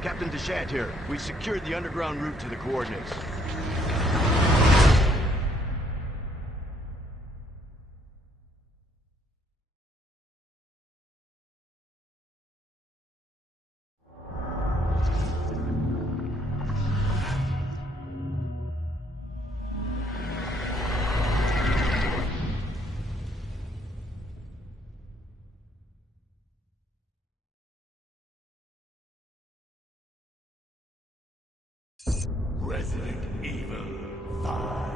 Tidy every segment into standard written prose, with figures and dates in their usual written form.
Captain Deshant here. We secured the underground route to the coordinates. Resident Evil 5.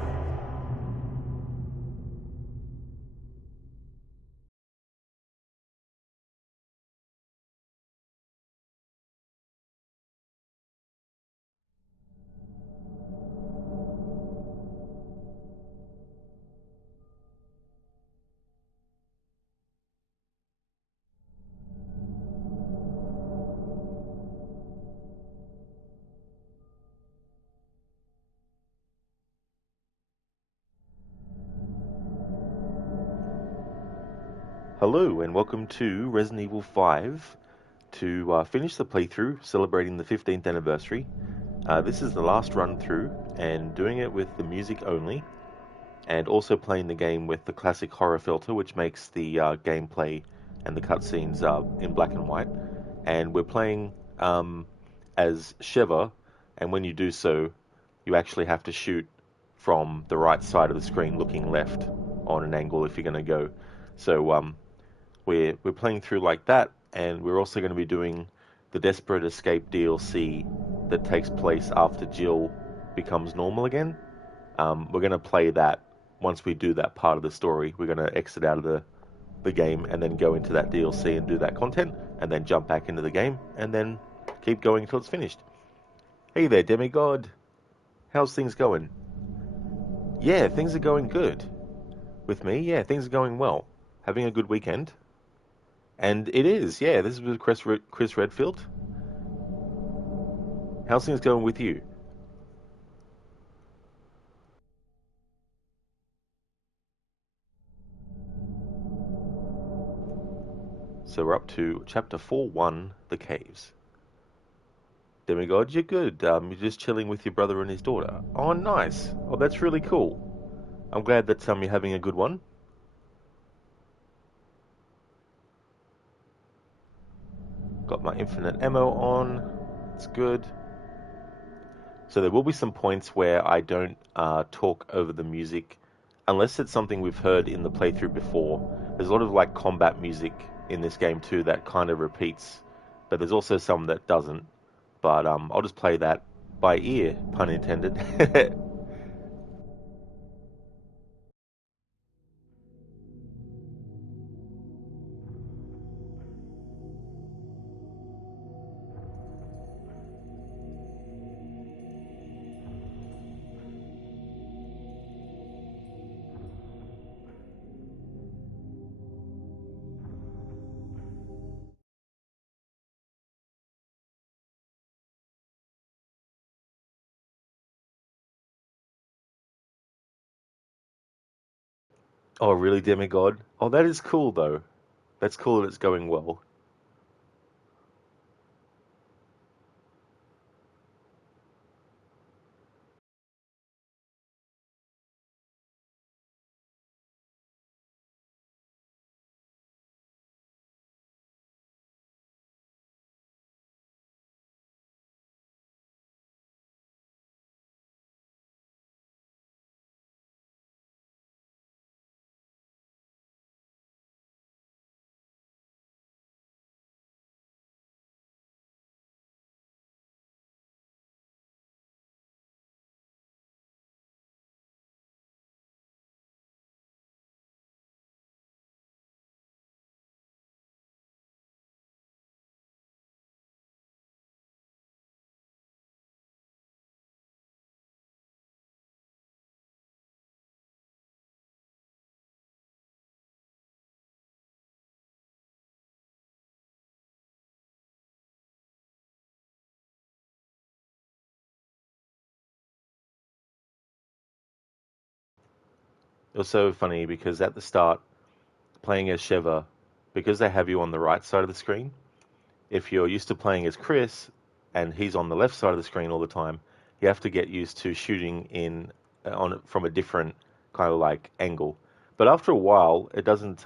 Hello and welcome to Resident Evil 5 to finish the playthrough celebrating the 15th anniversary. This is the last run through and doing it with the music only and also playing the game with the classic horror filter, which makes the gameplay and the cutscenes in black and white. And we're playing as Sheva, and when you do so you actually have to shoot from the right side of the screen looking left on an angle if you're going to go. So we're playing through like that, and we're also going to be doing the Desperate Escape DLC that takes place after Jill becomes normal again. We're going to play that once we do that part of the story. We're going to exit out of the game and then go into that DLC and do that content, and then jump back into the game, and then keep going until it's finished. Hey there, Demigod. How's things going? Yeah, things are going good. With me, yeah, things are going well. Having a good weekend. And it is, yeah, this is with Chris Redfield. How's things going with you? So we're up to Chapter 4-1, The Caves. Demigod, you're good. You're just chilling with your brother and his daughter. Oh, nice. Oh, that's really cool. I'm glad that you're having a good one. Got my infinite ammo on. It's good. So there will be some points where I don't talk over the music, unless it's something we've heard in the playthrough before. There's a lot of like combat music in this game too that kind of repeats, but there's also some that doesn't. But I'll just play that by ear, pun intended. Oh, really, Demigod? Oh, that is cool though. That's cool that it's going well. It was so funny because at the start, playing as Sheva, because they have you on the right side of the screen, if you're used to playing as Chris and he's on the left side of the screen all the time, you have to get used to shooting in on from a different kind of like angle. But after a while, it doesn't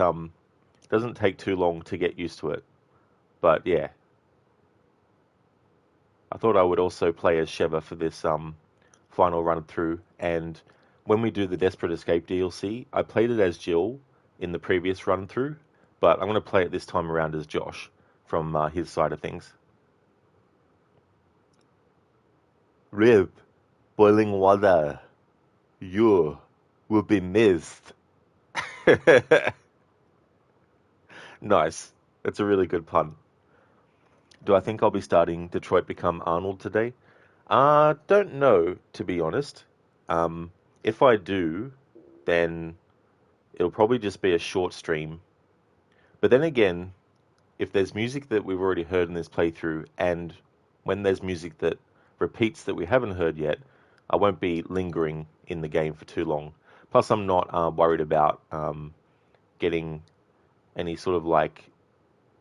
take too long to get used to it. But yeah, I thought I would also play as Sheva for this final run through. And when we do the Desperate Escape DLC, I played it as Jill in the previous run through, but I'm going to play it this time around as Josh from his side of things. Rib, boiling water, you will be missed. Nice. That's a really good pun. Do I think I'll be starting Detroit Become Arnold today? Don't know, to be honest. If I do, then it'll probably just be a short stream. But then again, if there's music that we've already heard in this playthrough, and when there's music that repeats that we haven't heard yet, I won't be lingering in the game for too long. Plus, I'm not worried about getting any sort of like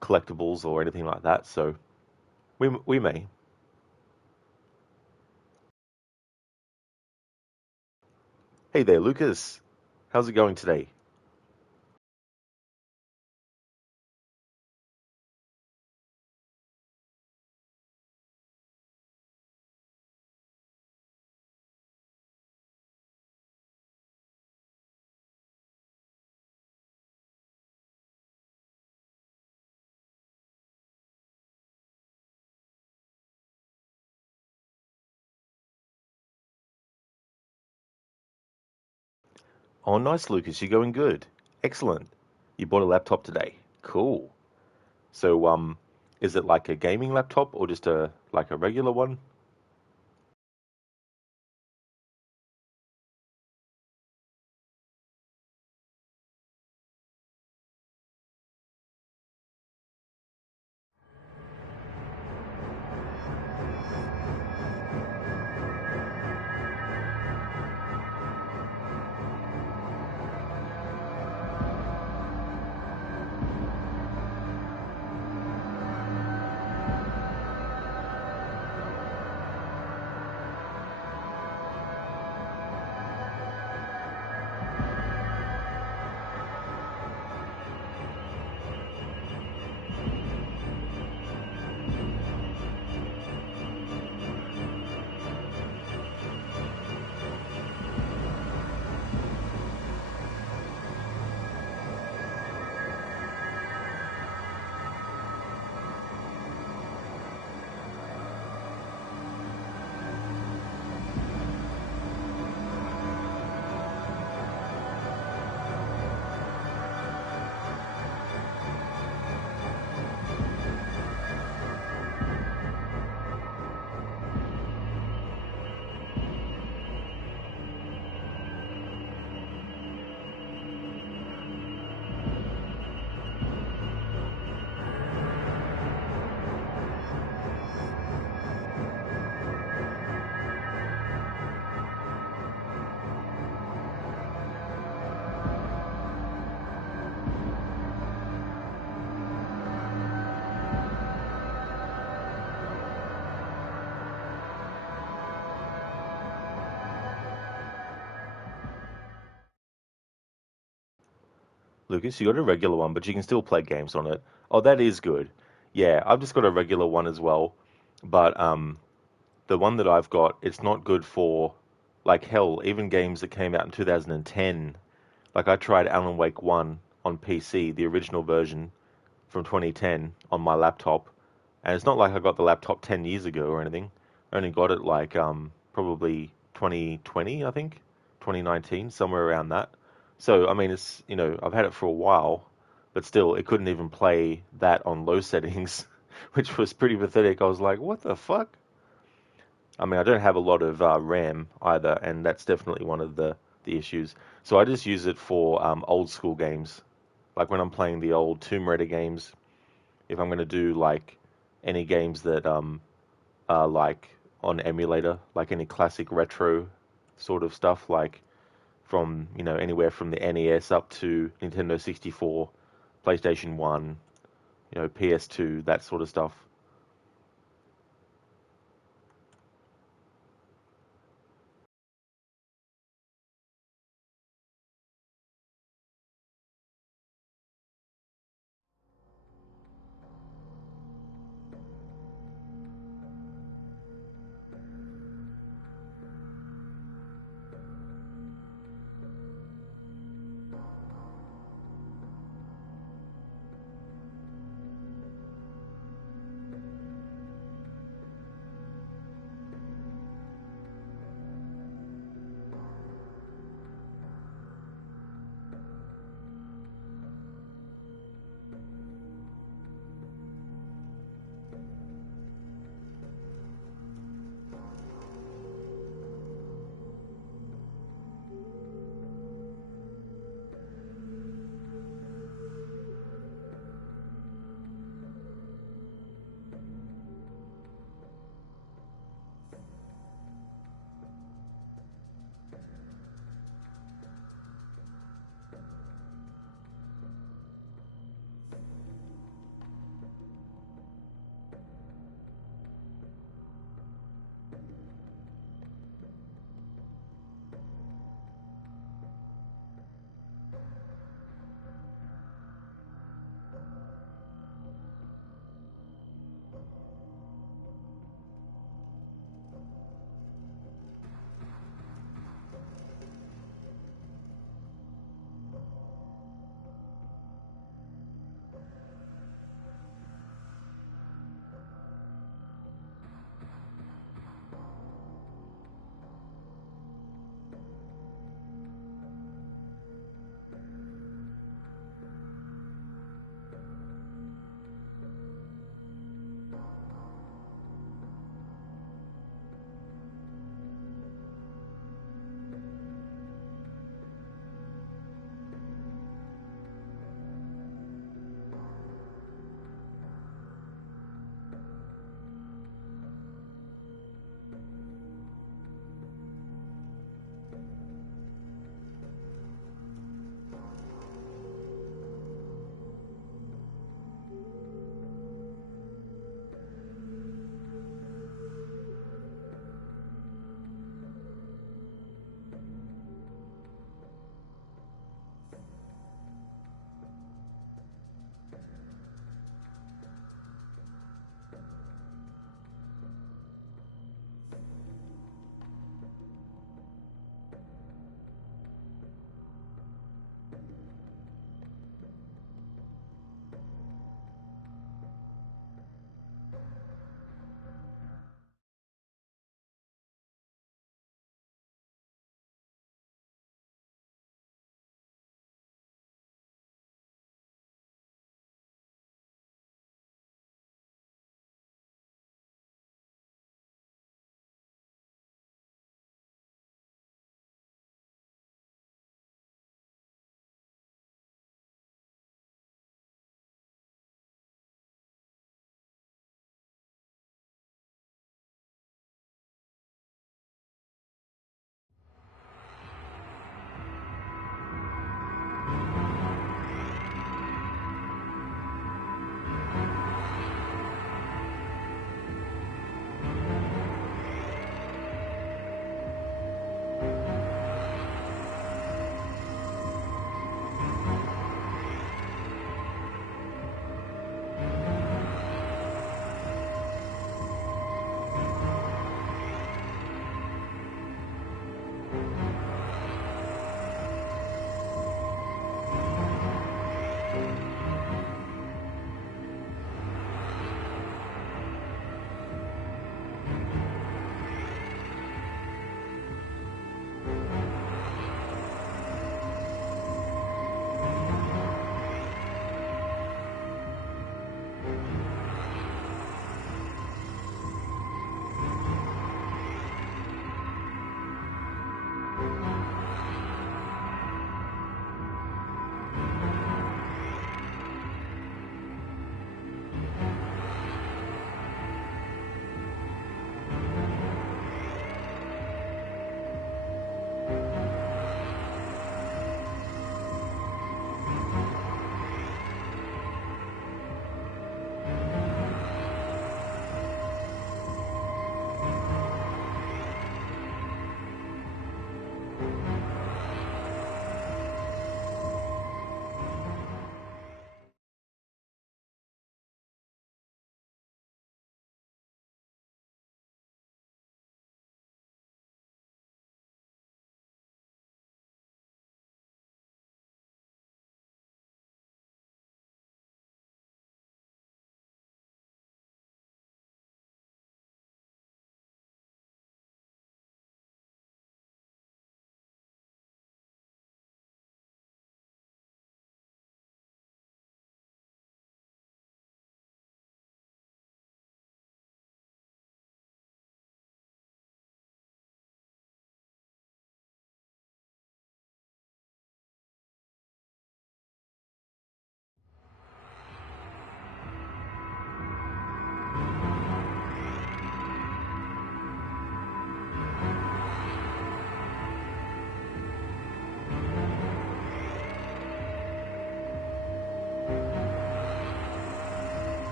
collectibles or anything like that. So we may. Hey there, Lucas. How's it going today? Oh, nice, Lucas. You're going good. Excellent. You bought a laptop today. Cool. So, is it like a gaming laptop or just a like a regular one? Lucas, you got a regular one, but you can still play games on it. Oh, that is good. Yeah, I've just got a regular one as well, but the one that I've got, it's not good for like hell, even games that came out in 2010. Like I tried Alan Wake 1 on PC, the original version from 2010 on my laptop, and it's not like I got the laptop 10 years ago or anything. I only got it like probably 2020, I think, 2019, somewhere around that. So I mean, it's I've had it for a while, but still, it couldn't even play that on low settings, which was pretty pathetic. I was like, what the fuck? I mean, I don't have a lot of RAM either, and that's definitely one of the issues. So I just use it for old school games, like when I'm playing the old Tomb Raider games. If I'm going to do like any games that like on emulator, like any classic retro sort of stuff, like from, you know, anywhere from the NES up to Nintendo 64, PlayStation 1, you know, PS2, that sort of stuff.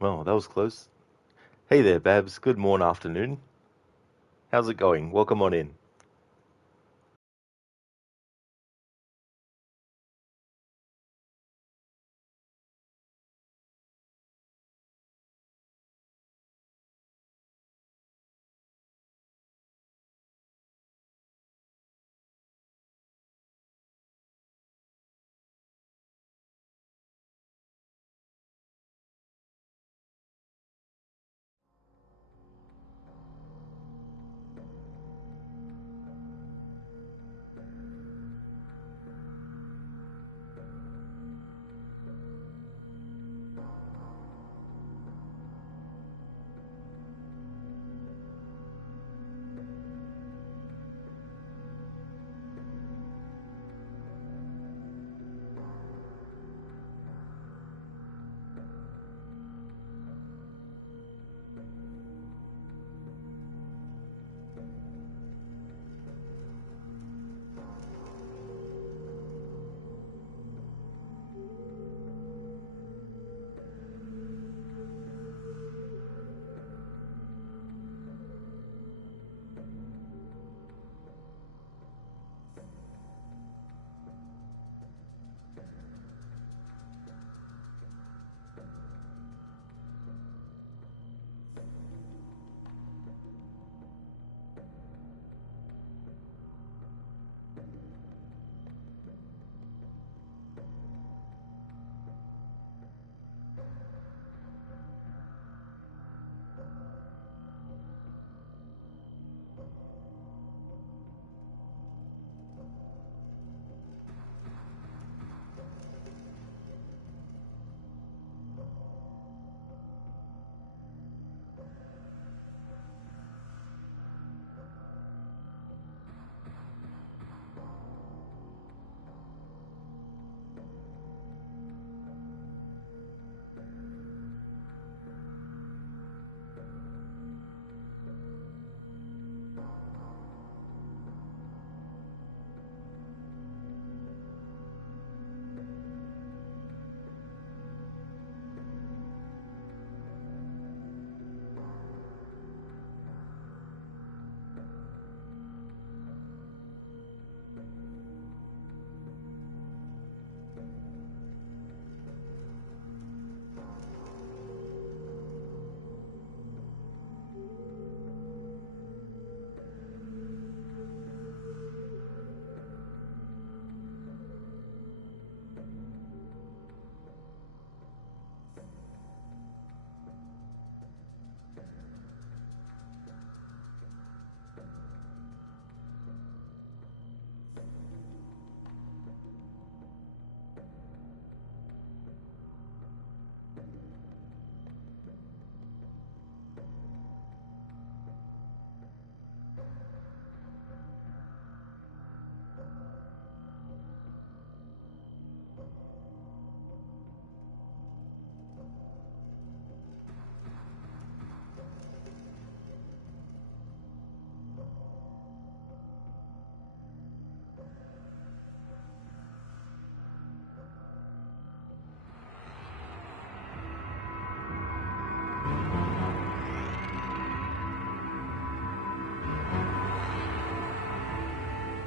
Well, that was close. Hey there, Babs. Good morning, afternoon. How's it going? Welcome on in.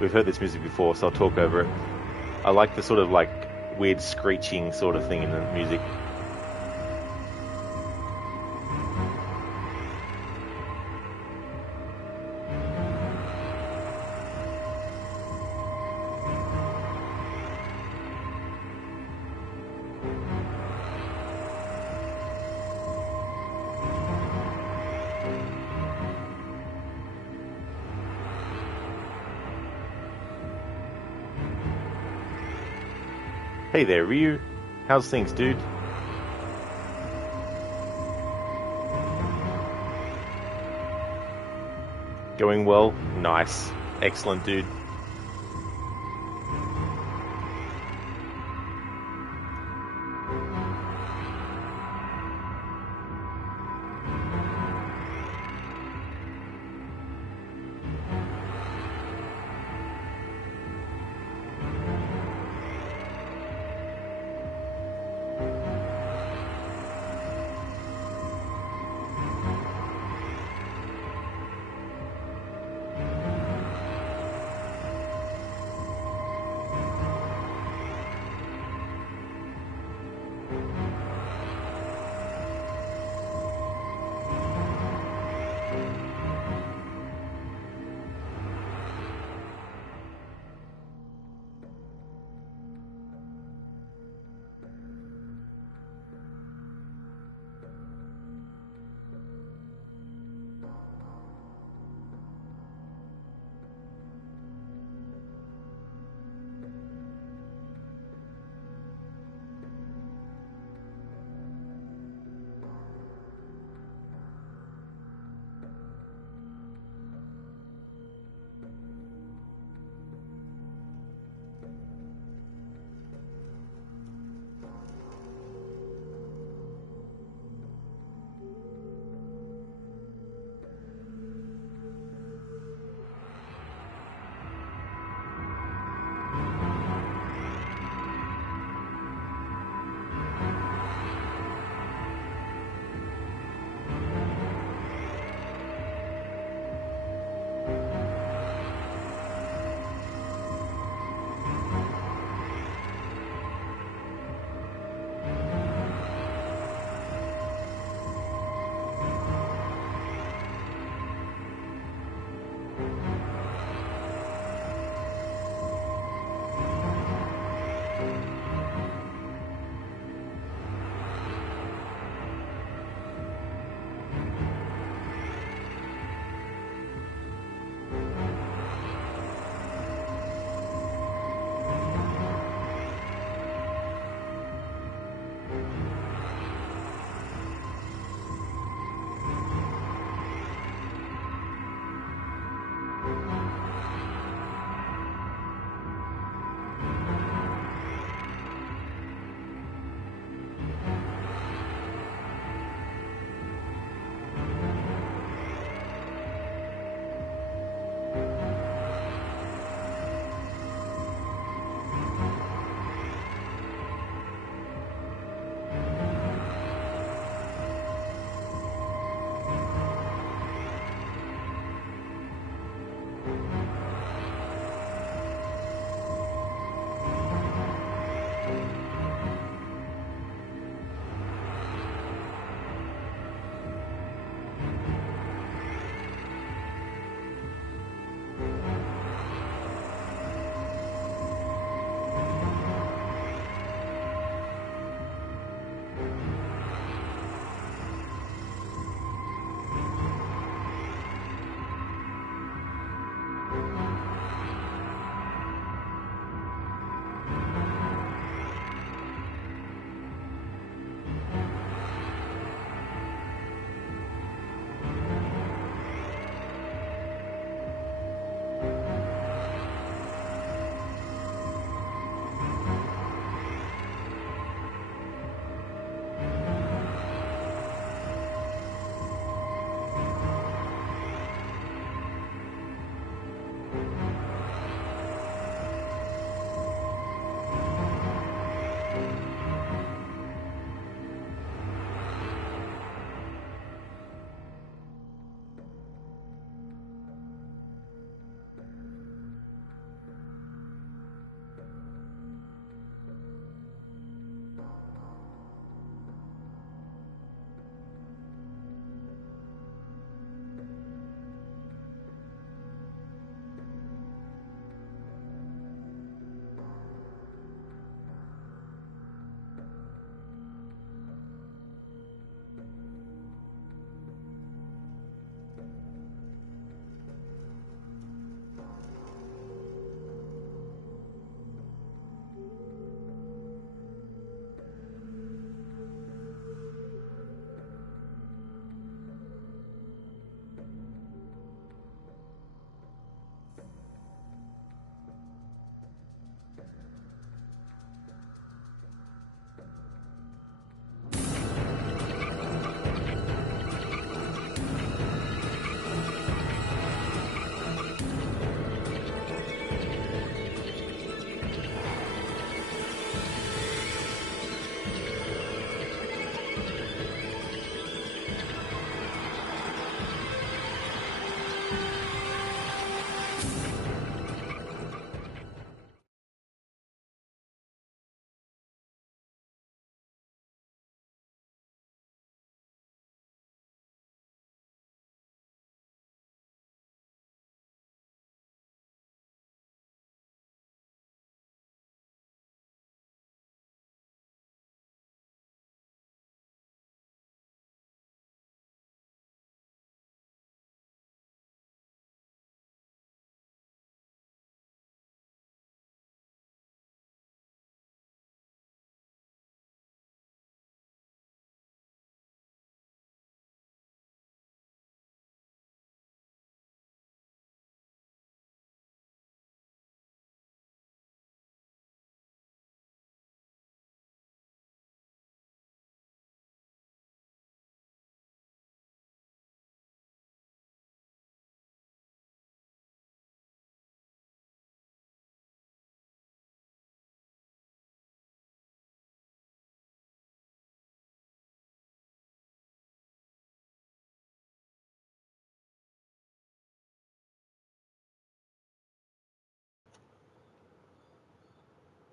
We've heard this music before, so I'll talk over it. I like the sort of like weird screeching sort of thing in the music. Hey there, Ryu. How's things, dude? Going well? Nice. Excellent, dude.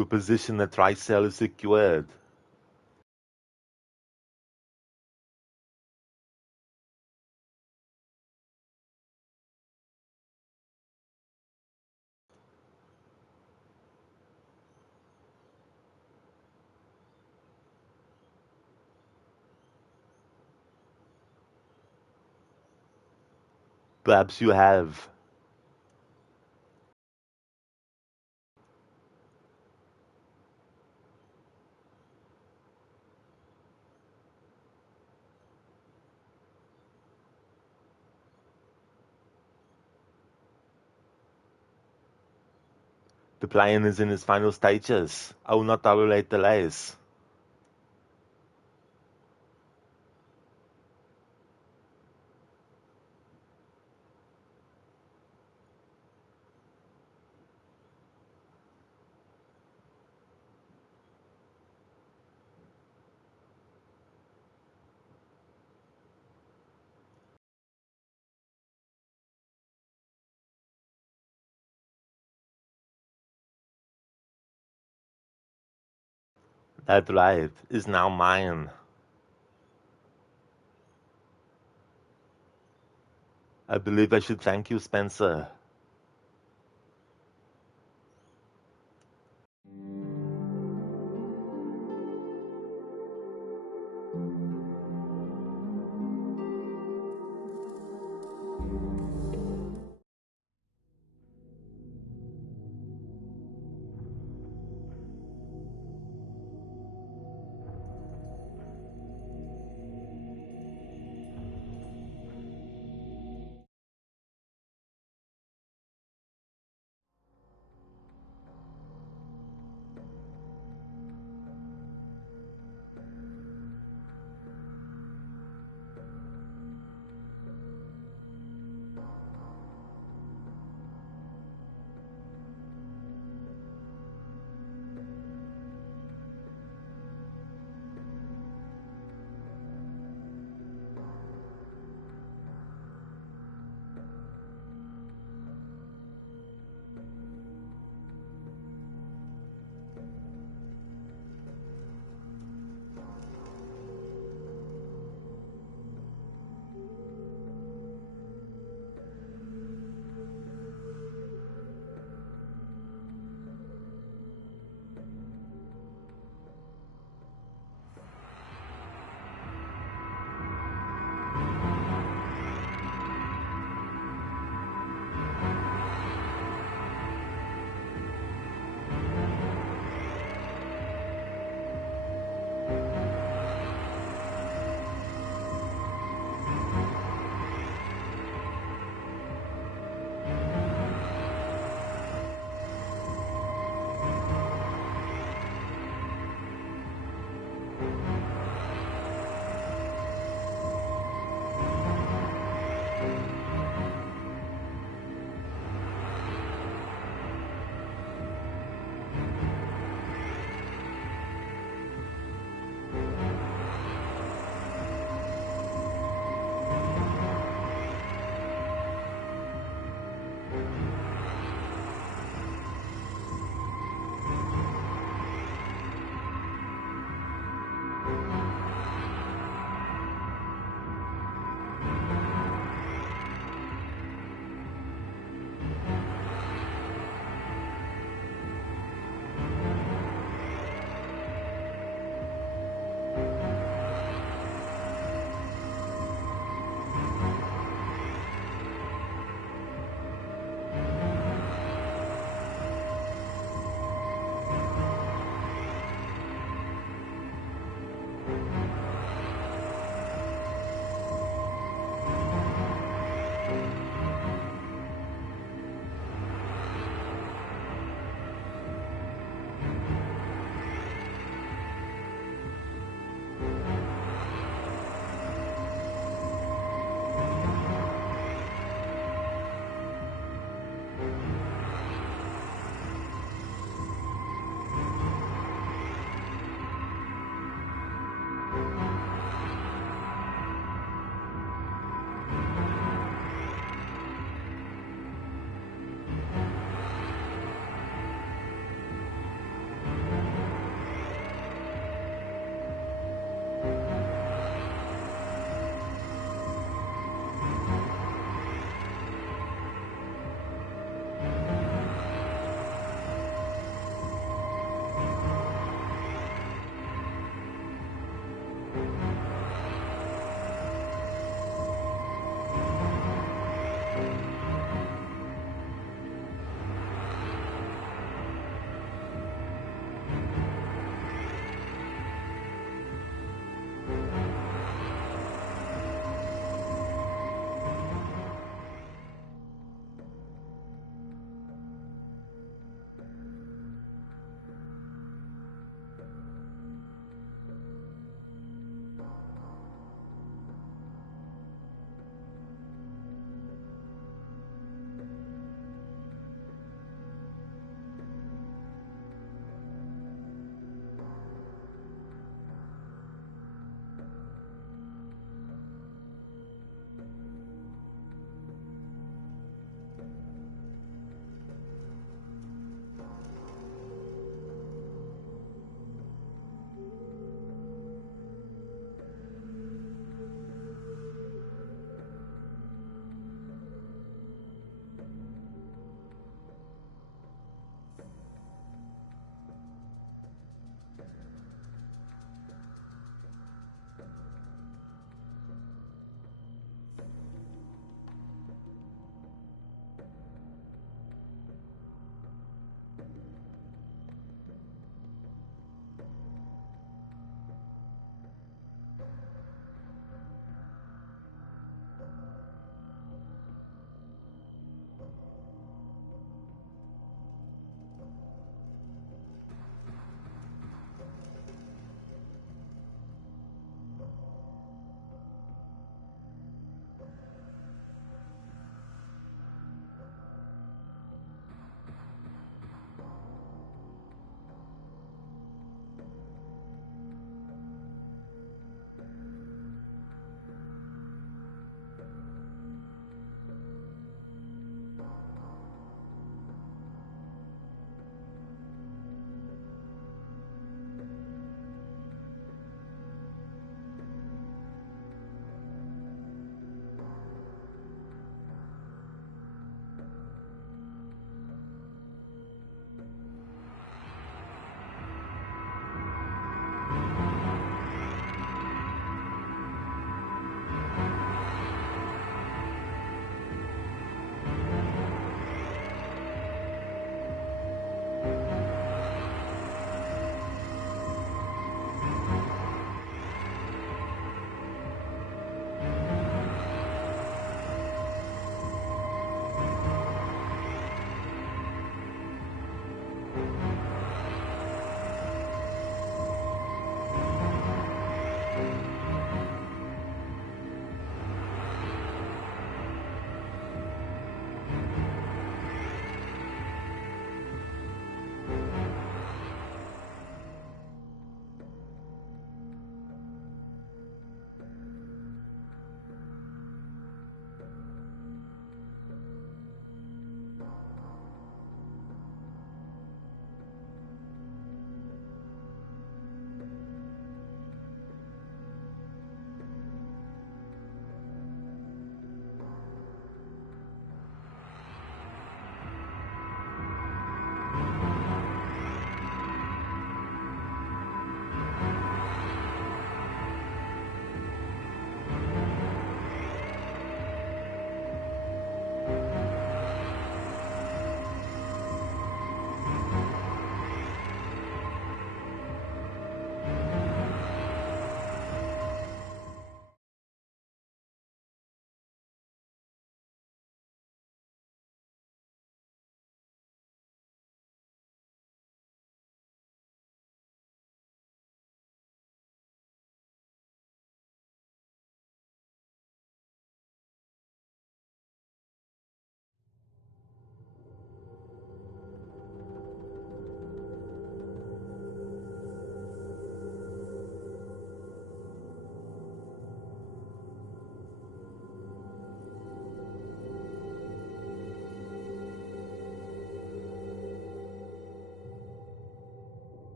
Your position at Tricell is secured. Perhaps you have. The plan is in its final stages. I will not tolerate delays. That right is now mine. I believe I should thank you, Spencer.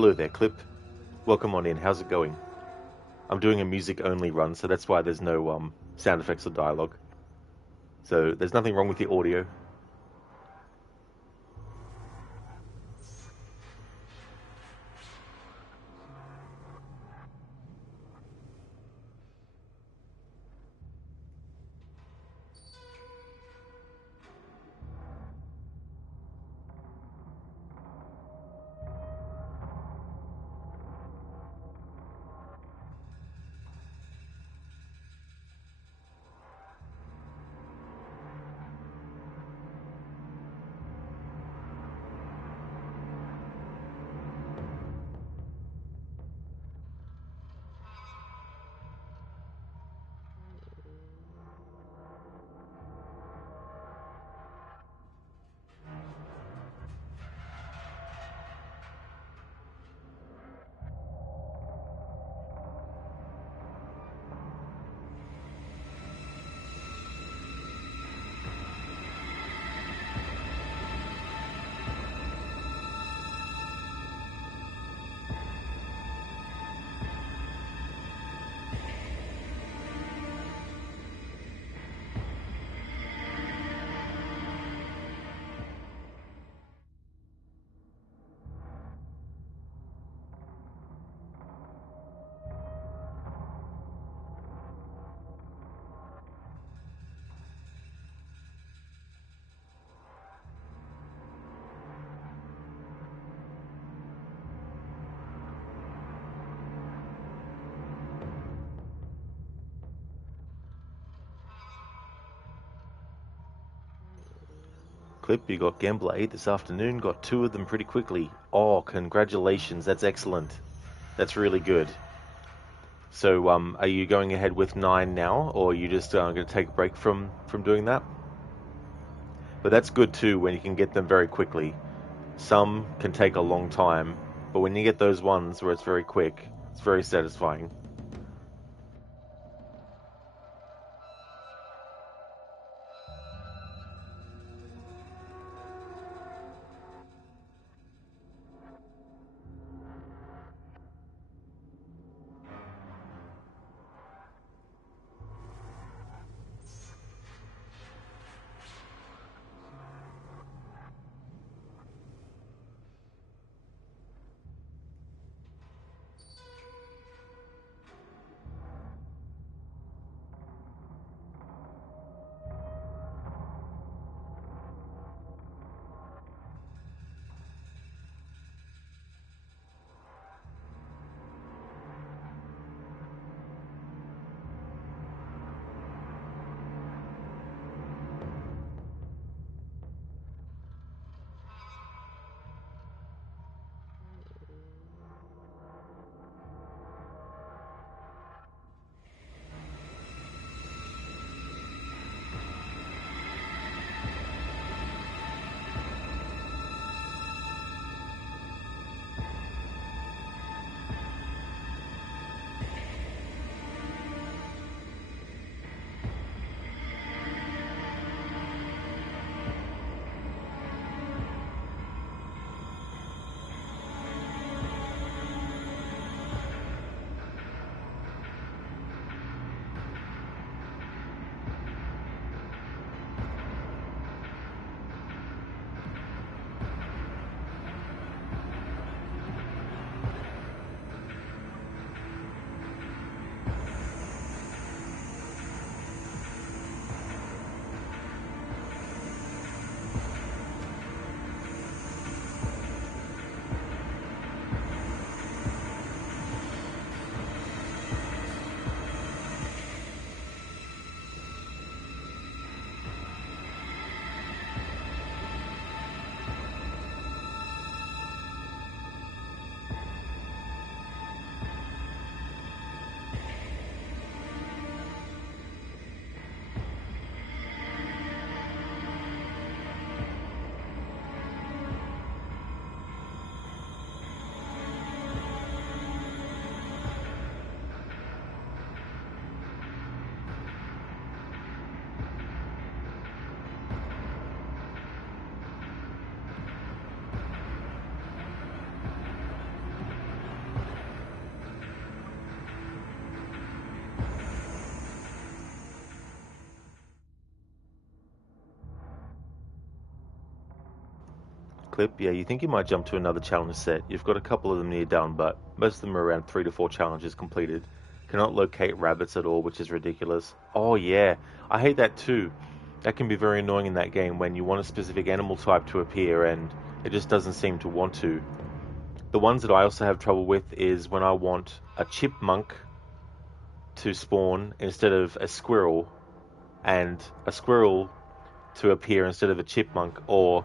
Hello there, Clip. Welcome on in. How's it going? I'm doing a music-only run, so that's why there's no sound effects or dialogue. So there's nothing wrong with the audio. Clip, you got Gambler 8 this afternoon, got 2 of them pretty quickly. Oh, congratulations, that's excellent. That's really good. So, are you going ahead with 9 now, or are you just going to take a break from doing that? But that's good too, when you can get them very quickly. Some can take a long time, but when you get those ones where it's very quick, it's very satisfying. clip, yeah, you think you might jump to another challenge set. You've got a couple of them near done, but most of them are around 3 to 4 challenges completed. Cannot locate rabbits at all, which is ridiculous. Oh yeah, I hate that too. That can be very annoying in that game when you want a specific animal type to appear and it just doesn't seem to want to. The ones that I also have trouble with is when I want a chipmunk to spawn instead of a squirrel, and a squirrel to appear instead of a chipmunk, or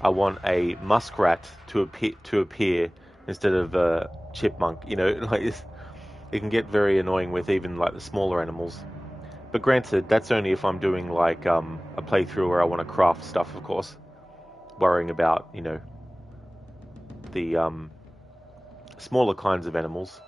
I want a muskrat to appear instead of a chipmunk. You know, like it can get very annoying with even like the smaller animals. But granted, that's only if I'm doing like a playthrough where I want to craft stuff, of course. Worrying about, you know, the smaller kinds of animals.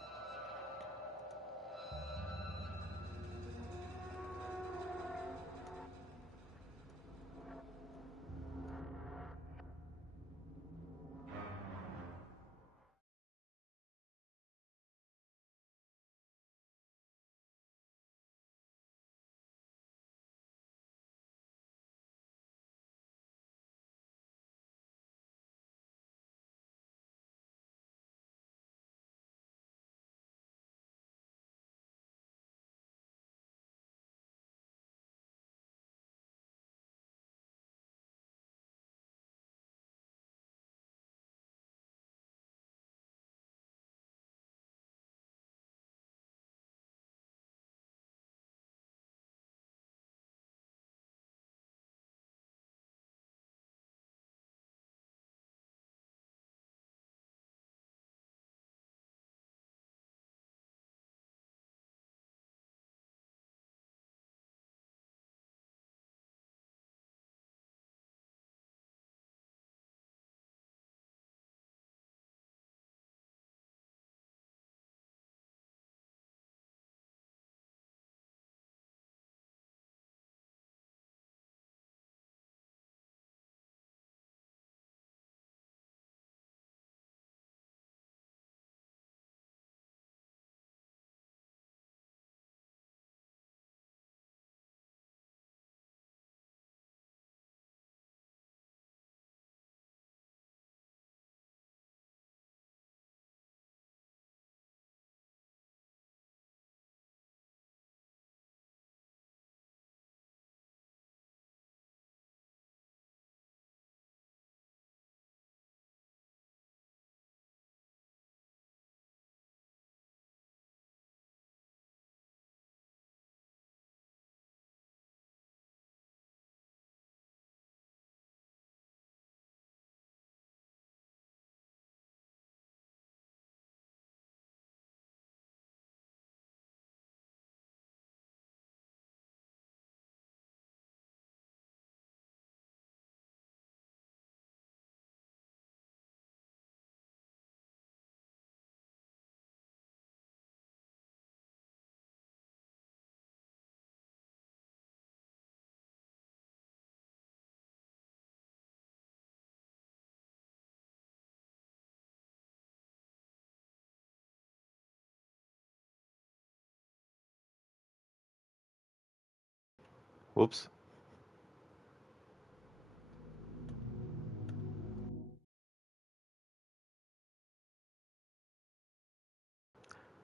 Whoops.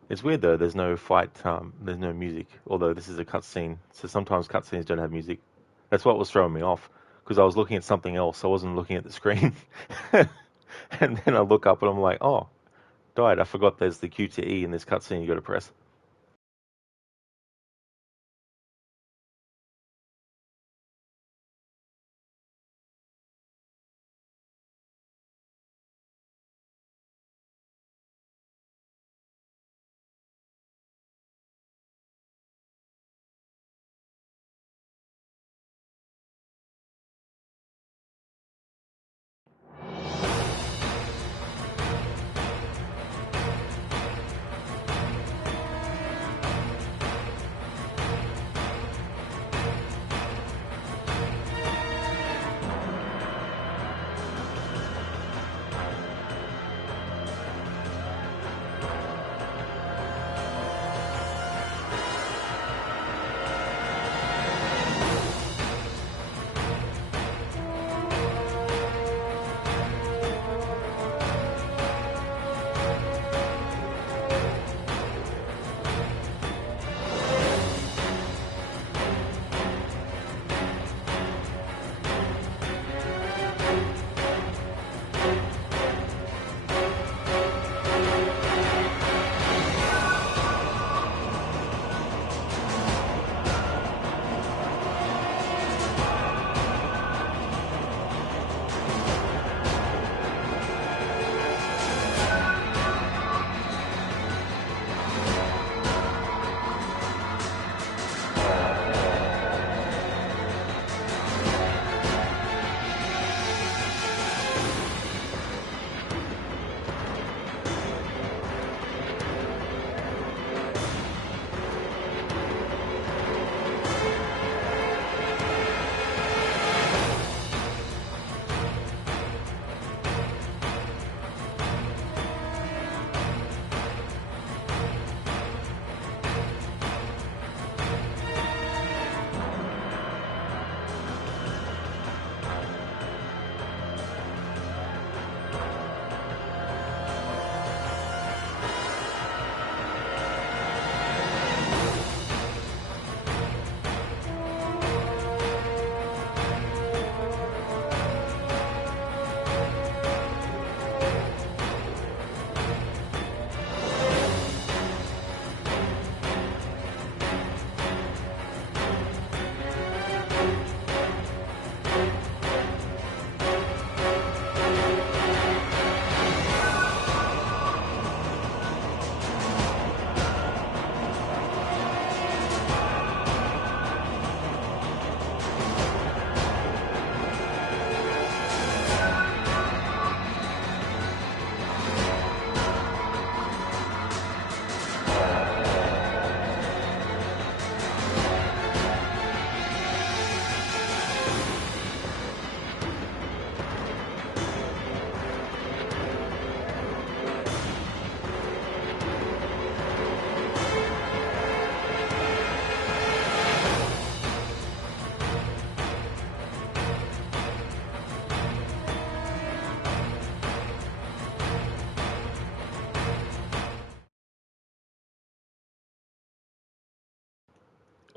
It's weird though. There's no fight. There's no music. Although this is a cutscene, so sometimes cutscenes don't have music. That's what was throwing me off because I was looking at something else. I wasn't looking at the screen. And then I look up and I'm like, oh, died. I forgot there's the Q to E in this cutscene you got to press.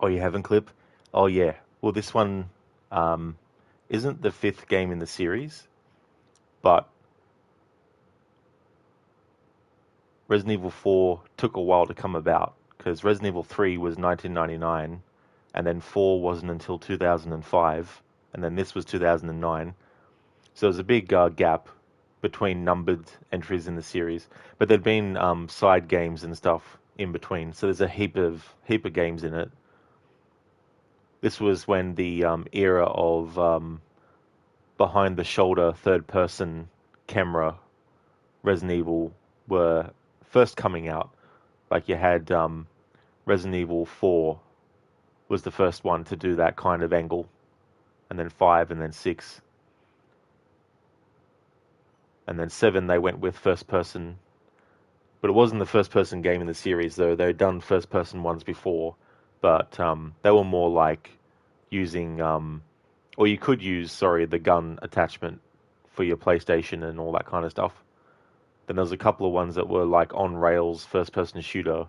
Oh, you haven't, Clip? Oh, yeah. Well, this one um, isn't the fifth game in the series, but Resident Evil 4 took a while to come about because Resident Evil 3 was 1999, and then 4 wasn't until 2005, and then this was 2009. So there's a big gap between numbered entries in the series, but there'd been side games and stuff in between. So there's a heap of games in it. This was when the era of behind the shoulder third person camera Resident Evil were first coming out. Like you had Resident Evil 4 was the first one to do that kind of angle, and then 5, and then 6, and then 7 they went with first person. But it wasn't the first person game in the series though. They'd done first person ones before, but they were more like using or you could use, sorry, the gun attachment for your PlayStation and all that kind of stuff. Then there was a couple of ones that were like on rails first person shooter,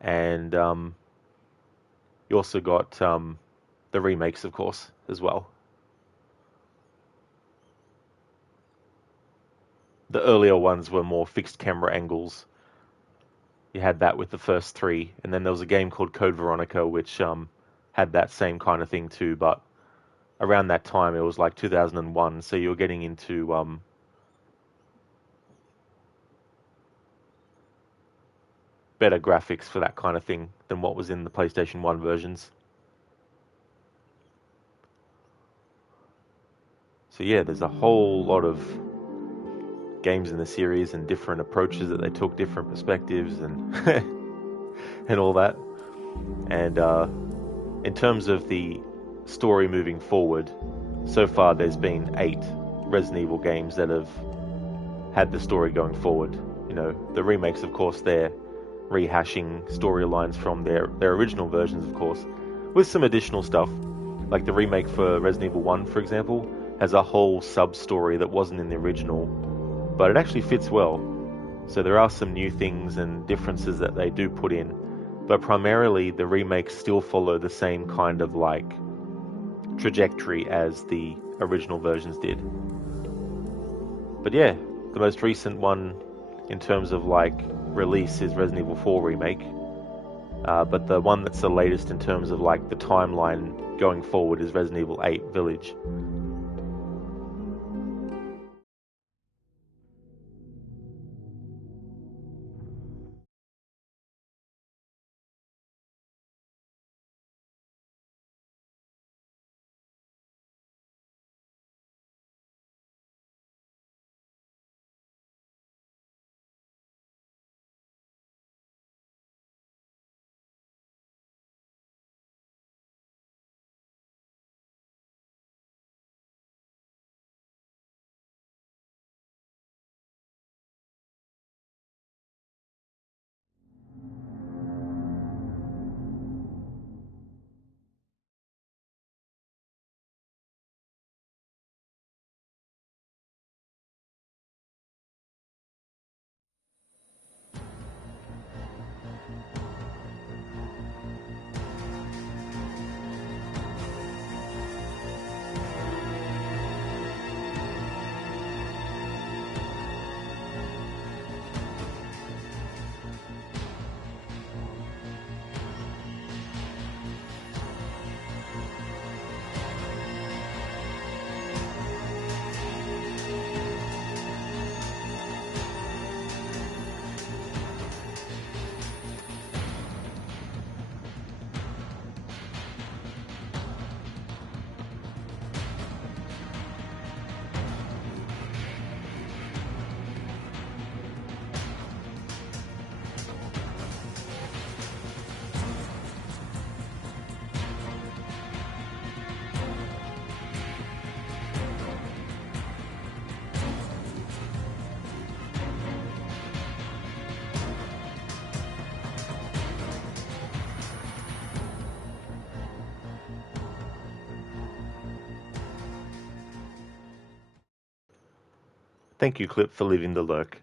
and you also got the remakes, of course, as well. The earlier ones were more fixed camera angles. You had that with the first three, and then there was a game called Code Veronica, which had that same kind of thing too. But around that time, it was like 2001, so you were getting into better graphics for that kind of thing than what was in the PlayStation 1 versions. So yeah, there's a whole lot of games in the series and different approaches that they took, different perspectives and and all that. And in terms of the story moving forward, so far there's been 8 Resident Evil games that have had the story going forward. You know, the remakes, of course, they're rehashing storylines from their original versions, of course, with some additional stuff. Like the remake for Resident Evil 1, for example, has a whole sub-story that wasn't in the original, but it actually fits well. So there are some new things and differences that they do put in, but primarily the remakes still follow the same kind of like trajectory as the original versions did. But yeah, the most recent one in terms of like release is Resident Evil 4 Remake, but the one that's the latest in terms of like the timeline going forward is Resident Evil 8 Village. Thank you, Clip, for leaving the lurk.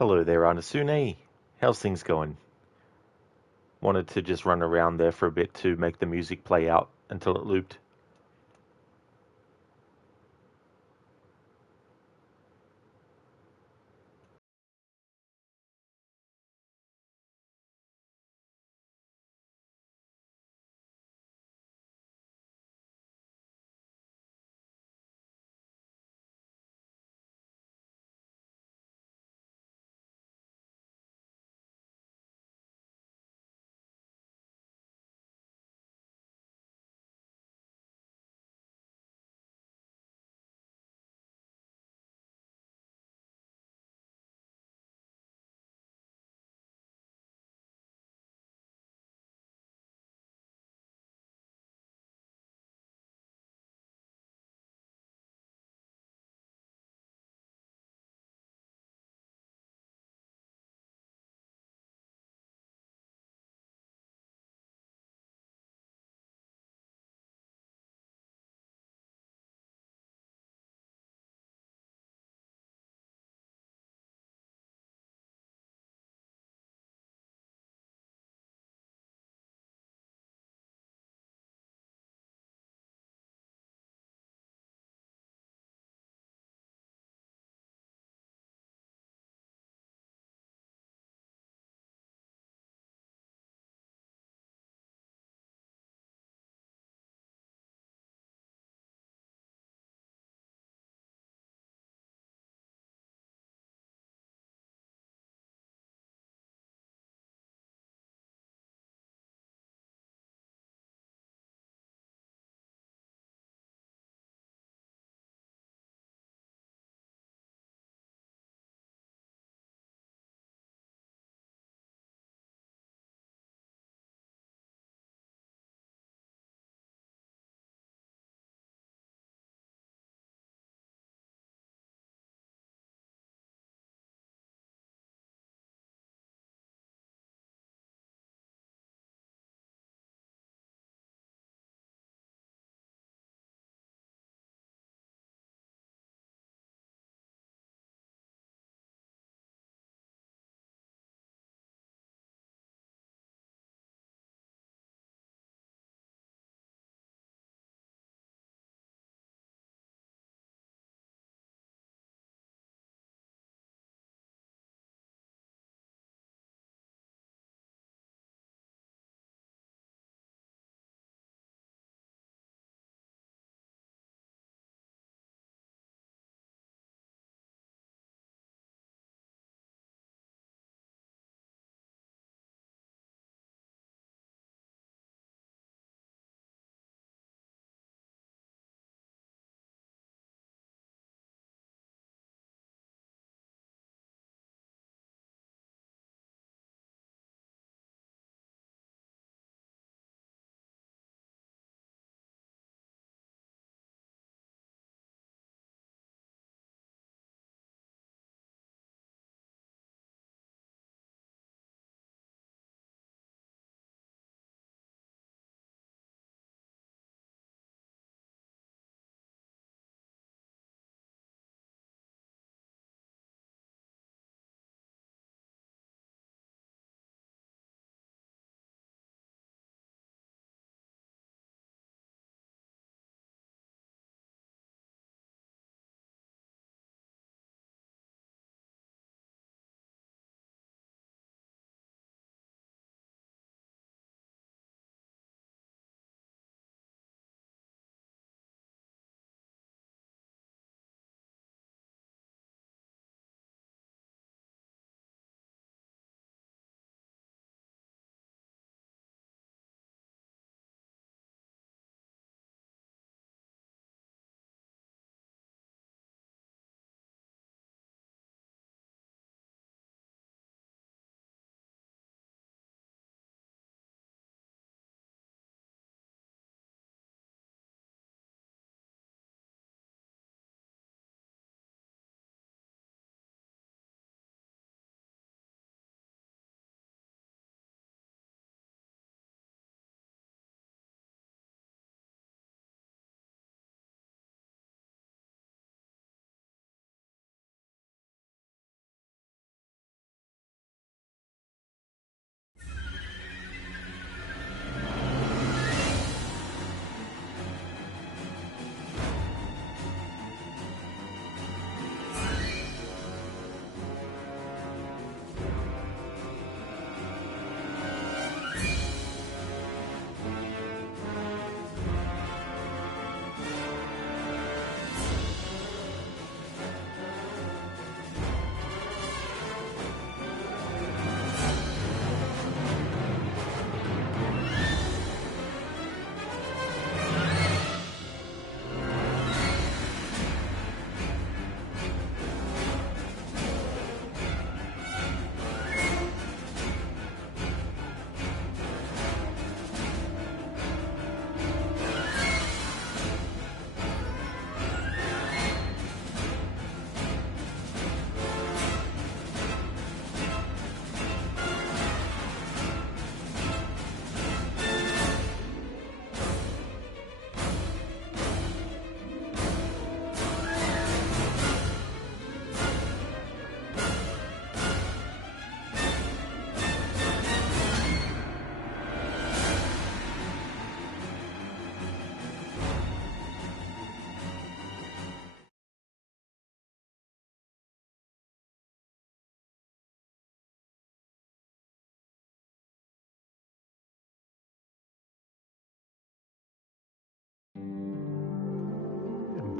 Hello there, Anasune. How's things going? Wanted to just run around there for a bit to make the music play out until it looped.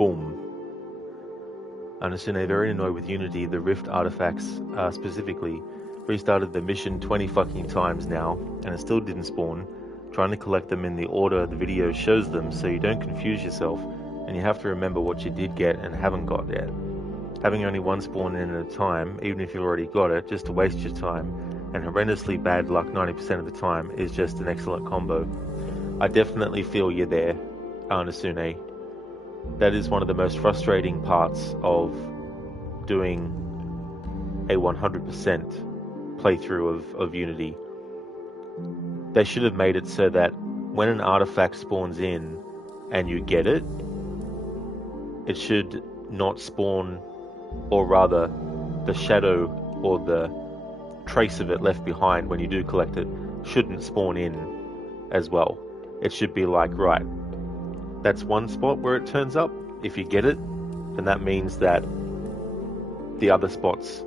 boom. Anasune, very annoyed with Unity, the Rift artifacts specifically, restarted the mission 20 fucking times now, and it still didn't spawn. Trying to collect them in the order the video shows them so you don't confuse yourself, and you have to remember what you did get and haven't got yet. Having only one spawn in at a time, even if you've already got it, just to waste your time, and horrendously bad luck 90% of the time, is just an excellent combo. I definitely feel you there, Anasune. That is one of the most frustrating parts of doing a 100% playthrough of Unity. They should have made it so that when an artifact spawns in and you get it, it should not spawn, or rather, the shadow or the trace of it left behind when you do collect it shouldn't spawn in as well. It should be like, right, that's one spot where it turns up. If you get it, then that means that the other spots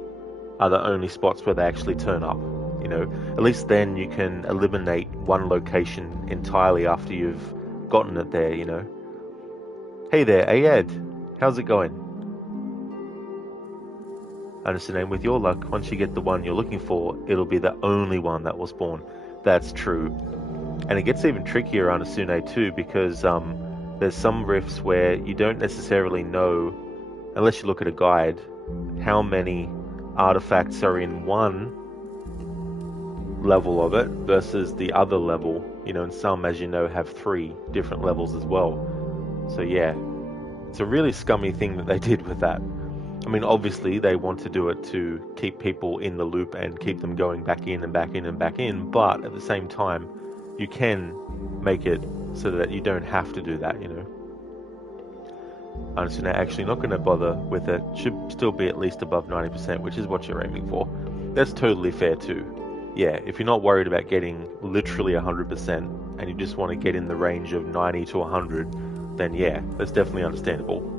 are the only spots where they actually turn up. You know, at least then you can eliminate one location entirely after you've gotten it there, you know. Hey there, Ayed. How's it going? Understand, with your luck, once you get the one you're looking for, it'll be the only one that will spawn. That's true. And it gets even trickier on Asune too, because there's some rifts where you don't necessarily know, unless you look at a guide, how many artifacts are in one level of it versus the other level. You know, and some, as you know, have 3 different levels as well. So yeah, it's a really scummy thing that they did with that. I mean, obviously they want to do it to keep people in the loop and keep them going back in and back in and back in, but at the same time, you can make it so that you don't have to do that, you know. I'm just actually not going to bother with it. Should still be at least above 90%, which is what you're aiming for. That's totally fair too. Yeah, if you're not worried about getting literally 100% and you just want to get in the range of 90 to 100, then yeah, that's definitely understandable.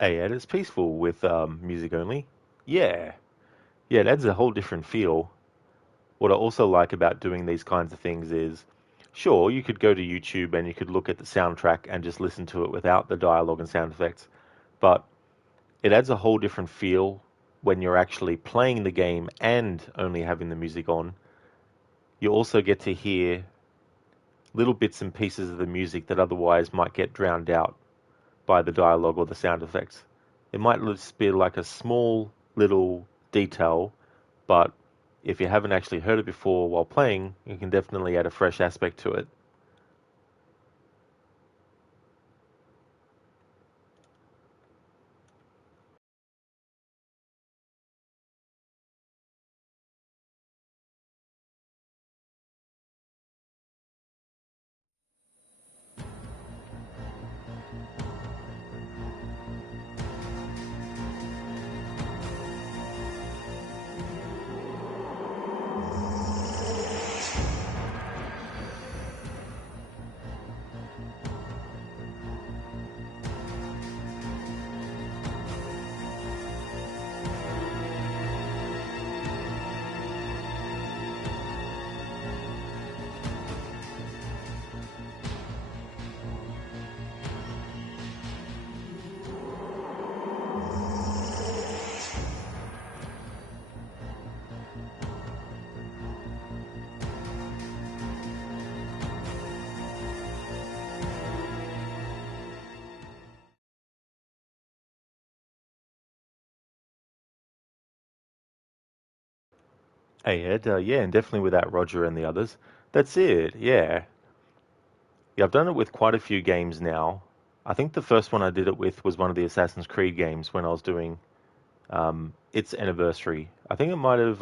Hey, Ed, it's peaceful with music only. Yeah, yeah, it adds a whole different feel. What I also like about doing these kinds of things is, sure, you could go to YouTube and you could look at the soundtrack and just listen to it without the dialogue and sound effects, but it adds a whole different feel when you're actually playing the game and only having the music on. You also get to hear little bits and pieces of the music that otherwise might get drowned out by the dialogue or the sound effects. It might just be like a small little detail, but if you haven't actually heard it before while playing, you can definitely add a fresh aspect to it. Hey Ed, yeah, and definitely without Roger and the others. That's it, yeah. Yeah, I've done it with quite a few games now. I think the first one I did it with was one of the Assassin's Creed games when I was doing its anniversary. I think it might have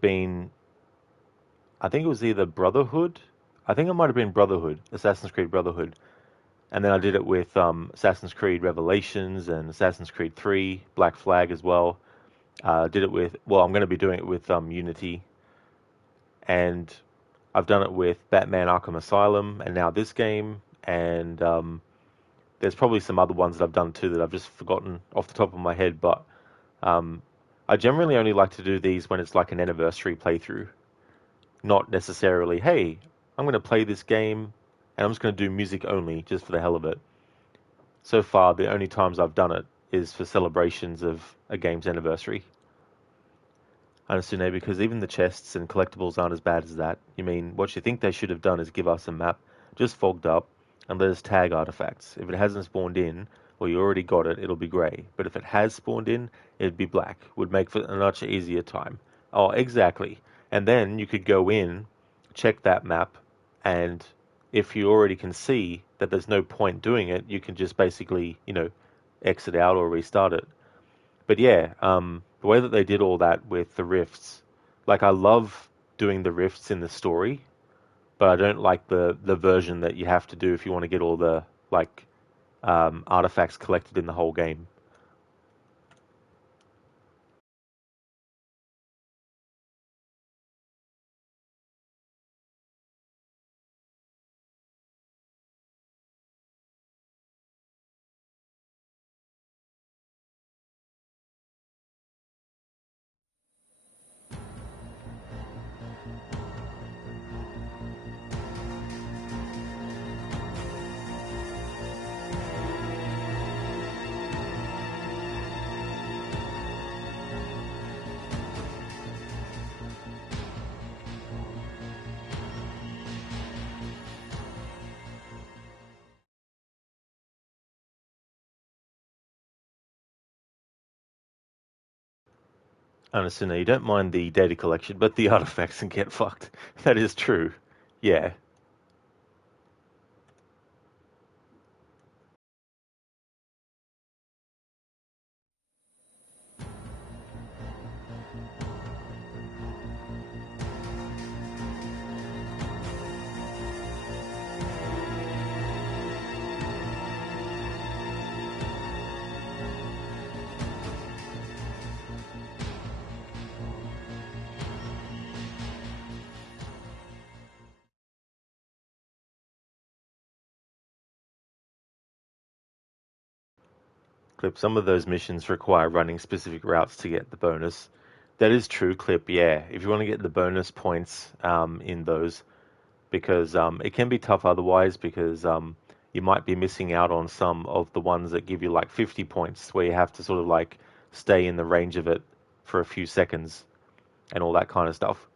been I think it was either Brotherhood. I think it might have been Brotherhood, Assassin's Creed Brotherhood. And then I did it with Assassin's Creed Revelations and Assassin's Creed 3, Black Flag as well. Did it with, well, I'm going to be doing it with Unity. And I've done it with Batman Arkham Asylum and now this game. And there's probably some other ones that I've done too that I've just forgotten off the top of my head. But um, I generally only like to do these when it's like an anniversary playthrough. Not necessarily, hey, I'm going to play this game and I'm just going to do music only just for the hell of it. So far, the only times I've done it is for celebrations of a game's anniversary. I understand, because even the chests and collectibles aren't as bad as that. You mean, what you think they should have done is give us a map just fogged up and let us tag artifacts. If it hasn't spawned in, or you already got it, it'll be grey. But if it has spawned in, it'd be black. Would make for a much easier time. Oh, exactly. And then you could go in, check that map, and if you already can see that there's no point doing it, you can just basically, exit out or restart it. But yeah, the way that they did all that with the rifts, like I love doing the rifts in the story, but I don't like the version that you have to do if you want to get all the like artifacts collected in the whole game. I understand now you don't mind the data collection, but the artifacts can get fucked. That is true. Yeah. Clip, some of those missions require running specific routes to get the bonus. That is true, Clip, yeah. If you want to get the bonus points in those, because it can be tough otherwise, because you might be missing out on some of the ones that give you like 50 points, where you have to sort of like stay in the range of it for a few seconds and all that kind of stuff.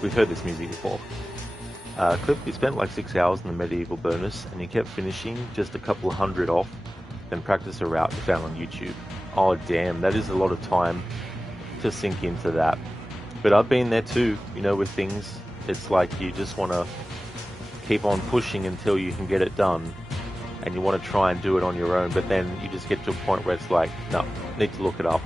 We've heard this music before. Clip, you spent like 6 hours in the medieval bonus, and you kept finishing just a couple of hundred off, then practice a route you found on YouTube. Oh damn, that is a lot of time to sink into that. But I've been there too, you know, with things. It's like you just want to keep on pushing until you can get it done, and you want to try and do it on your own, but then you just get to a point where it's like, no, need to look it up.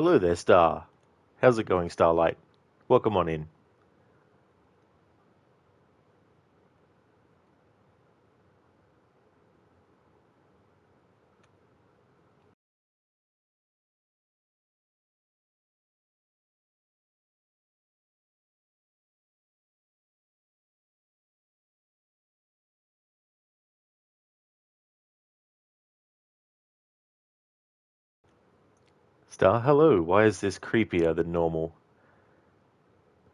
Hello there, Star. How's it going, Starlight? Welcome on in. Star, hello. Why is this creepier than normal?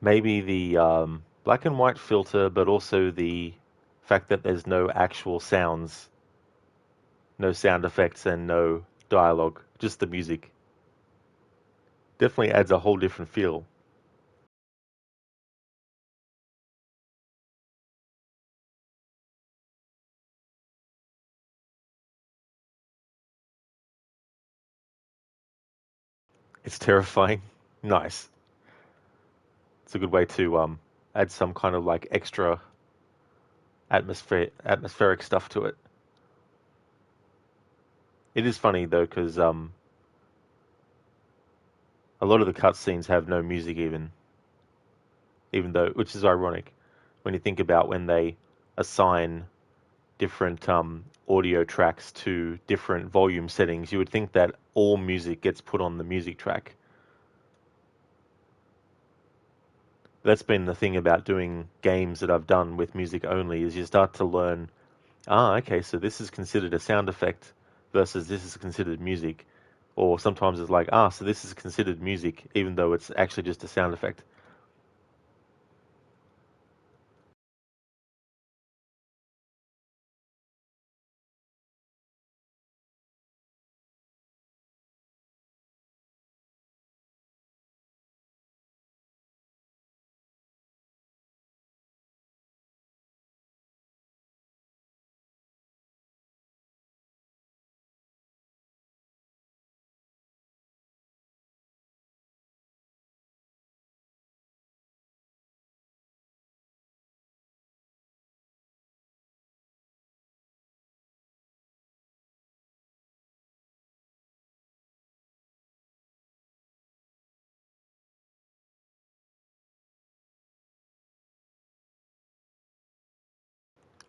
Maybe the black and white filter, but also the fact that there's no actual sounds, no sound effects, and no dialogue, just the music. Definitely adds a whole different feel. It's terrifying. Nice. It's a good way to add some kind of like extra atmospheric stuff to it. It is funny though, because a lot of the cutscenes have no music even though, which is ironic when you think about when they assign different audio tracks to different volume settings. You would think that all music gets put on the music track. That's been the thing about doing games that I've done with music only, is you start to learn, okay, so this is considered a sound effect versus this is considered music. Or sometimes it's like, so this is considered music even though it's actually just a sound effect.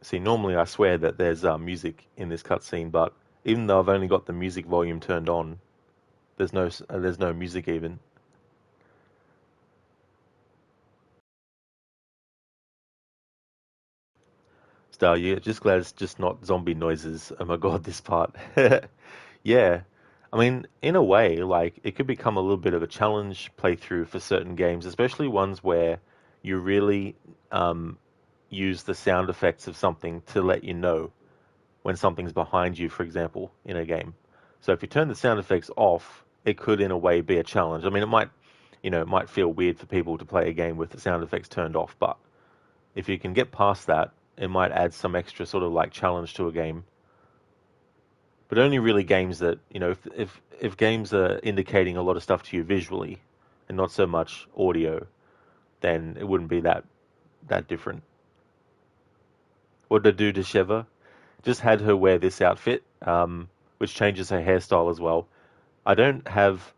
See, normally I swear that there's music in this cutscene, but even though I've only got the music volume turned on, there's no music even. Star, yeah, just glad it's just not zombie noises. Oh my god, this part. Yeah. I mean, in a way, like, it could become a little bit of a challenge playthrough for certain games, especially ones where you really use the sound effects of something to let you know when something's behind you, for example, in a game. So if you turn the sound effects off, it could, in a way, be a challenge. I mean, it might feel weird for people to play a game with the sound effects turned off, but if you can get past that, it might add some extra sort of like challenge to a game. But only really games that, if games are indicating a lot of stuff to you visually and not so much audio, then it wouldn't be that different. What did I do to Sheva? Just had her wear this outfit, which changes her hairstyle as well. I don't have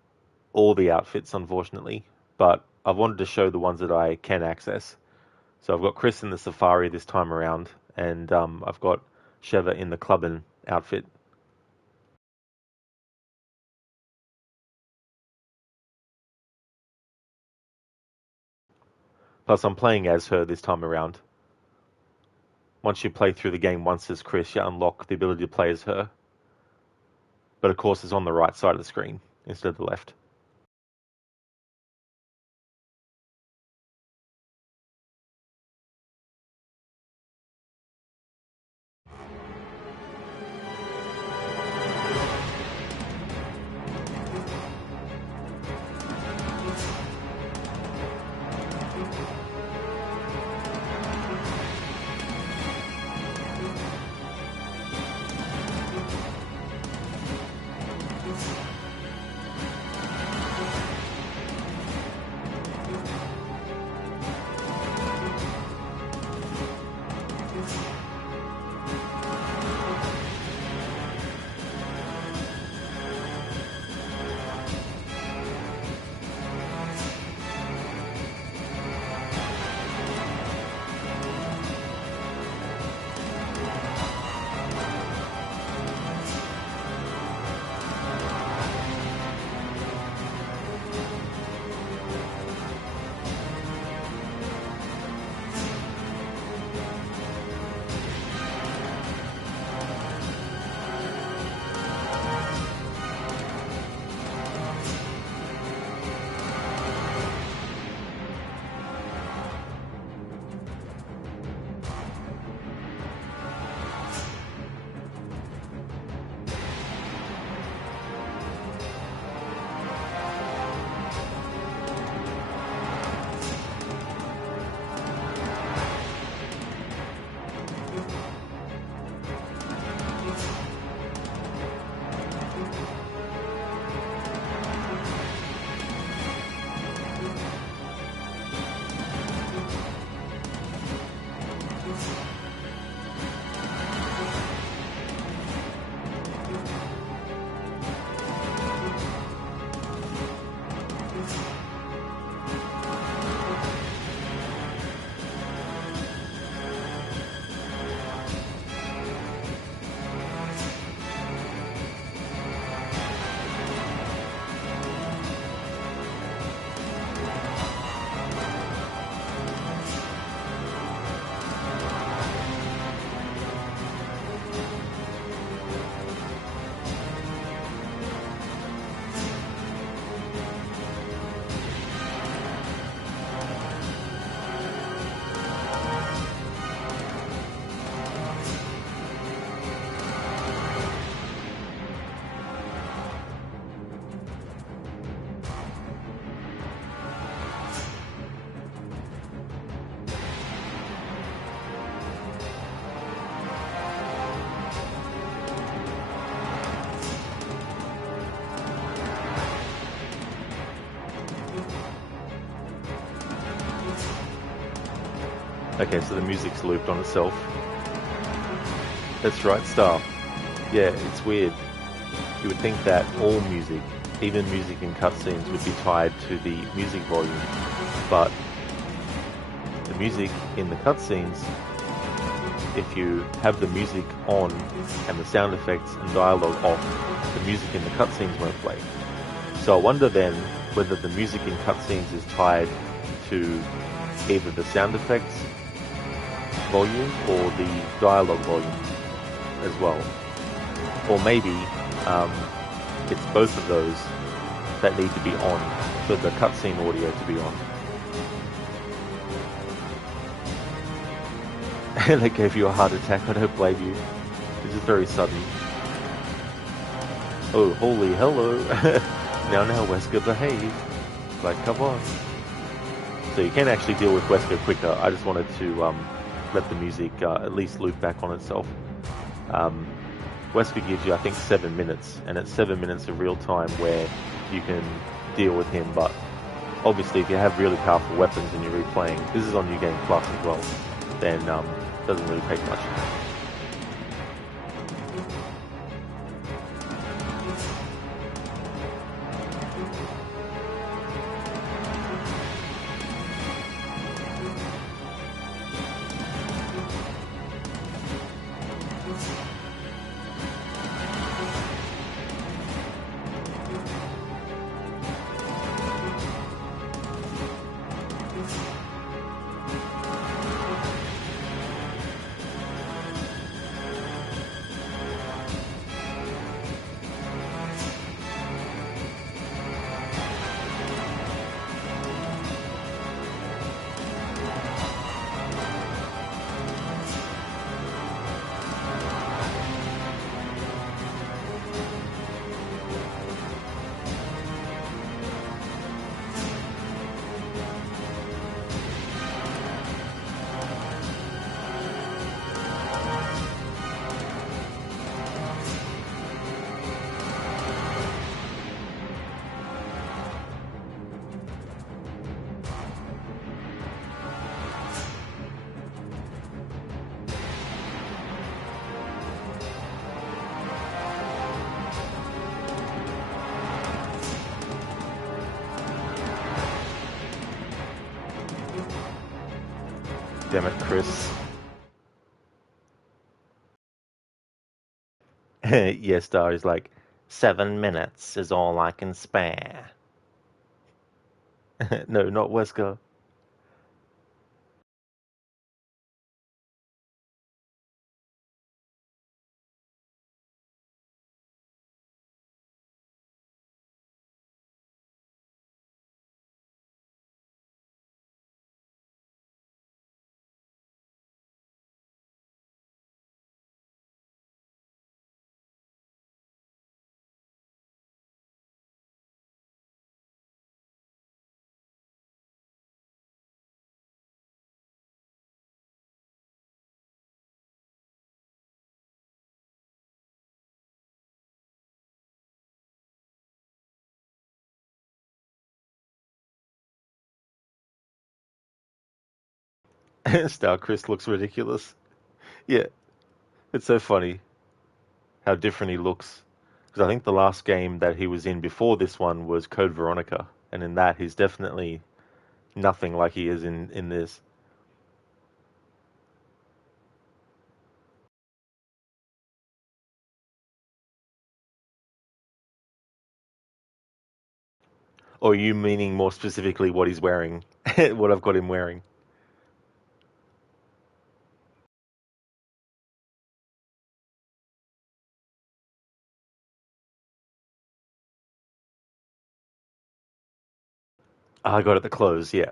all the outfits, unfortunately, but I wanted to show the ones that I can access. So I've got Chris in the safari this time around, and I've got Sheva in the Clubbin outfit. Plus, I'm playing as her this time around. Once you play through the game once as Chris, you unlock the ability to play as her. But of course, it's on the right side of the screen instead of the left. Okay, so the music's looped on itself. That's right, Star. Yeah, it's weird. You would think that all music, even music in cutscenes, would be tied to the music volume, but the music in the cutscenes, if you have the music on and the sound effects and dialogue off, the music in the cutscenes won't play. So I wonder then whether the music in cutscenes is tied to either the sound effects volume or the dialogue volume as well. Or maybe it's both of those that need to be on for the cutscene audio to be on. They gave you a heart attack, I don't blame you. It's just very sudden. Oh, holy hello. now, Wesker, behave. Like, come on. So you can actually deal with Wesker quicker. I just wanted to let the music at least loop back on itself. Wesker gives you, I think, 7 minutes, and it's 7 minutes of real time where you can deal with him, but obviously if you have really powerful weapons and you're replaying, this is on New Game Plus as well, then it doesn't really take much. Damn it, Chris. Yes, Star is like, 7 minutes is all I can spare. No, not Wesker. Star Chris looks ridiculous. Yeah, it's so funny how different he looks. Because I think the last game that he was in before this one was Code Veronica, and in that he's definitely nothing like he is in this. Or are you meaning more specifically what he's wearing? What I've got him wearing? I got it the clothes, yeah.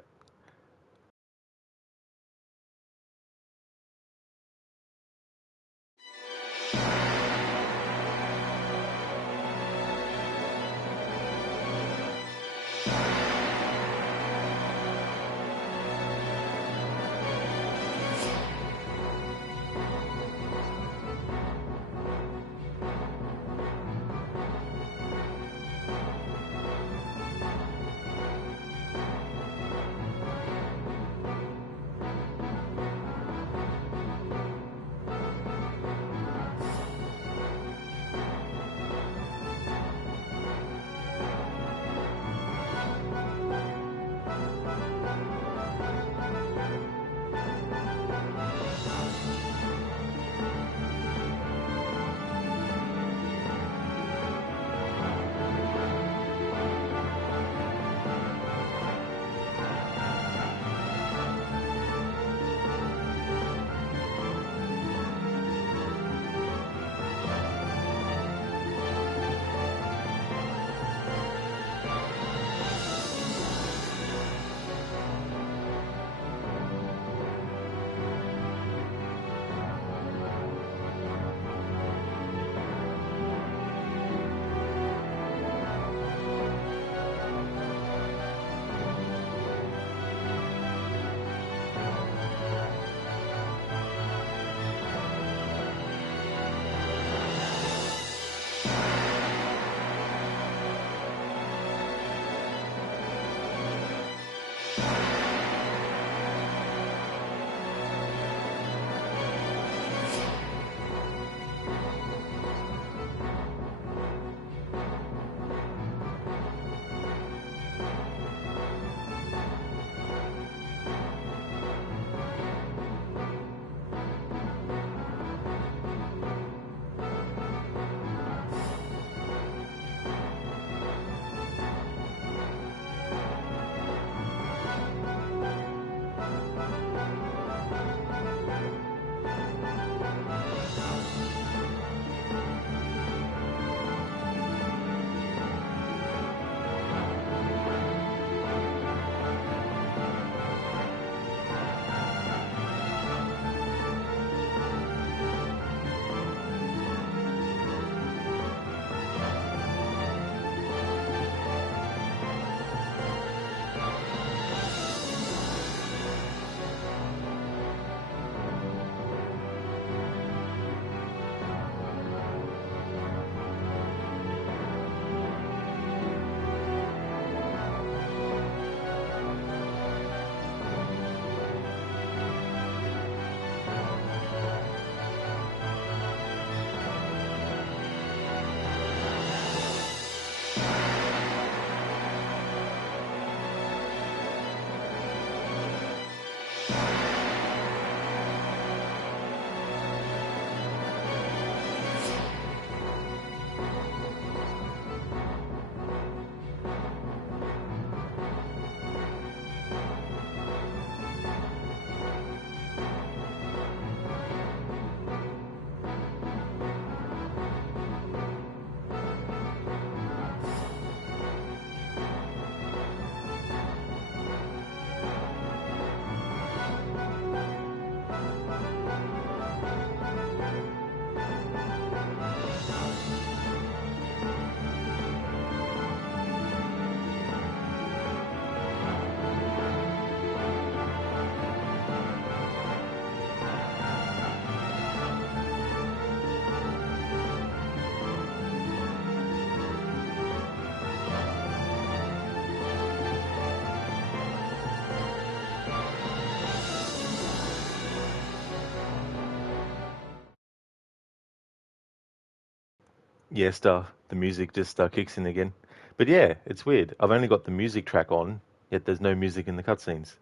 Yes, the music just kicks in again. But yeah, it's weird. I've only got the music track on, yet there's no music in the cutscenes.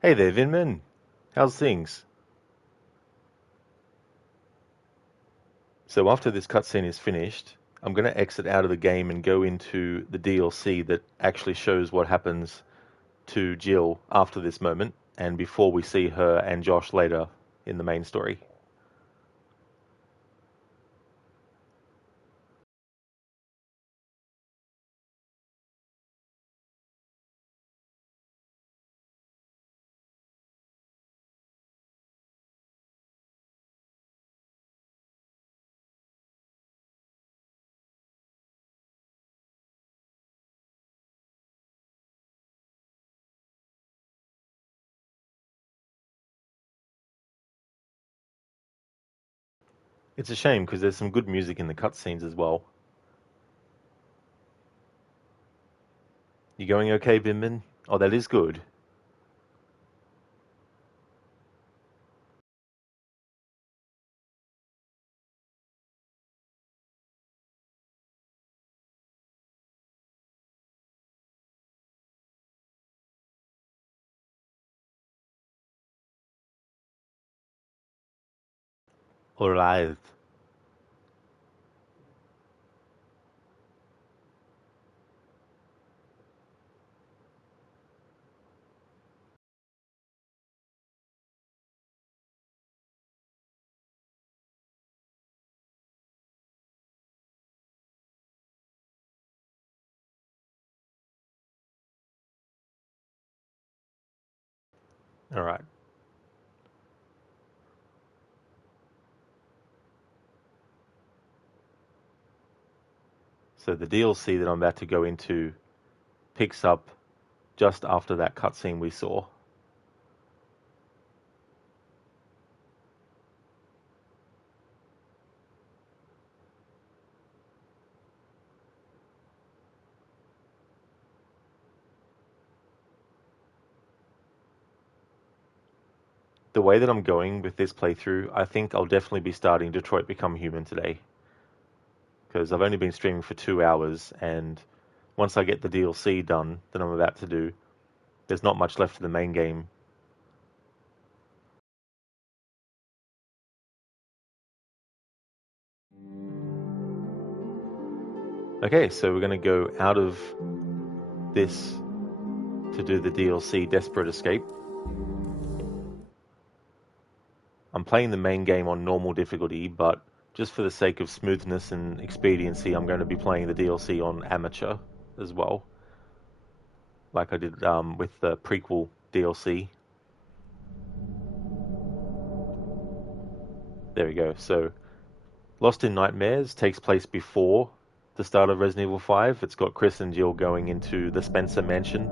Hey there, Vinman. How's things? So after this cutscene is finished, I'm going to exit out of the game and go into the DLC that actually shows what happens to Jill after this moment and before we see her and Josh later in the main story. It's a shame because there's some good music in the cutscenes as well. You going okay, Vinman? Oh, that is good. Alright. Alright. So the DLC that I'm about to go into picks up just after that cutscene we saw. The way that I'm going with this playthrough, I think I'll definitely be starting Detroit Become Human today. Because I've only been streaming for 2 hours, and once I get the DLC done that I'm about to do, there's not much left of the main game. Okay, so we're going to go out of this to do the DLC Desperate Escape. I'm playing the main game on normal difficulty, but just for the sake of smoothness and expediency, I'm going to be playing the DLC on amateur as well, like I did with the prequel DLC. There we go. So, Lost in Nightmares takes place before the start of Resident Evil 5. It's got Chris and Jill going into the Spencer mansion.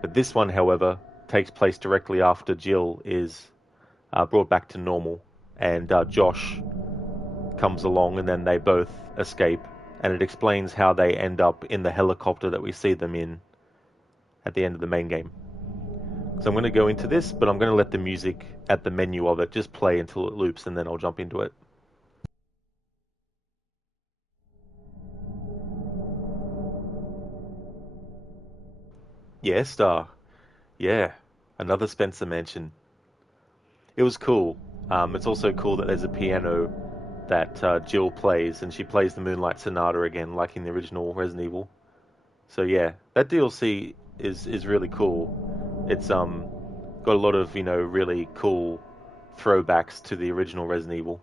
But this one, however, takes place directly after Jill is brought back to normal, and Josh comes along, and then they both escape, and it explains how they end up in the helicopter that we see them in at the end of the main game. So I'm going to go into this, but I'm going to let the music at the menu of it just play until it loops, and then I'll jump into it. Yeah, Star. Yeah, another Spencer mansion. It was cool. It's also cool that there's a piano that Jill plays, and she plays the Moonlight Sonata again, like in the original Resident Evil. So yeah, that DLC is really cool. It's got a lot of really cool throwbacks to the original Resident Evil.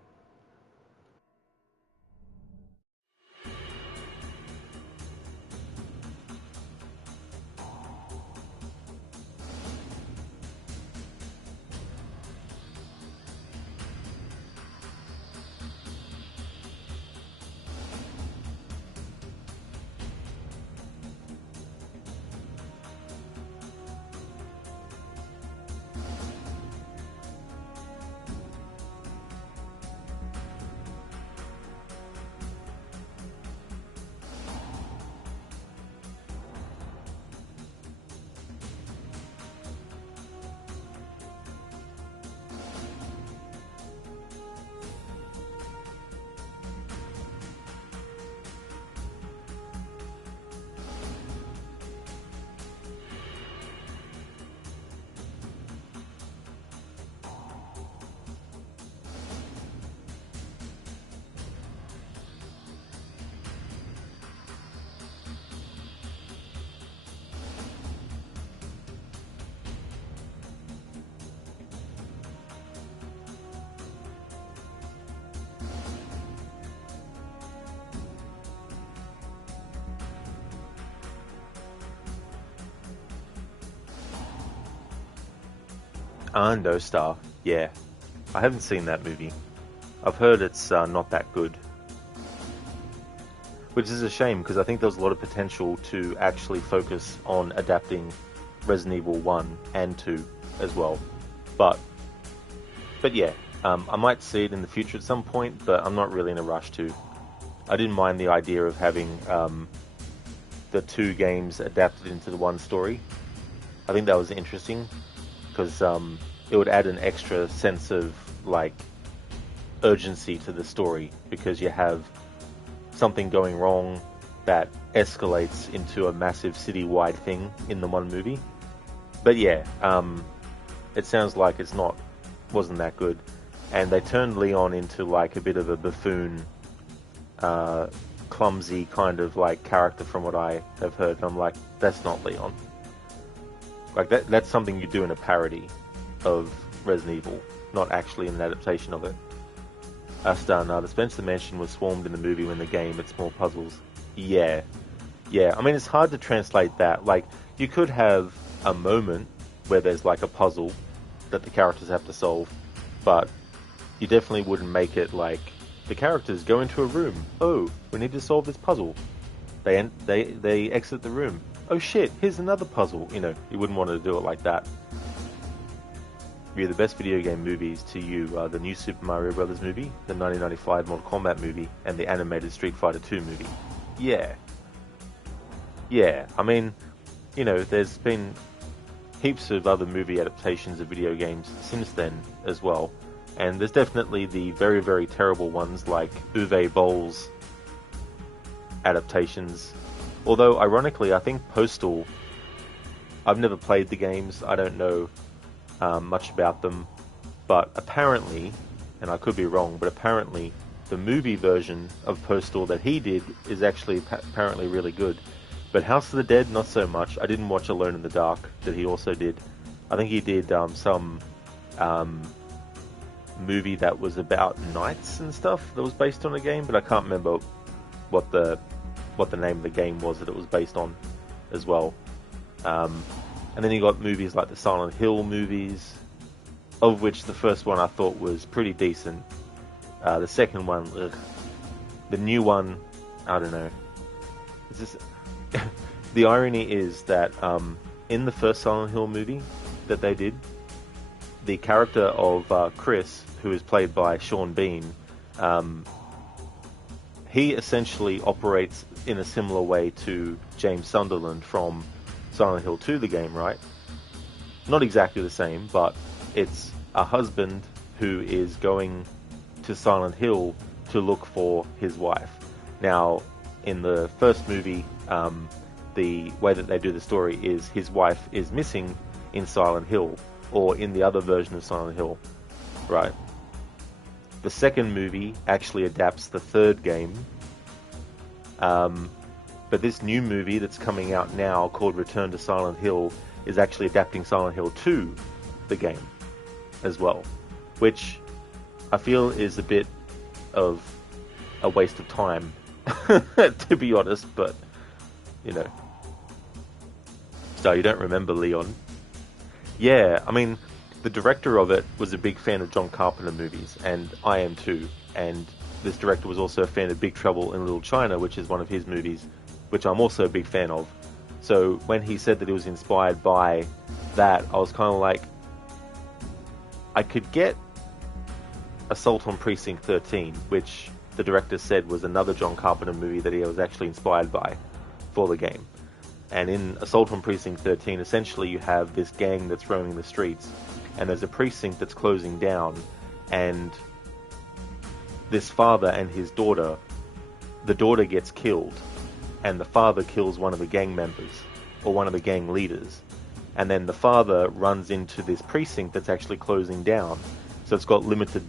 No Star. Yeah. I haven't seen that movie. I've heard it's not that good. Which is a shame, because I think there was a lot of potential to actually focus on adapting Resident Evil 1 and 2 as well. But yeah, I might see it in the future at some point, but I'm not really in a rush to. I didn't mind the idea of having the two games adapted into the one story. I think that was interesting, because it would add an extra sense of, like, urgency to the story, because you have something going wrong that escalates into a massive city-wide thing in the one movie. But yeah, it sounds like wasn't that good, and they turned Leon into like a bit of a buffoon, clumsy kind of like character from what I have heard. And I'm like, that's not Leon. Like that's something you do in a parody of Resident Evil, not actually in an adaptation of it. The Spencer Mansion was swarmed in the movie when the game, it's more puzzles. Yeah. I mean, it's hard to translate that. Like, you could have a moment where there's like a puzzle that the characters have to solve, but you definitely wouldn't make it like the characters go into a room. Oh, we need to solve this puzzle. They exit the room. Oh shit, here's another puzzle. You know, you wouldn't want to do it like that. The best video game movies to you are the new Super Mario Bros. Movie, the 1995 Mortal Kombat movie, and the animated Street Fighter 2 movie. Yeah. I mean, you know, there's been heaps of other movie adaptations of video games since then as well, and there's definitely the very, very terrible ones like Uwe Boll's adaptations. Although, ironically, I think Postal, I've never played the games, I don't know much about them, but apparently, and I could be wrong, but apparently the movie version of Postal that he did is actually apparently really good. But House of the Dead, not so much. I didn't watch Alone in the Dark that he also did. I think he did some movie that was about knights and stuff that was based on a game, but I can't remember what the name of the game was that it was based on as well. And then you got movies like the Silent Hill movies, of which the first one I thought was pretty decent. The second one, ugh. The new one, I don't know. It's just the irony is that in the first Silent Hill movie that they did, the character of Chris, who is played by Sean Bean, he essentially operates in a similar way to James Sunderland from Silent Hill 2, the game, right? Not exactly the same, but it's a husband who is going to Silent Hill to look for his wife. Now, in the first movie, the way that they do the story is his wife is missing in Silent Hill, or in the other version of Silent Hill, right? The second movie actually adapts the third game, but this new movie that's coming out now called Return to Silent Hill is actually adapting Silent Hill 2, the game, as well. Which I feel is a bit of a waste of time, to be honest, but, you know. So you don't remember Leon? Yeah, I mean, the director of it was a big fan of John Carpenter movies, and I am too. And this director was also a fan of Big Trouble in Little China, which is one of his movies, which I'm also a big fan of. So when he said that it was inspired by that, I was kind of like, I could get Assault on Precinct 13, which the director said was another John Carpenter movie that he was actually inspired by for the game. And in Assault on Precinct 13, essentially you have this gang that's roaming the streets, and there's a precinct that's closing down, and this father and his daughter, the daughter gets killed, and the father kills one of the gang members, or one of the gang leaders. And then the father runs into this precinct that's actually closing down. So it's got limited,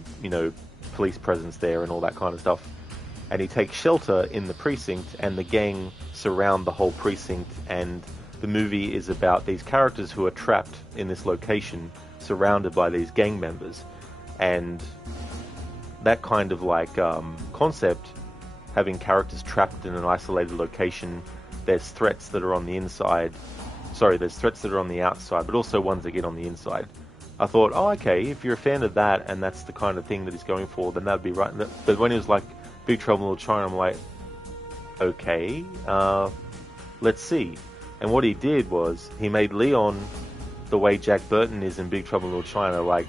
police presence there and all that kind of stuff. And he takes shelter in the precinct, and the gang surround the whole precinct, and the movie is about these characters who are trapped in this location, surrounded by these gang members. And that kind of concept, having characters trapped in an isolated location, there's threats that are on the inside. Sorry, there's threats that are on the outside, but also ones that get on the inside. I thought, oh, okay, if you're a fan of that and that's the kind of thing that he's going for, then that'd be right. But when he was like Big Trouble in Little China, I'm like, okay, let's see. And what he did was he made Leon the way Jack Burton is in Big Trouble in Little China. Like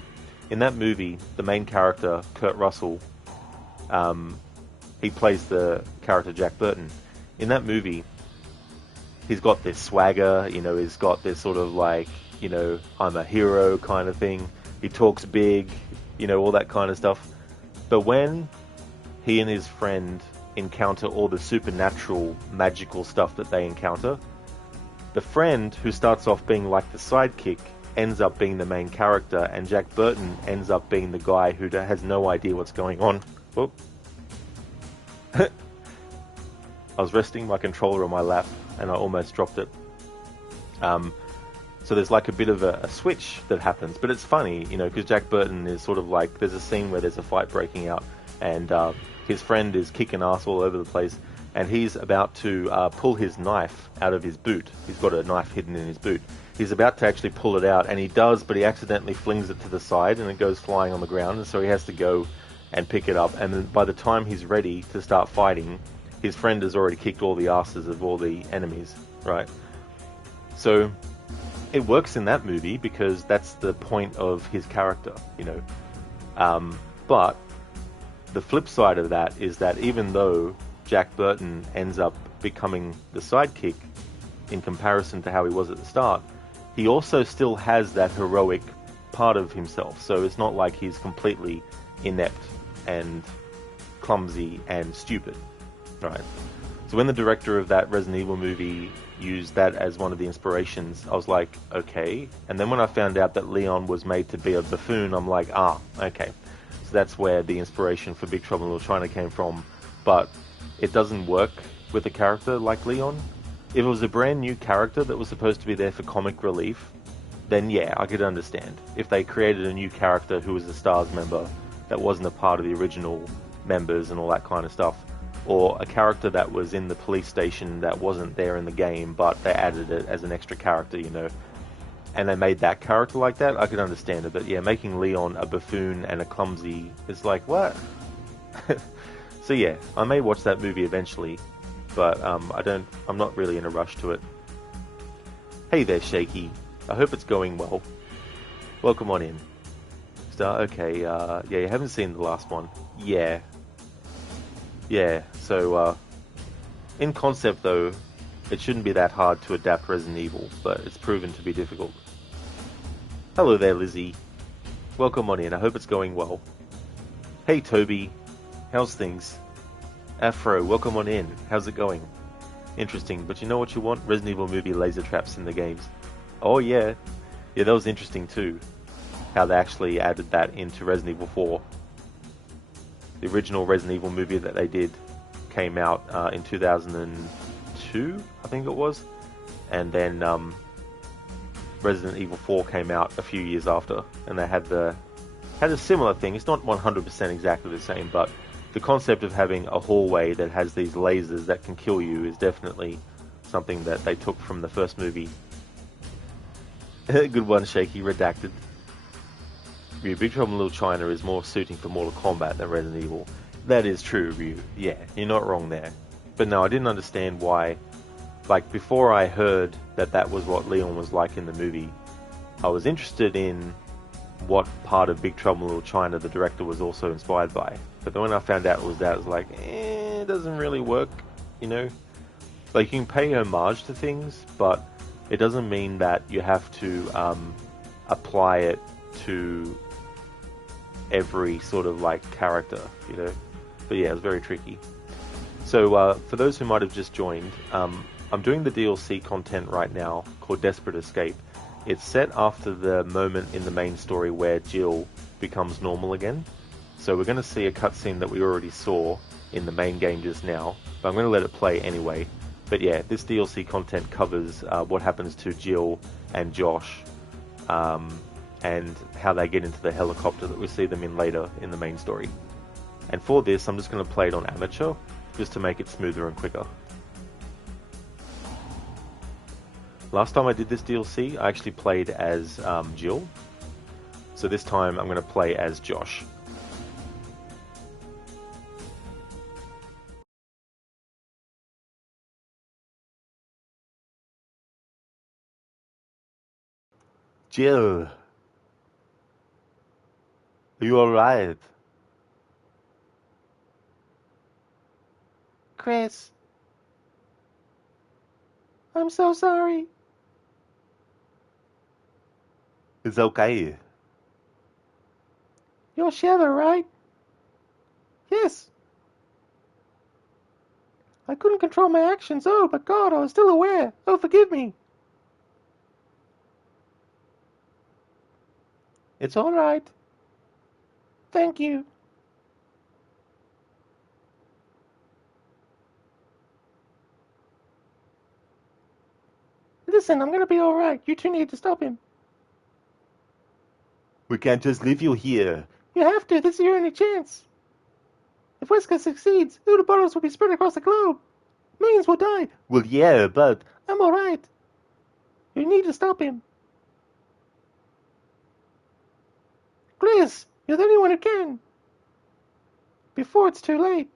in that movie, the main character, Kurt Russell, he plays the character Jack Burton. In that movie, he's got this swagger, he's got this sort of like, I'm a hero kind of thing. He talks big, all that kind of stuff. But when he and his friend encounter all the supernatural, magical stuff that they encounter, the friend who starts off being like the sidekick ends up being the main character, and Jack Burton ends up being the guy who has no idea what's going on. Whoop. I was resting my controller on my lap and I almost dropped it. So there's like a bit of a switch that happens, but it's funny, because Jack Burton is sort of like, there's a scene where there's a fight breaking out, and his friend is kicking ass all over the place, and he's about to pull his knife out of his boot. He's got a knife hidden in his boot. He's about to actually pull it out, and he does, but he accidentally flings it to the side, and it goes flying on the ground, and so he has to go and pick it up, and then by the time he's ready to start fighting, his friend has already kicked all the asses of all the enemies, right? So it works in that movie because that's the point of his character, But the flip side of that is that even though Jack Burton ends up becoming the sidekick in comparison to how he was at the start, he also still has that heroic part of himself. So it's not like he's completely inept and clumsy and stupid, right? So when the director of that Resident Evil movie used that as one of the inspirations, I was like, okay. And then when I found out that Leon was made to be a buffoon, I'm like, okay. So that's where the inspiration for Big Trouble in Little China came from. But it doesn't work with a character like Leon. If it was a brand new character that was supposed to be there for comic relief, then yeah, I could understand. If they created a new character who was a STARS member that wasn't a part of the original members and all that kind of stuff, or a character that was in the police station that wasn't there in the game, but they added it as an extra character, and they made that character like that, I could understand it. But yeah, making Leon a buffoon and a clumsy, it's like, what? So yeah, I may watch that movie eventually, but I'm not really in a rush to it. Hey there, Shaky. I hope it's going well. Welcome on in. Okay, yeah, you haven't seen the last one. Yeah, so in concept though, it shouldn't be that hard to adapt Resident Evil, but it's proven to be difficult. Hello there, Lizzie. Welcome on in, I hope it's going well. Hey Toby, how's things? Afro, welcome on in, how's it going? Interesting, but you know what you want? Resident Evil movie laser traps in the games. Oh yeah, that was interesting too, how they actually added that into Resident Evil 4. The original Resident Evil movie that they did came out in 2002, I think it was. And then Resident Evil 4 came out a few years after. And they had a similar thing. It's not 100% exactly the same, but the concept of having a hallway that has these lasers that can kill you is definitely something that they took from the first movie. Good one, Shaky, redacted. Ryu, Big Trouble in Little China is more suiting for Mortal Kombat than Resident Evil. That is true, Ryu. Yeah, you're not wrong there. But no, I didn't understand why. Like, before I heard that was what Leon was like in the movie, I was interested in what part of Big Trouble in Little China the director was also inspired by. But then when I found out it was that, I was like, it doesn't really work, Like, you can pay homage to things, but it doesn't mean that you have to apply it to every sort of like character, But yeah, it was very tricky. So for those who might have just joined, I'm doing the DLC content right now called Desperate Escape. It's set after the moment in the main story where Jill becomes normal again. So we're going to see a cutscene that we already saw in the main game just now, but I'm going to let it play anyway. But yeah, this DLC content covers what happens to Jill and Josh, and how they get into the helicopter that we see them in later in the main story. And for this, I'm just going to play it on amateur, just to make it smoother and quicker. Last time I did this DLC, I actually played as Jill. So this time I'm going to play as Josh. Jill, are you alright? Chris, I'm so sorry. It's okay. You're Sheva, right? Yes. I couldn't control my actions. Oh, but God, I was still aware. Oh, forgive me. It's alright. Thank you. Listen, I'm gonna be alright. You two need to stop him. We can't just leave you here. You have to. This is your only chance. If Wesker succeeds, all the bottles will be spread across the globe. Millions will die. Well, yeah, but I'm alright. You need to stop him. Gliss, you're the only one who can. Before it's too late.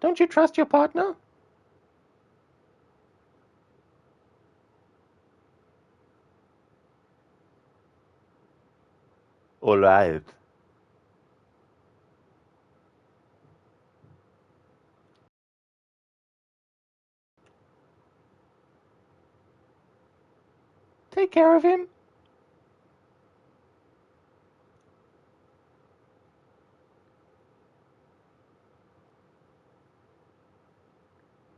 Don't you trust your partner? Alright. Take care of him.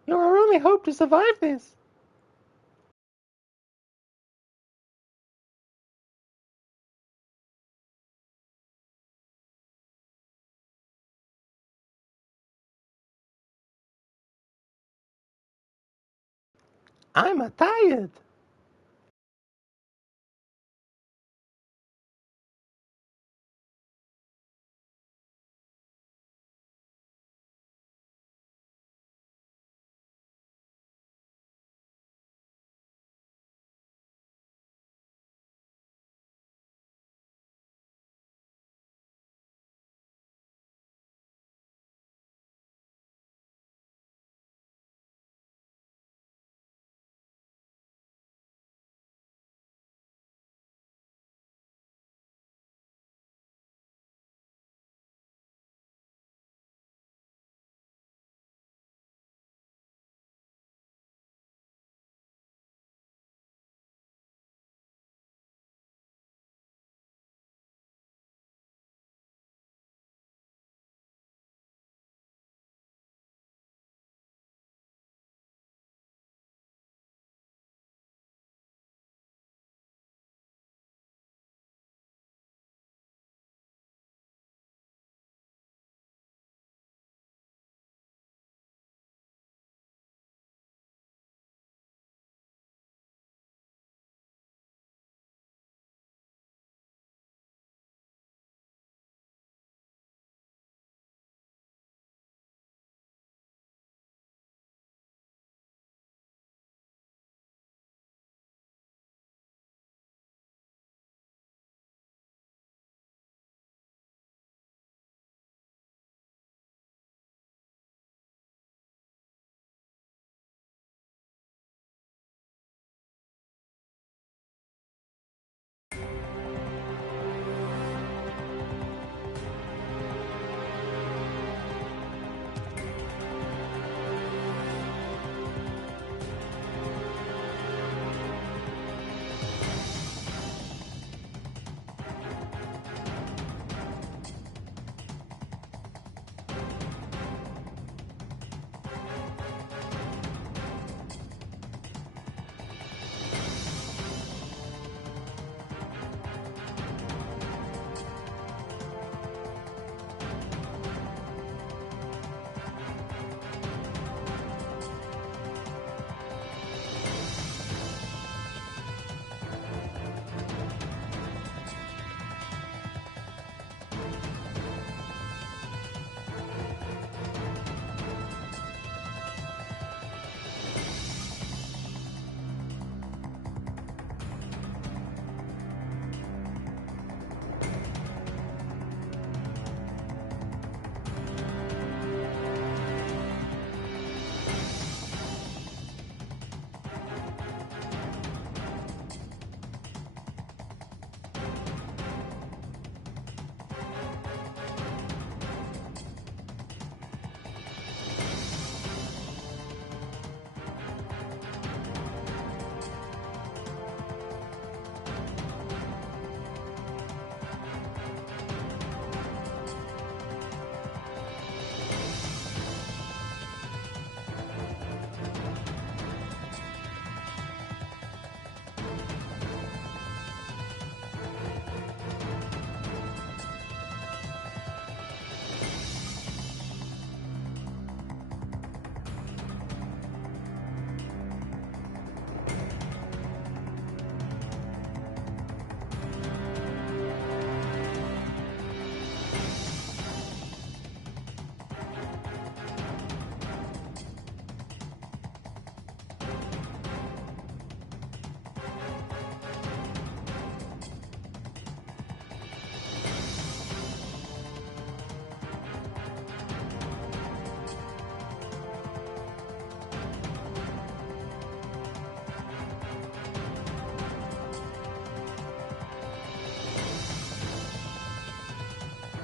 You're our only hope to survive this. I'm tired.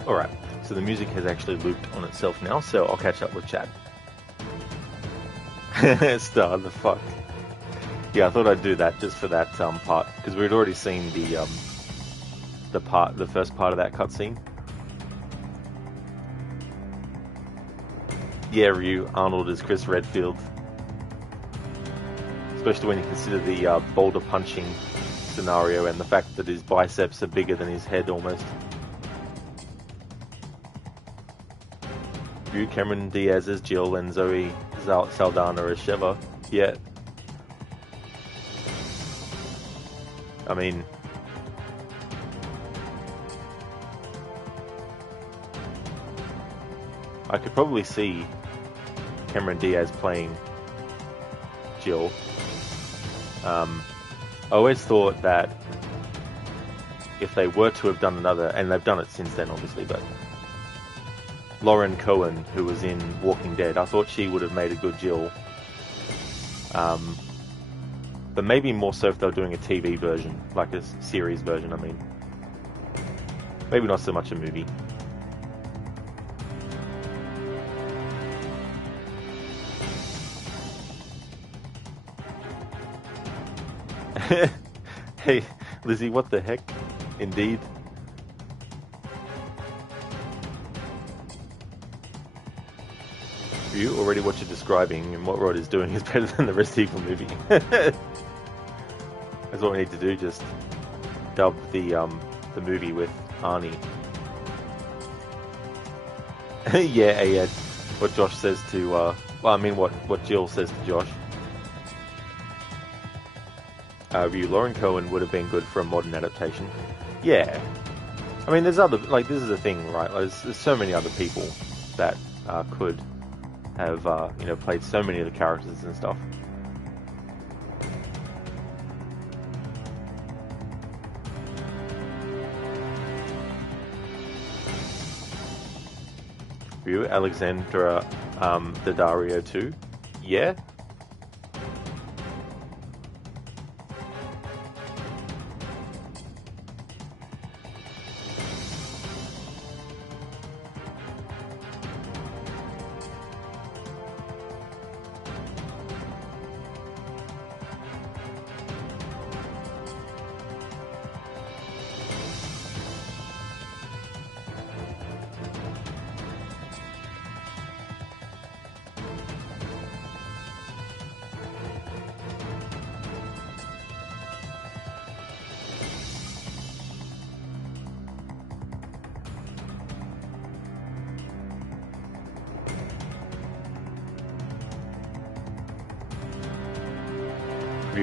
Alright, so the music has actually looped on itself now, so I'll catch up with chat. Star, the fuck. Yeah, I thought I'd do that just for that part, because we'd already seen the first part of that cutscene. Yeah, Ryu, Arnold is Chris Redfield. Especially when you consider the boulder punching scenario and the fact that his biceps are bigger than his head almost. Ryu, Cameron Diaz as Jill and Zoe Saldana as Sheva. Yeah. I mean, I could probably see Cameron Diaz playing Jill. I always thought that if they were to have done another, and they've done it since then obviously, but Lauren Cohen, who was in Walking Dead, I thought she would have made a good Jill. But maybe more so if they were doing a TV version, like a series version, I mean. Maybe not so much a movie. Hey, Lizzie, what the heck? Indeed. You already what you're describing and what Rod is doing is better than the Resident Evil movie. That's what we need to do, just dub the movie with Arnie. Yeah, what Josh says to, well, I mean what Jill says to Josh. Lauren Cohen would have been good for a modern adaptation. Yeah. I mean, there's other, like, this is the thing, right? There's so many other people that could have, played so many of the characters and stuff. Alexandra Daddario too. Yeah.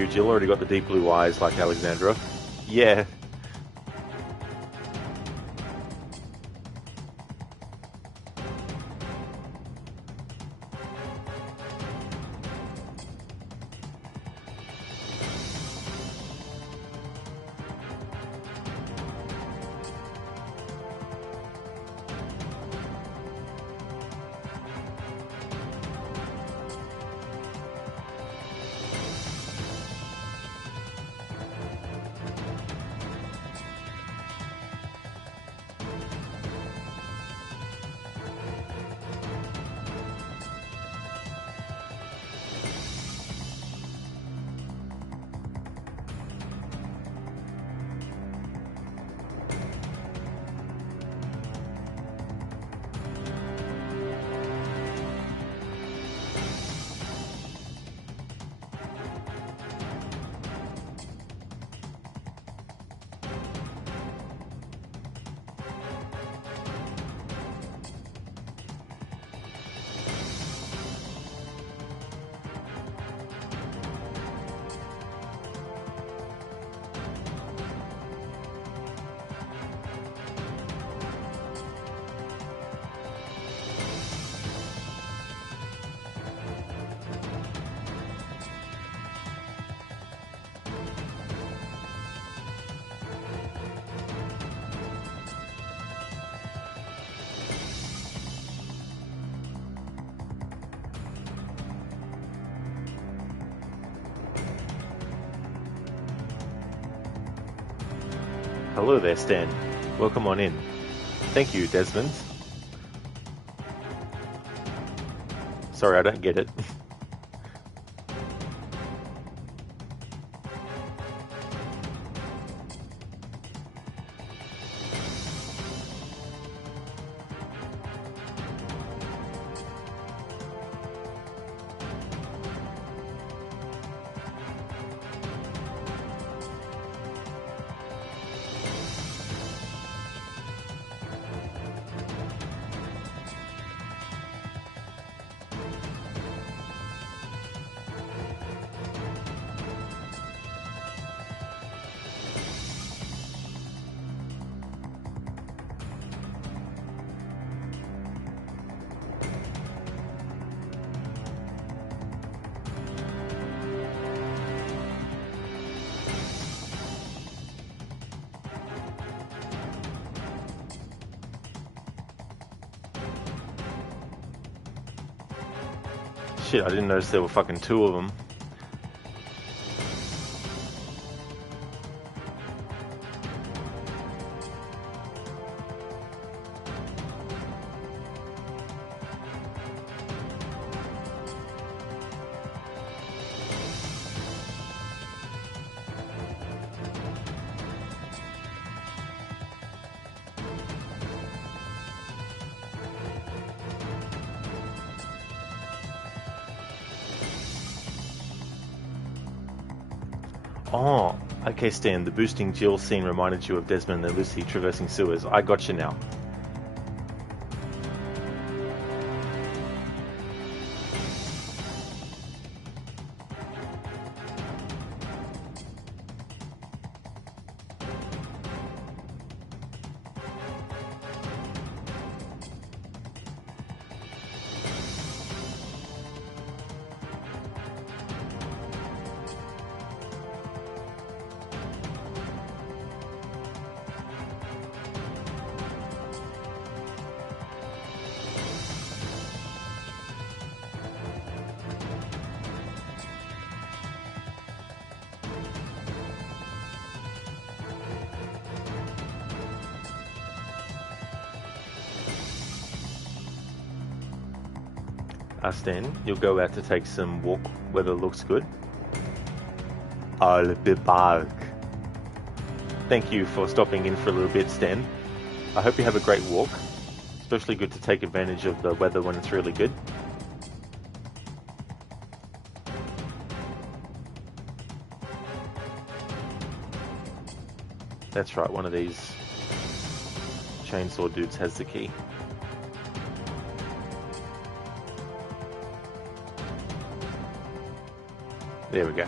Jill already got the deep blue eyes like Alexandra. Yeah. Hello there, Stan. Welcome on in. Thank you, Desmond. Sorry, I don't get it. Shit, I didn't notice there were fucking two of them. Oh, okay, Stan. The boosting Jill scene reminded you of Desmond and Lucy traversing sewers. I got you now. Stan, you'll go out to take some walk. Weather looks good. I'll be back. Thank you for stopping in for a little bit, Stan. I hope you have a great walk. Especially good to take advantage of the weather when it's really good. That's right, one of these chainsaw dudes has the key. There we go.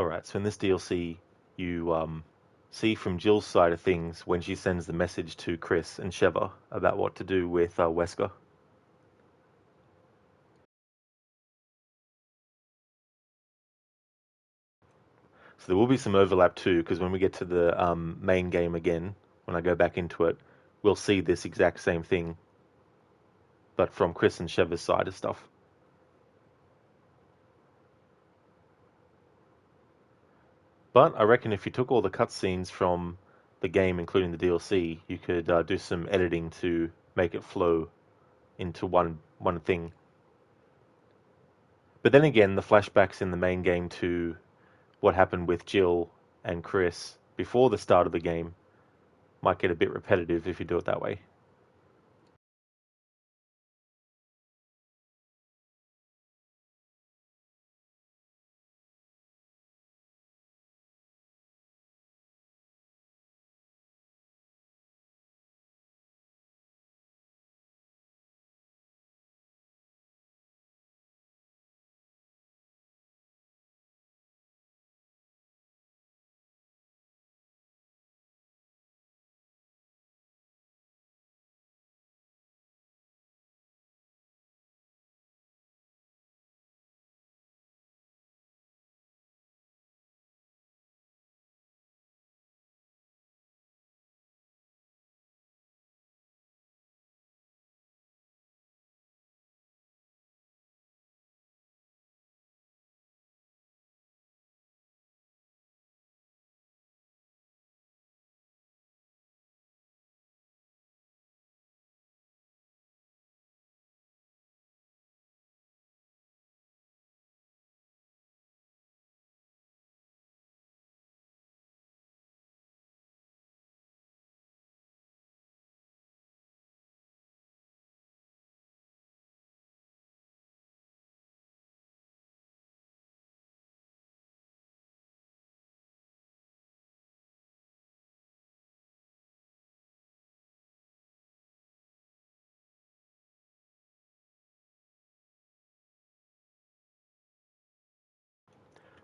Alright, so in this DLC, you see from Jill's side of things when she sends the message to Chris and Sheva about what to do with Wesker. So there will be some overlap too, because when we get to the main game again, when I go back into it, we'll see this exact same thing, but from Chris and Sheva's side of stuff. But I reckon if you took all the cutscenes from the game, including the DLC, you could do some editing to make it flow into one thing. But then again, the flashbacks in the main game to what happened with Jill and Chris before the start of the game might get a bit repetitive if you do it that way.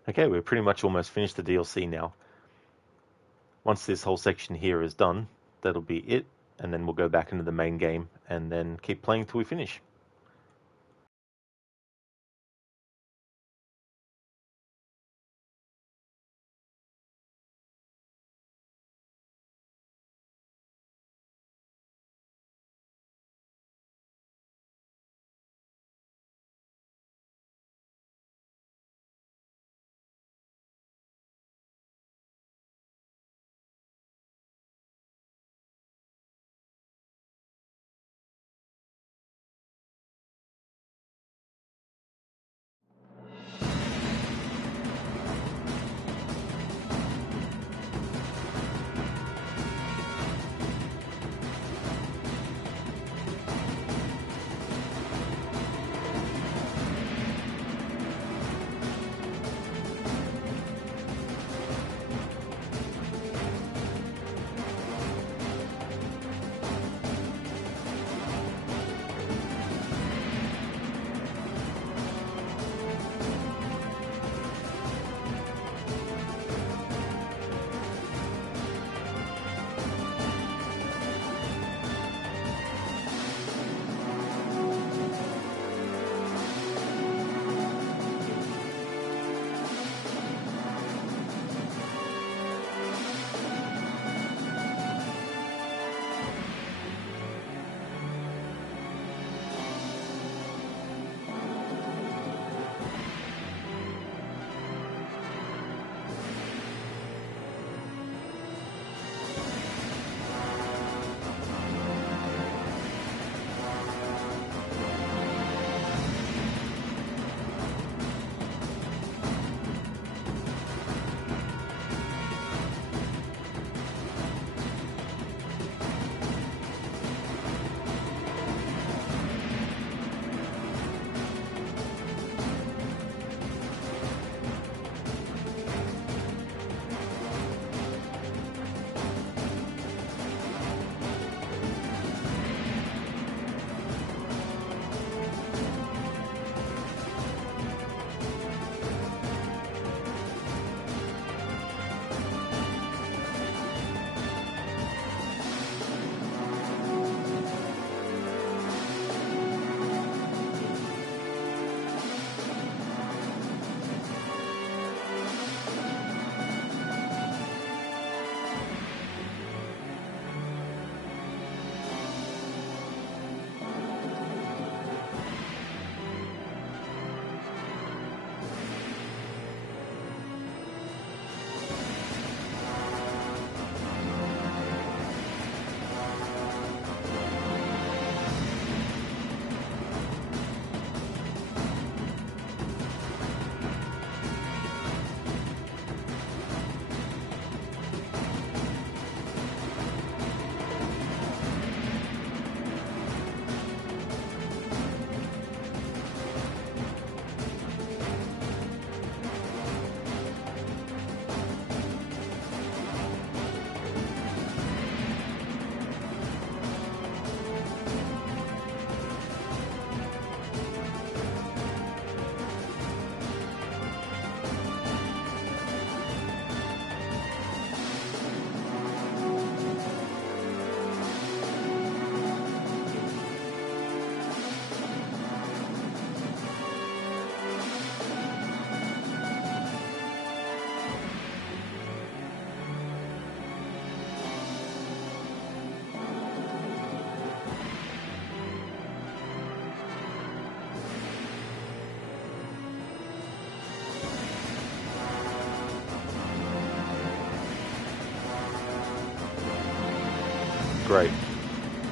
Okay, we're pretty much almost finished the DLC now. Once this whole section here is done, that'll be it, and then we'll go back into the main game and then keep playing till we finish.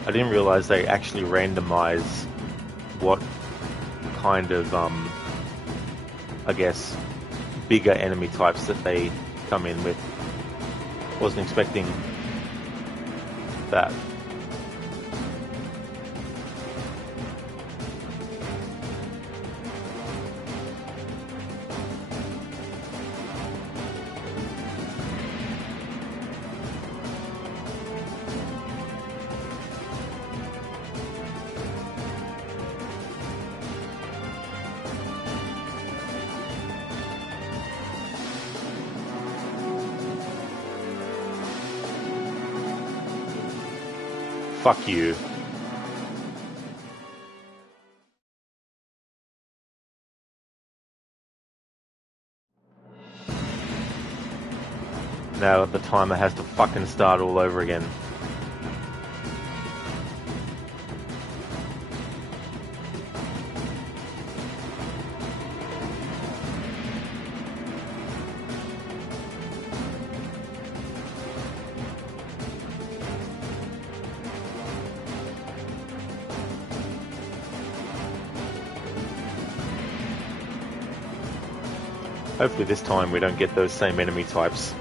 I didn't realize they actually randomize what kind of, I guess, bigger enemy types that they come in with. Wasn't expecting that. Fuck you. Now the timer has to fucking start all over again. Hopefully this time we don't get those same enemy types.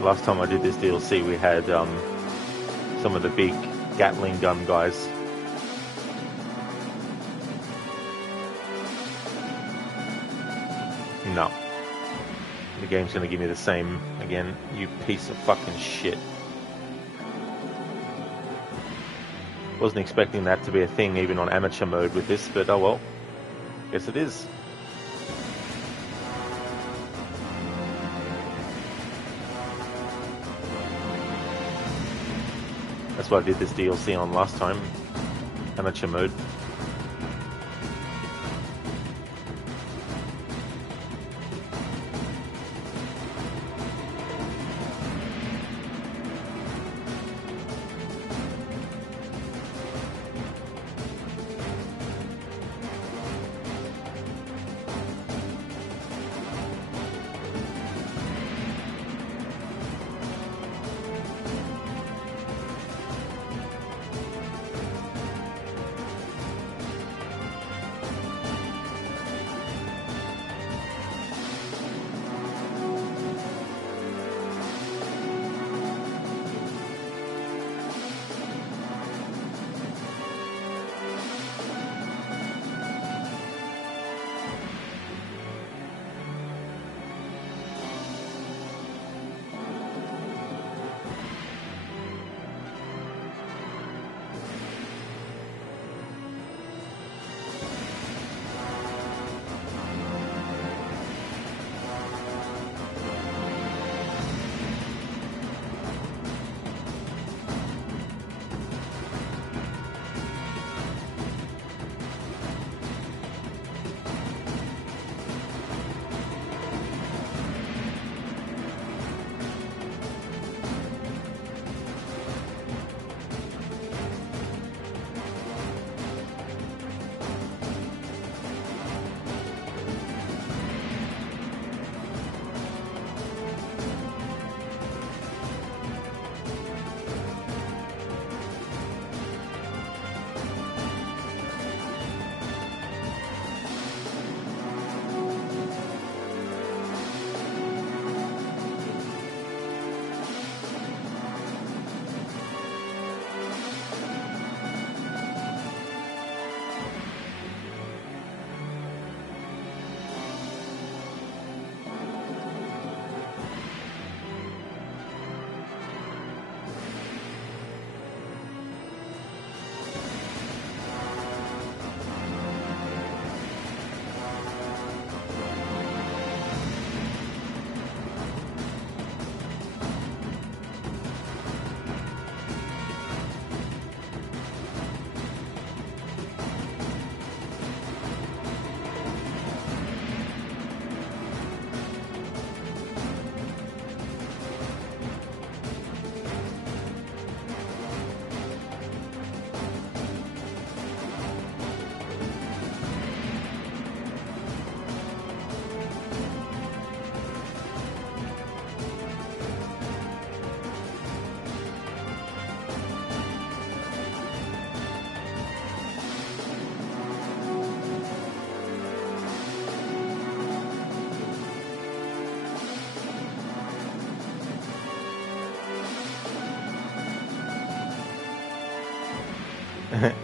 Last time I did this DLC we had some of the big Gatling gun guys. No. The game's gonna give me the same again, you piece of fucking shit. Wasn't expecting that to be a thing even on amateur mode with this, but oh well. Guess it is. That's what I did this DLC on last time. Amateur mode.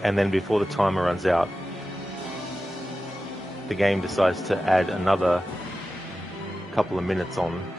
and then before the timer runs out, the game decides to add another couple of minutes on.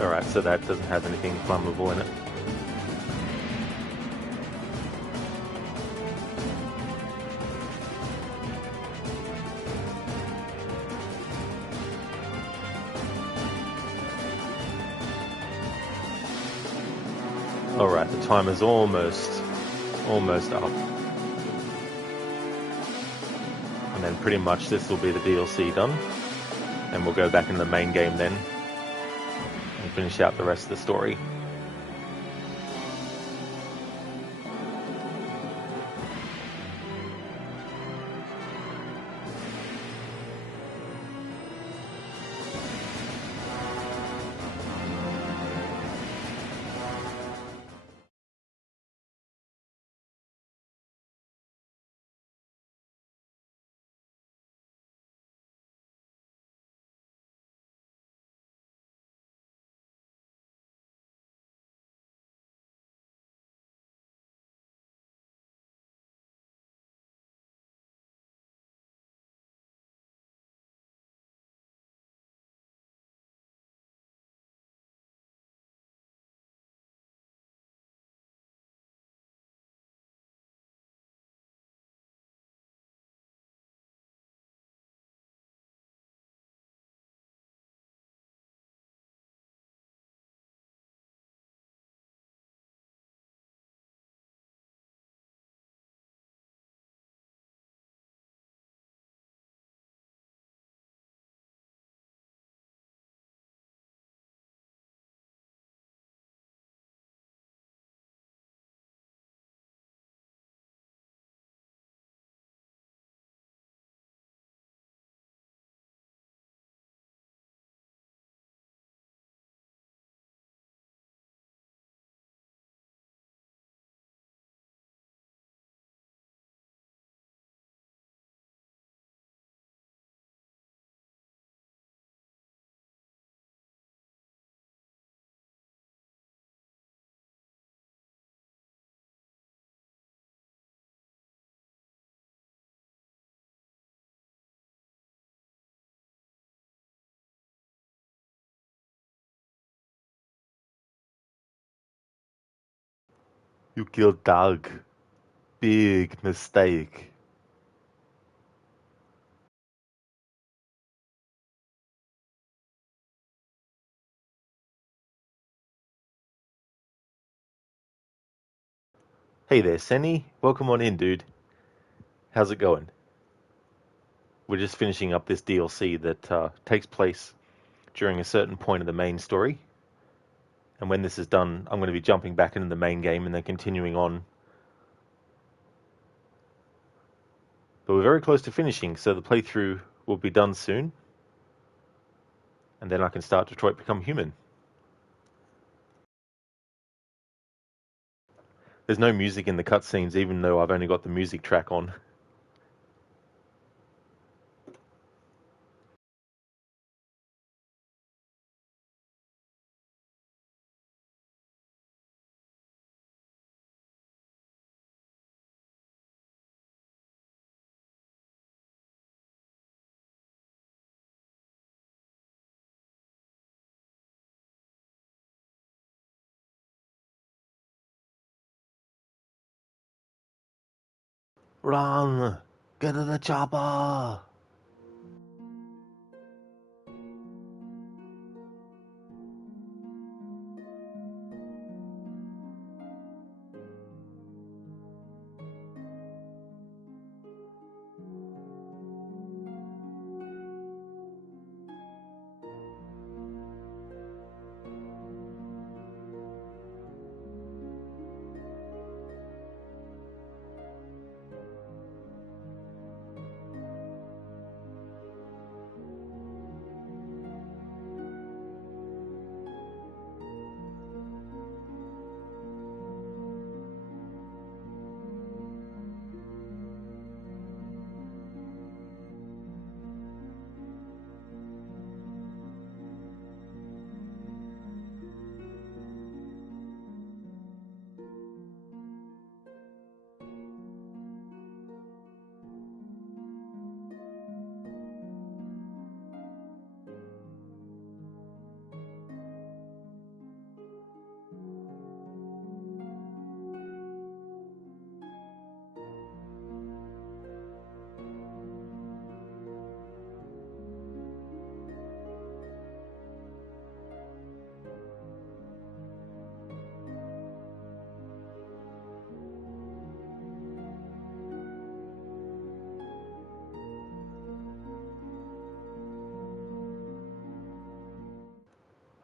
Alright, so that doesn't have anything flammable in it. Alright, the timer's almost up. And then pretty much this will be the DLC done. And we'll go back in the main game then and finish out the rest of the story. You killed Doug. Big mistake. Hey there, Senny. Welcome on in, dude. How's it going? We're just finishing up this DLC that takes place during a certain point of the main story. And when this is done, I'm going to be jumping back into the main game and then continuing on But we're very close to finishing, so the playthrough will be done soon. And then I can start Detroit Become Human. There's no music in the cutscenes, even though I've only got the music track on. Run! Get to the chopper!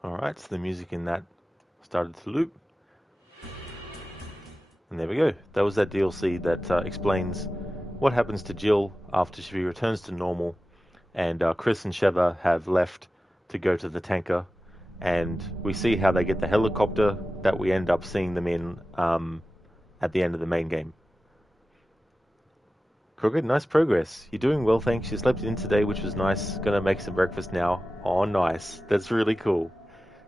Alright, so the music in that started to loop. And there we go. That was that DLC that explains what happens to Jill after she returns to normal. And Chris and Sheva have left to go to the tanker. And we see how they get the helicopter that we end up seeing them in at the end of the main game. Crooked, nice progress. You're doing well, thanks. You slept in today, which was nice. Gonna make some breakfast now. Oh, nice. That's really cool.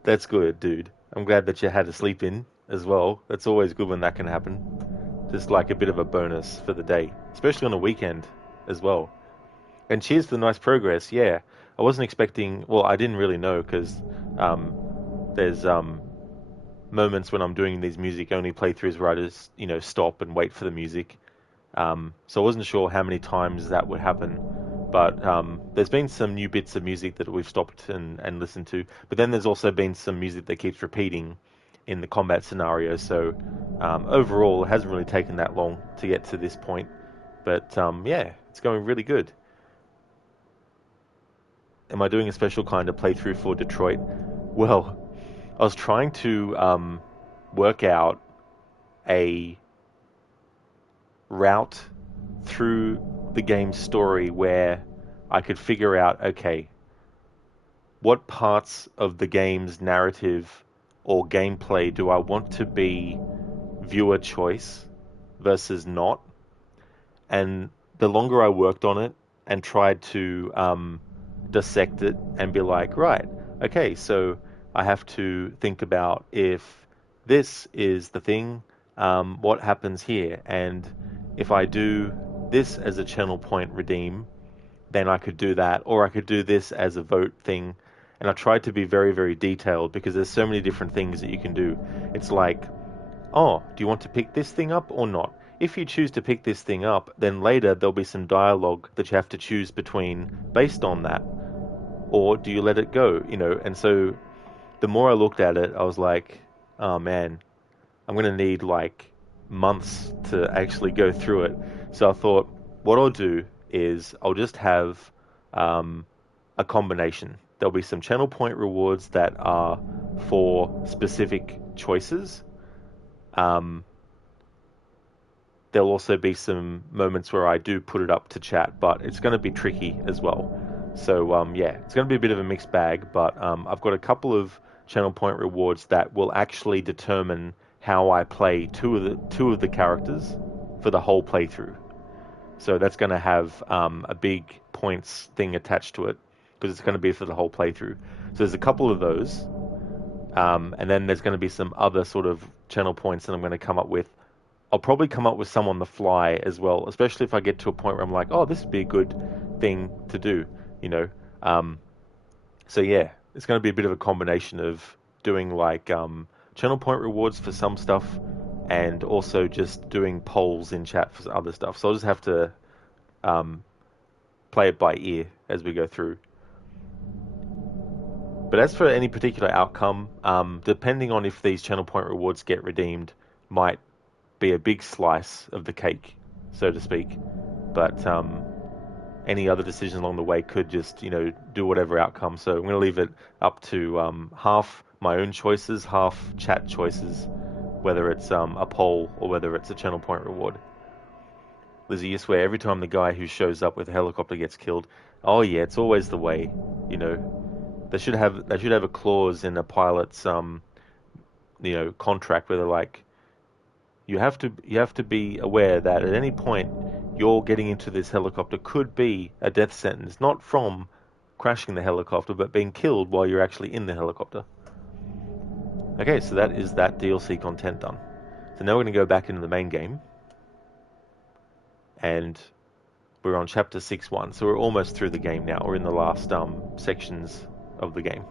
That's good, dude. I'm glad that you had to sleep in as well. That's always good when that can happen. Just like a bit of a bonus for the day, especially on a weekend as well. And cheers for the nice progress. Yeah, I wasn't expecting. Well, I didn't really know because there's moments when I'm doing these music-only playthroughs where I just stop and wait for the music. So I wasn't sure how many times that would happen. But there's been some new bits of music that we've stopped and listened to. But then there's also been some music that keeps repeating in the combat scenario. So overall, it hasn't really taken that long to get to this point. But yeah, it's going really good. Am I doing a special kind of playthrough for Detroit? Well, I was trying to work out a route through the game's story where I could figure out, okay, what parts of the game's narrative or gameplay do I want to be viewer choice versus not? And the longer I worked on it and tried to dissect it and be like, right, okay, so I have to think about if this is the thing, what happens here? And if I do this as a channel point redeem, then I could do that, or I could do this as a vote thing. And I tried to be very, very detailed because there's so many different things that you can do. It's like, oh, do you want to pick this thing up or not? If you choose to pick this thing up, then later there'll be some dialogue that you have to choose between based on that. Or do you let it go? And so the more I looked at it, I was like, oh man, I'm going to need like months to actually go through it. So I thought, what I'll do is I'll just have a combination. There'll be some channel point rewards that are for specific choices. there'll also be some moments where I do put it up to chat, but it's going to be tricky as well. So yeah, it's going to be a bit of a mixed bag, but I've got a couple of channel point rewards that will actually determine how I play two of the characters for the whole playthrough. So that's going to have a big points thing attached to it because it's going to be for the whole playthrough. So there's a couple of those, and then there's going to be some other sort of channel points that I'm going to come up with. I'll probably come up with some on the fly as well, especially if I get to a point where I'm like, oh, this would be a good thing to do, you know. So yeah, it's going to be a bit of a combination of doing like channel point rewards for some stuff and also just doing polls in chat for other stuff. So I'll just have to play it by ear as we go through. But as for any particular outcome, depending on if these channel point rewards get redeemed, might be a big slice of the cake, so to speak. But any other decision along the way could just, do whatever outcome. So I'm going to leave it up to half my own choices, half chat choices, whether it's a poll or whether it's a channel point reward. Lizzie, you swear every time the guy who shows up with a helicopter gets killed, oh yeah, it's always the way, They should have a clause in a pilot's contract where they're like, you have to be aware that at any point you're getting into this helicopter could be a death sentence, not from crashing the helicopter, but being killed while you're actually in the helicopter. Okay, so that is that DLC content done. So now we're going to go back into the main game, and we're on chapter 6.1, so we're almost through the game now. We're in the last sections of the game.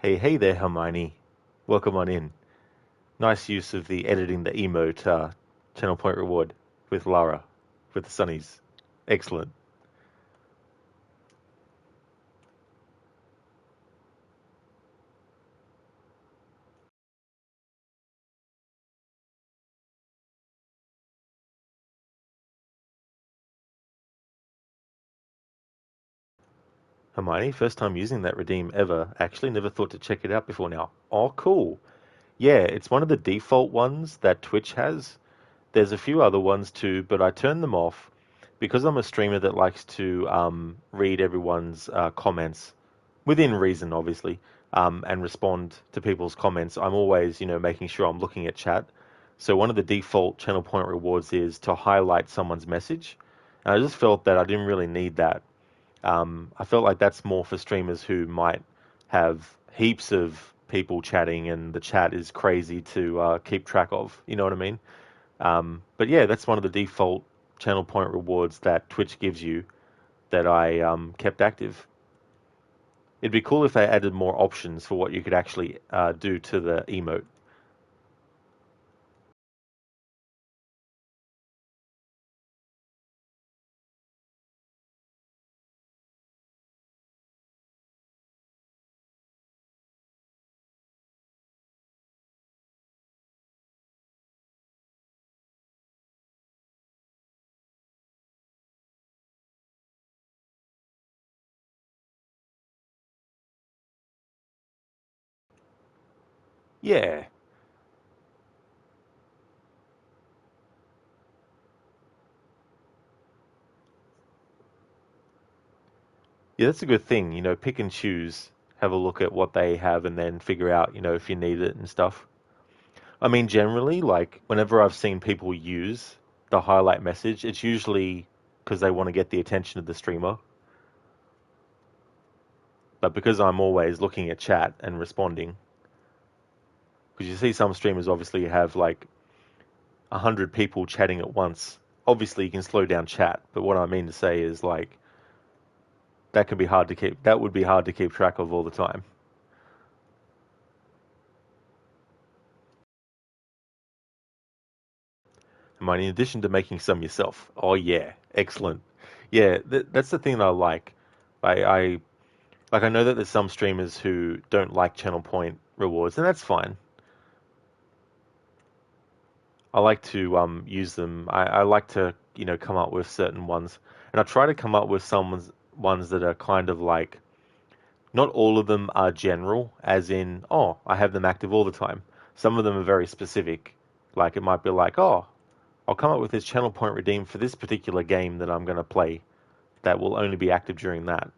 Hey there, Hermione. Welcome on in. Nice use of the editing the emote channel point reward with Lara, with the Sunnies. Excellent. Hermione, first time using that redeem ever. Actually, never thought to check it out before now. Oh, cool. Yeah, it's one of the default ones that Twitch has. There's a few other ones too, but I turned them off because I'm a streamer that likes to read everyone's comments within reason, obviously, and respond to people's comments. I'm always, making sure I'm looking at chat. So one of the default channel point rewards is to highlight someone's message. And I just felt that I didn't really need that. I felt like that's more for streamers who might have heaps of people chatting and the chat is crazy to keep track of. You know what I mean? But yeah, that's one of the default channel point rewards that Twitch gives you that I kept active. It'd be cool if they added more options for what you could actually do to the emote. Yeah, yeah, that's a good thing. Pick and choose, have a look at what they have, and then figure out, if you need it and stuff. I mean, generally, like whenever I've seen people use the highlight message, it's usually because they want to get the attention of the streamer. But because I'm always looking at chat and responding, because you see some streamers obviously have like 100 people chatting at once. Obviously, you can slow down chat, but what I mean to say is like that can be hard to keep. That would be hard to keep track of all the time. I mean, in addition to making some yourself. Oh yeah, excellent. Yeah, that's the thing that I like. I like. I know that there's some streamers who don't like channel point rewards, and that's fine. I like to use them. I like to come up with certain ones, and I try to come up with some ones that are kind of like not all of them are general, as in I have them active all the time. Some of them are very specific. Like it might be like I'll come up with this channel point redeem for this particular game that I'm going to play that will only be active during that.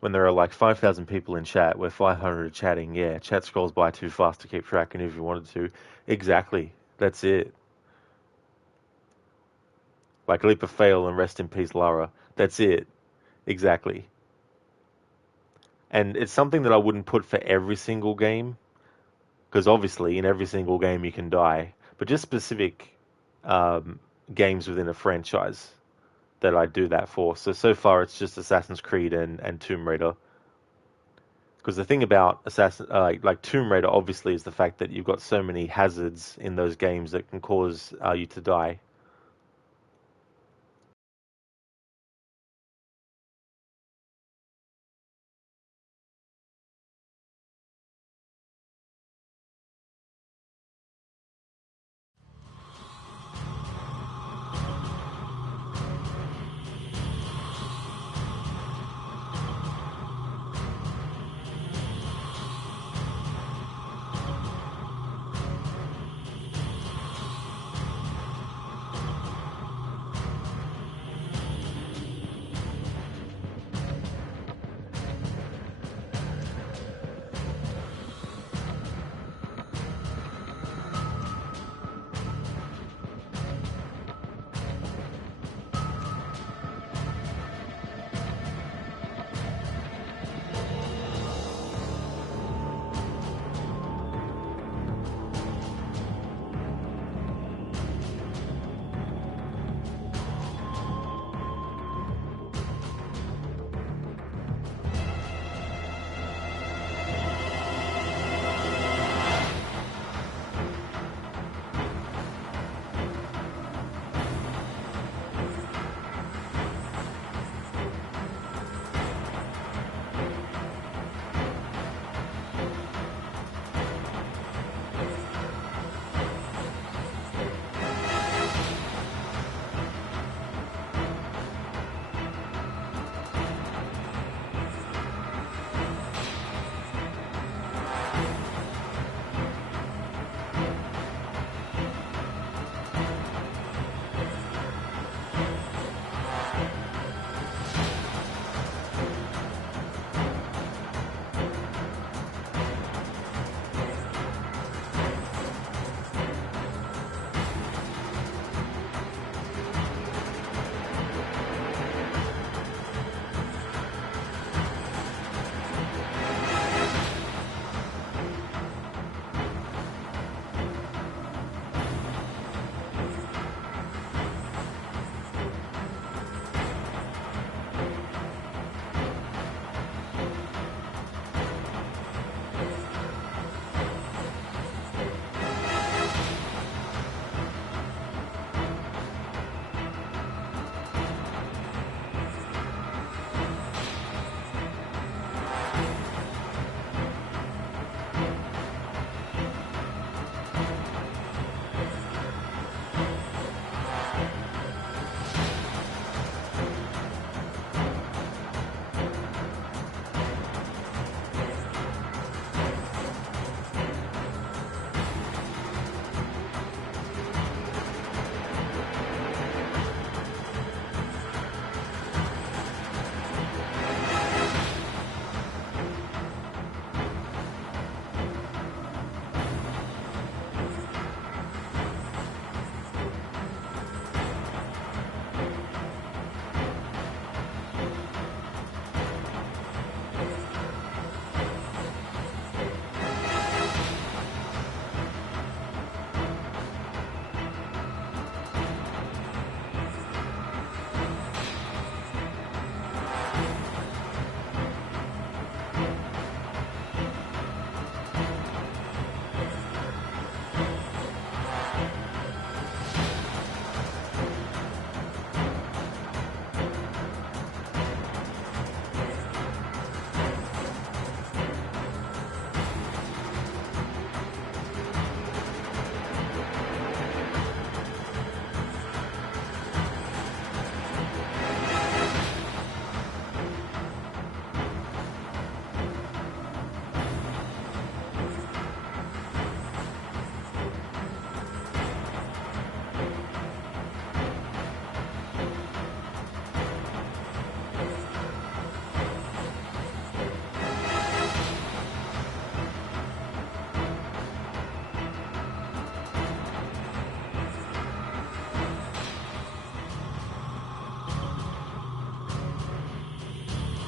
When there are like 5,000 people in chat, where 500 are chatting, yeah, chat scrolls by too fast to keep track, and if you wanted to, exactly, that's it. Like leap of fail and rest in peace, Lara. That's it. Exactly. And it's something that I wouldn't put for every single game, because obviously in every single game you can die, but just specific games within a franchise that I do that for. So far it's just Assassin's Creed and Tomb Raider. Because the thing about like Tomb Raider, obviously, is the fact that you've got so many hazards in those games that can cause you to die.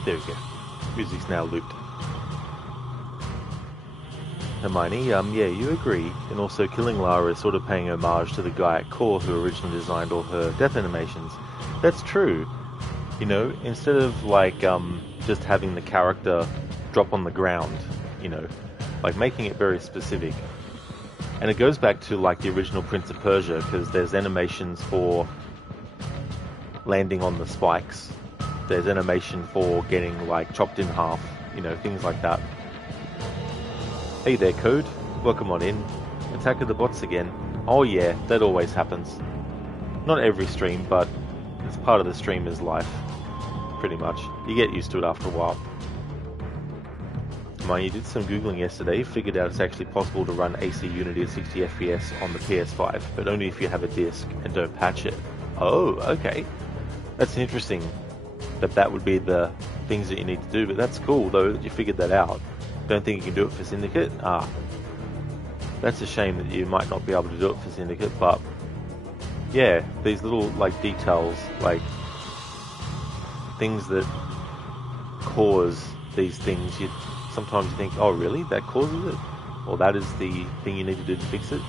There we go. Music's now looped. Hermione, yeah, you agree. And also killing Lara is sort of paying homage to the guy at Core who originally designed all her death animations. That's true. You know, instead of like just having the character drop on the ground, you know, like making it very specific. And it goes back to like the original Prince of Persia, because there's animations for landing on the spikes. There's animation for getting like chopped in half, you know, things like that. Hey there, Code. Welcome on in. Attack of the Bots again. Oh yeah, that always happens. Not every stream, but it's part of the streamer's life. Pretty much. You get used to it after a while. You did some Googling yesterday, figured out it's actually possible to run AC Unity at 60 FPS on the PS5, but only if you have a disc and don't patch it. Oh, okay. That's interesting that would be the things that you need to do, but that's cool though that you figured that out. Don't think you can do it for Syndicate? That's a shame that you might not be able to do it for Syndicate, but yeah, these little like details, like things that cause these things, sometimes you think, oh really, that causes it? Or that is the thing you need to do to fix it?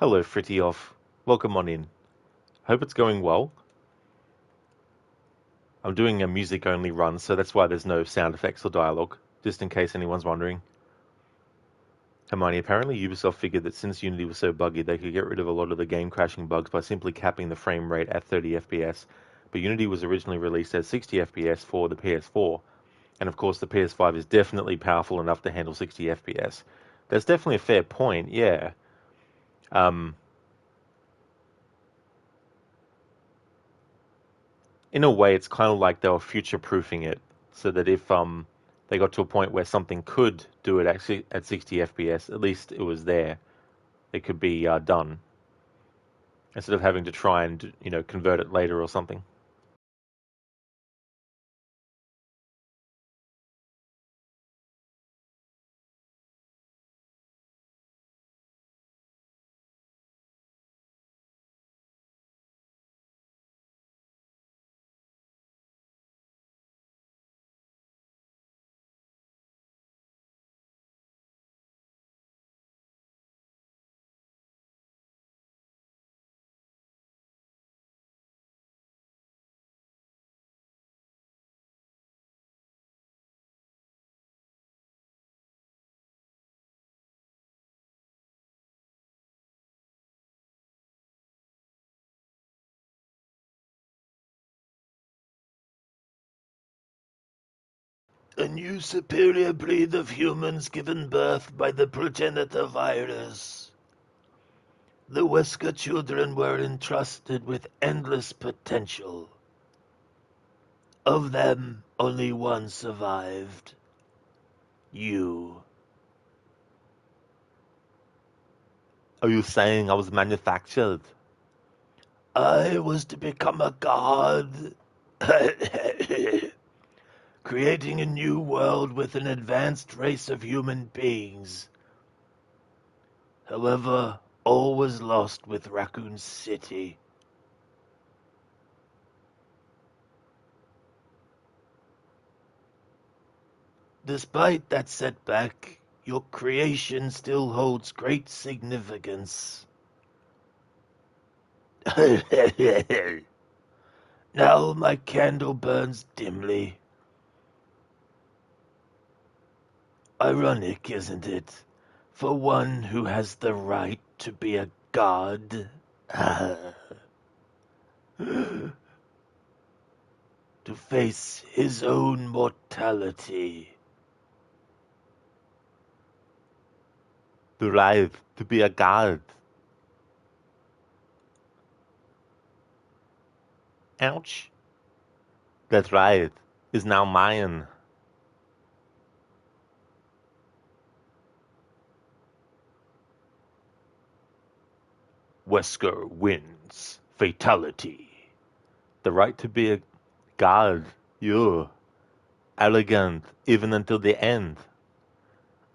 Hello, Fritioff. Welcome on in. Hope it's going well. I'm doing a music-only run, so that's why there's no sound effects or dialogue, just in case anyone's wondering. Hermione, apparently Ubisoft figured that since Unity was so buggy, they could get rid of a lot of the game crashing bugs by simply capping the frame rate at 30 FPS, but Unity was originally released at 60 FPS for the PS4, and of course the PS5 is definitely powerful enough to handle 60 FPS. That's definitely a fair point, yeah. In a way, it's kind of like they were future-proofing it, so that if they got to a point where something could do it actually at 60 FPS, at least it was there. It could be done instead of having to try and convert it later or something. A new superior breed of humans given birth by the progenitor virus. The Wesker children were entrusted with endless potential. Of them, only one survived. You. Are you saying I was manufactured? I was to become a god. Creating a new world with an advanced race of human beings. However, all was lost with Raccoon City. Despite that setback, Your creation still holds great significance. Now my candle burns dimly. Ironic, isn't it? For one who has the right to be a god. To face his own mortality. The right to be a god. Ouch. That right is now mine. Wesker wins. Fatality. The right to be a god. You. Elegant, even until the end.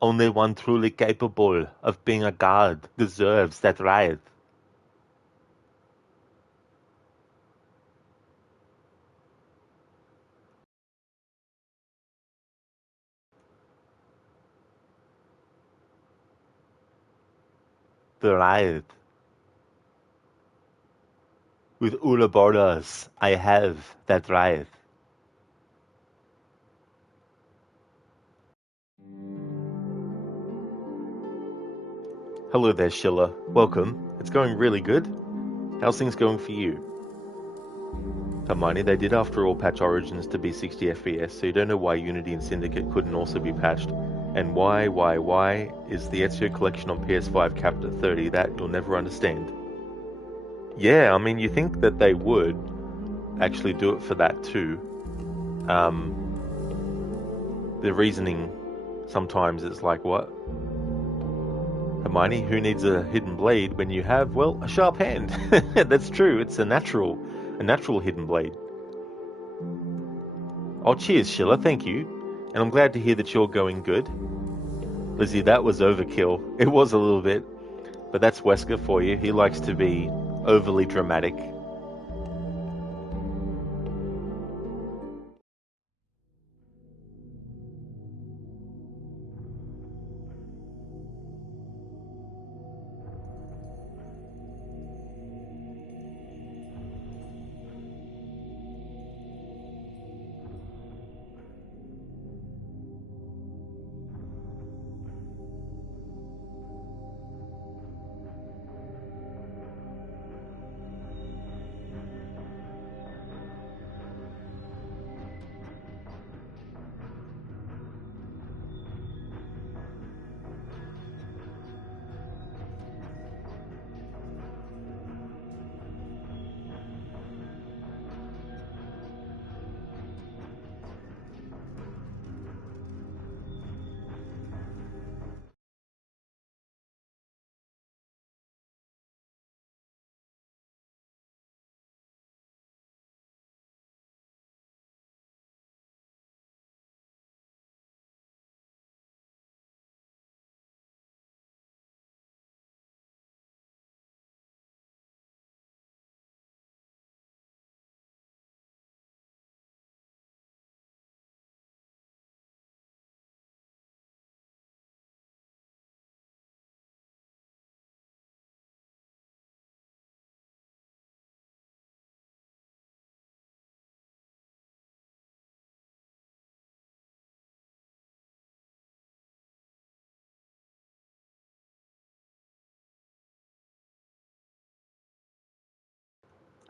Only one truly capable of being a god deserves that right. The right. With Uroboros, I have that right. Hello there, Schiller. Welcome. It's going really good. How's things going for you? Hermione, they did after all patch Origins to be 60 FPS, so you don't know why Unity and Syndicate couldn't also be patched. And why is the Ezio collection on PS5 capped at 30? That you'll never understand. Yeah, I mean, you think that they would actually do it for that too. The reasoning sometimes is like, what? Hermione, who needs a hidden blade when you have, well, a sharp hand? That's true, it's a natural hidden blade. Oh, cheers, Schiller, thank you. And I'm glad to hear that you're going good. Lizzie, that was overkill. It was a little bit. But that's Wesker for you. He likes to be overly dramatic.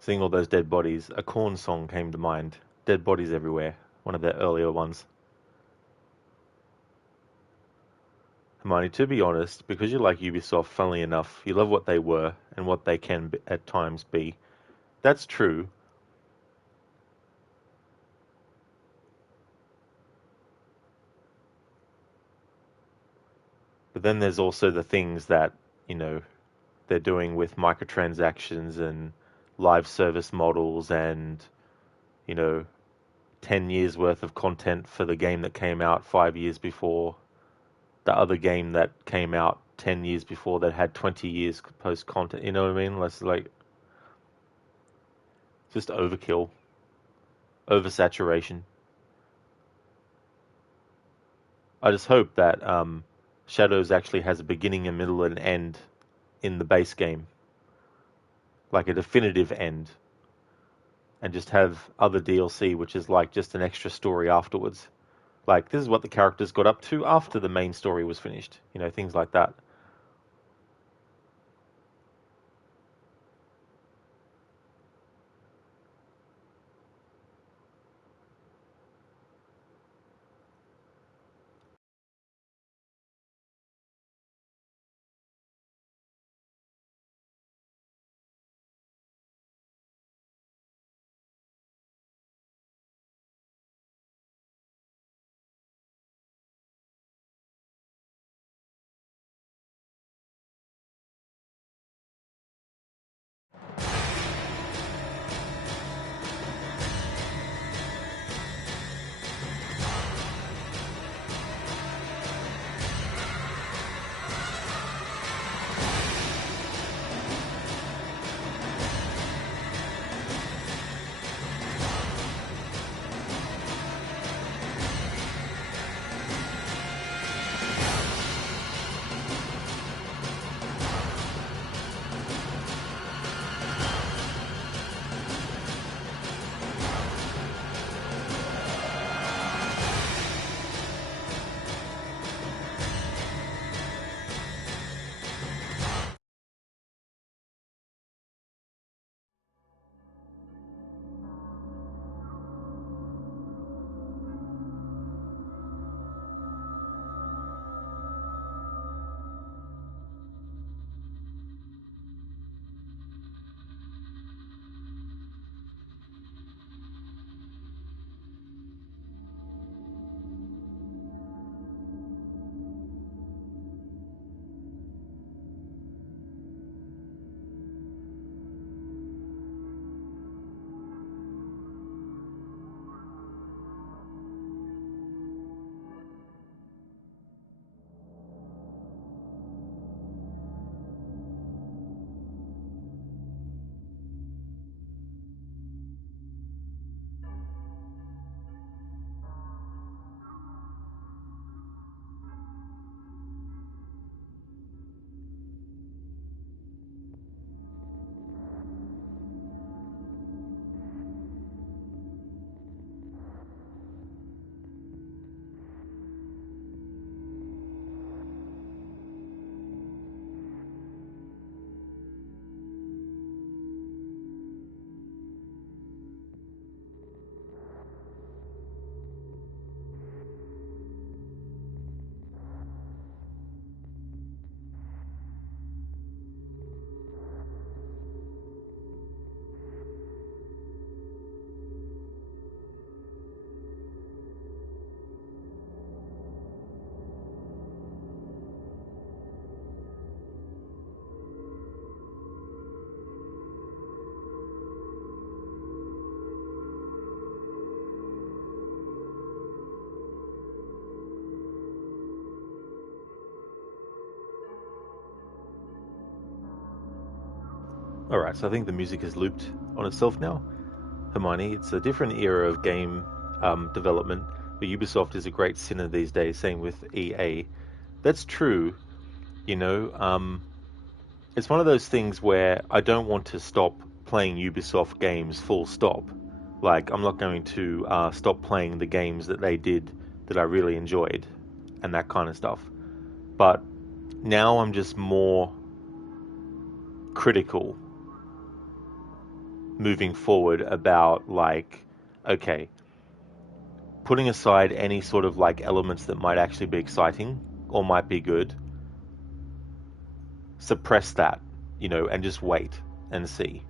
Seeing all those dead bodies, a Korn song came to mind. Dead Bodies Everywhere, one of their earlier ones. Hermione, to be honest, because you like Ubisoft, funnily enough, you love what they were and what they can at times be. That's true. But then there's also the things that, you know, they're doing with microtransactions and live service models and, you know, 10 years worth of content for the game that came out 5 years before the other game that came out 10 years before that had 20 years post content. You know what I mean? Less like just overkill, oversaturation. I just hope that Shadows actually has a beginning, a middle, and end in the base game, like a definitive end, and just have other DLC, which is like just an extra story afterwards. Like, this is what the characters got up to after the main story was finished. You know, things like that. Alright, so I think the music has looped on itself now. Hermione, it's a different era of game development, but Ubisoft is a great sinner these days, same with EA. That's true, you know. It's one of those things where I don't want to stop playing Ubisoft games full stop. Like, I'm not going to stop playing the games that they did that I really enjoyed and that kind of stuff. But now I'm just more critical moving forward about, like, okay, putting aside any sort of like elements that might actually be exciting or might be good, suppress that, you know, and just wait and see.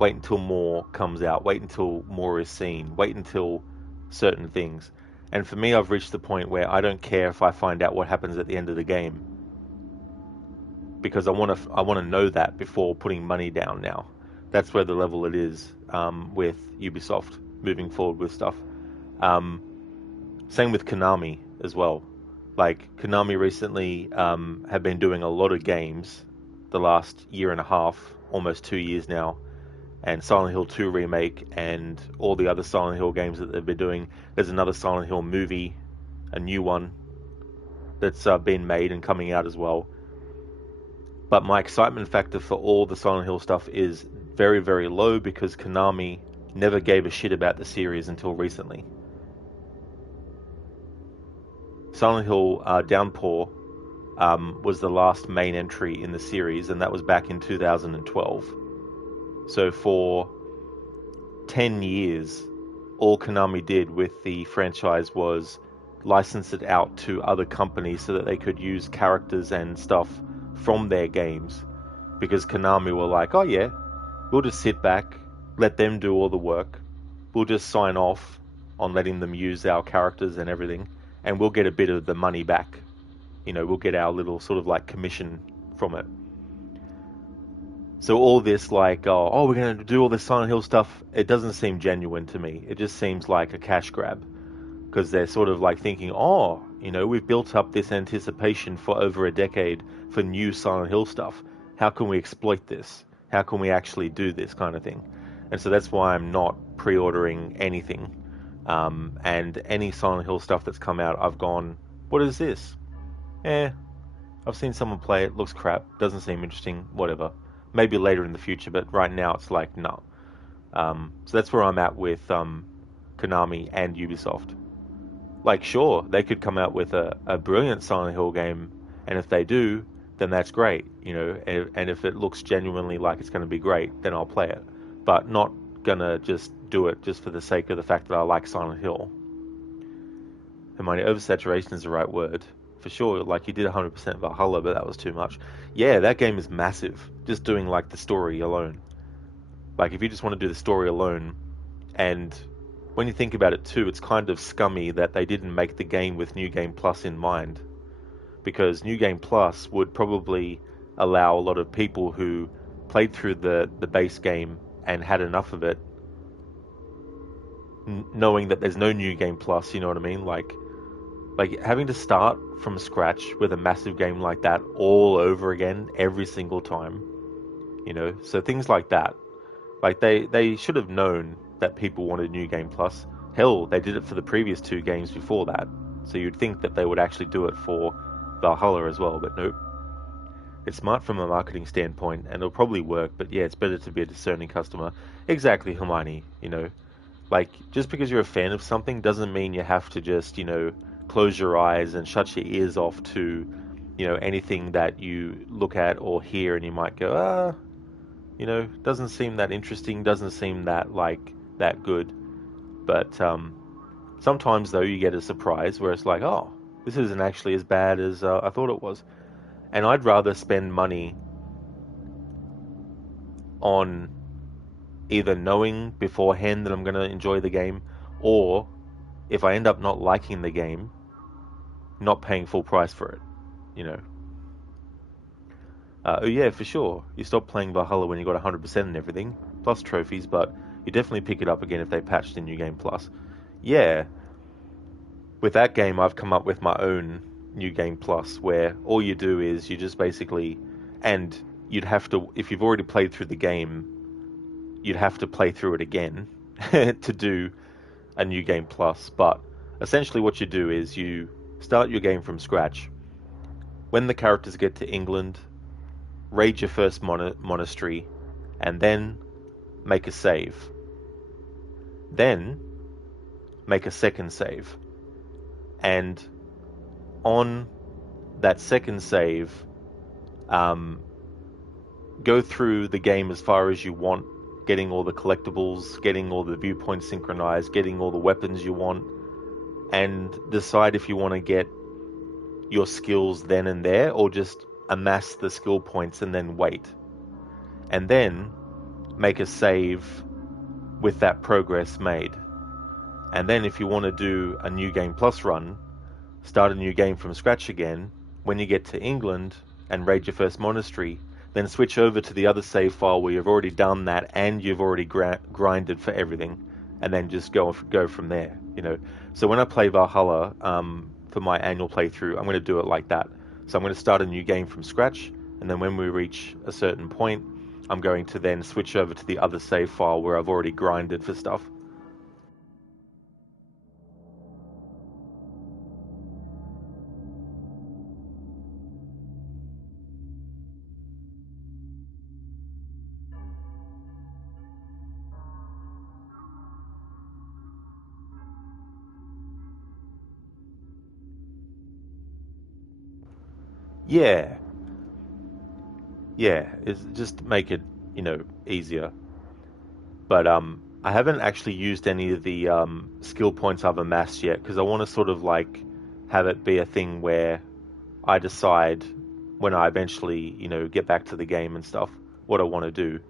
Wait until more comes out. Wait until more is seen. Wait until certain things. And for me, I've reached the point where I don't care if I find out what happens at the end of the game, because I want to know that before putting money down now. That's where the level it is with Ubisoft moving forward with stuff. Um, Same with Konami as well. Like, Konami recently have been doing a lot of games the last year and a half, almost 2 years now, and Silent Hill 2 remake and all the other Silent Hill games that they've been doing. There's another Silent Hill movie, a new one that's been made and coming out as well. But my excitement factor for all the Silent Hill stuff is very, very low because Konami never gave a shit about the series until recently. Silent Hill Downpour was the last main entry in the series, and that was back in 2012. So for 10 years, all Konami did with the franchise was license it out to other companies so that they could use characters and stuff from their games. Because Konami were like, oh yeah, we'll just sit back, let them do all the work. We'll just sign off on letting them use our characters and everything, and we'll get a bit of the money back. We'll get our little sort of like commission from it. So all this like, oh, we're going to do all this Silent Hill stuff, it doesn't seem genuine to me. It just seems like a cash grab. Because they're sort of like thinking, we've built up this anticipation for over a decade for new Silent Hill stuff. How can we exploit this? How can we actually do this kind of thing? And so that's why I'm not pre-ordering anything. And any Silent Hill stuff that's come out, I've gone, what is this? I've seen someone play it, looks crap, doesn't seem interesting, whatever. Maybe later in the future, but right now it's like, no. So that's where I'm at with Konami and Ubisoft. Like, sure, they could come out with a brilliant Silent Hill game, and if they do, then that's great, and if it looks genuinely like it's going to be great, then I'll play it. But not going to just do it just for the sake of the fact that I like Silent Hill. And my oversaturation is the right word. For sure, like, you did 100% Valhalla, but that was too much. Yeah, that game is massive, just doing, like, the story alone. Like, if you just want to do the story alone, and when you think about it too, it's kind of scummy that they didn't make the game with New Game Plus in mind. Because New Game Plus would probably allow a lot of people who played through the base game and had enough of it, knowing that there's no New Game Plus, you know what I mean? Like having to start from scratch with a massive game like that all over again every single time, so things like that. Like, they should have known that people wanted New Game Plus. Hell, they did it for the previous 2 games before that, so you'd think that they would actually do it for Valhalla as well, but nope. It's smart from a marketing standpoint, and it'll probably work, but yeah, it's better to be a discerning customer. Exactly, Hermione, Like, just because you're a fan of something doesn't mean you have to just, close your eyes and shut your ears off to, anything that you look at or hear, and you might go, doesn't seem that interesting, doesn't seem that, that good. But sometimes, though, you get a surprise where it's like, oh, this isn't actually as bad as I thought it was. And I'd rather spend money on either knowing beforehand that I'm going to enjoy the game, or if I end up not liking the game, not paying full price for it, Oh yeah, for sure. You stop playing Valhalla when you got 100% and everything, plus trophies, but you definitely pick it up again if they patched in New Game Plus. Yeah. With that game, I've come up with my own New Game Plus, where all you do is you just basically, and you'd have to, if you've already played through the game, you'd have to play through it again to do a New Game Plus. But essentially what you do is you start your game from scratch. When the characters get to England, raid your first monastery, and then make a save. Then make a second save. And on that second save, go through the game as far as you want, getting all the collectibles, getting all the viewpoints synchronized, getting all the weapons you want, and decide if you want to get your skills then and there, or just amass the skill points and then wait. And then make a save with that progress made. And then if you want to do a New Game Plus run, start a new game from scratch again. When you get to England and raid your first monastery, then switch over to the other save file where you've already done that and you've already grinded for everything, and then just go from there. So when I play Valhalla for my annual playthrough, I'm going to do it like that. So I'm going to start a new game from scratch, and then when we reach a certain point, I'm going to then switch over to the other save file where I've already grinded for stuff. Yeah, yeah, it's just make it, easier. But I haven't actually used any of the skill points I've amassed yet because I want to sort of like have it be a thing where I decide when I eventually, get back to the game and stuff, what I want to do.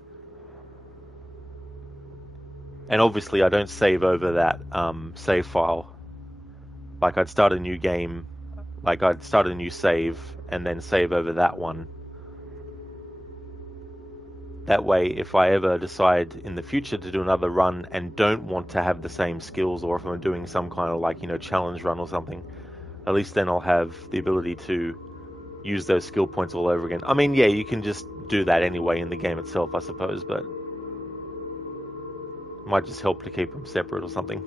And obviously, I don't save over that save file. Like I'd start a new game, like I'd start a new save and then save over that one. That way, if I ever decide in the future to do another run and don't want to have the same skills, or if I'm doing some kind of like, challenge run or something, at least then I'll have the ability to use those skill points all over again. I mean, yeah, you can just do that anyway in the game itself, I suppose, but it might just help to keep them separate or something.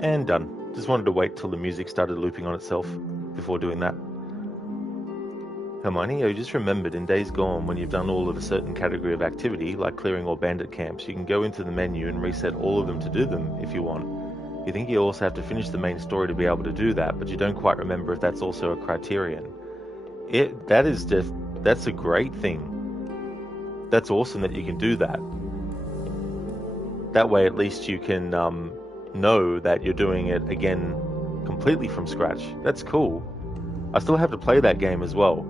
And done. Just wanted to wait till the music started looping on itself before doing that. Hermione, I just remembered in days gone when you've done all of a certain category of activity, like clearing all bandit camps, you can go into the menu and reset all of them to do them if you want. You think you also have to finish the main story to be able to do that, but you don't quite remember if that's also a criterion. That's a great thing. That's awesome that you can do that. That way at least you can know that you're doing it again completely from scratch. That's cool. I still have to play that game as well.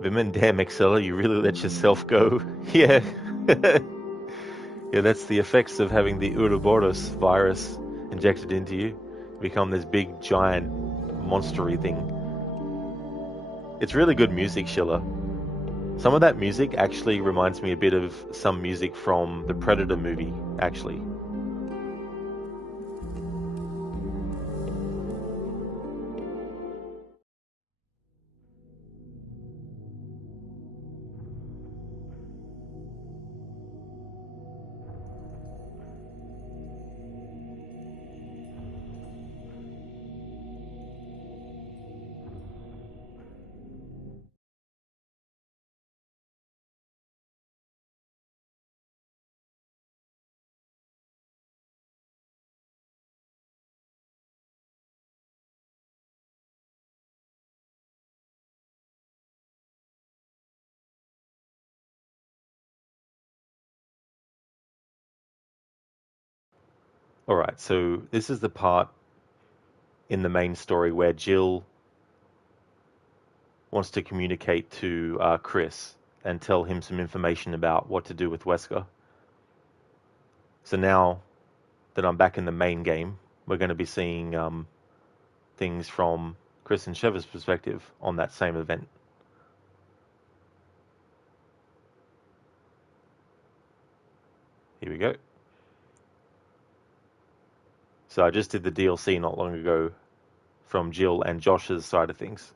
Vimin, damn Excella, you really let yourself go. Yeah. Yeah, that's the effects of having the Ouroboros virus injected into you. You become this big, giant, monstery thing. It's really good music, Schiller. Some of that music actually reminds me a bit of some music from the Predator movie, actually. Alright, so this is the part in the main story where Jill wants to communicate to Chris and tell him some information about what to do with Wesker. So now that I'm back in the main game, we're going to be seeing things from Chris and Sheva's perspective on that same event. Here we go. So I just did the DLC not long ago from Jill and Josh's side of things.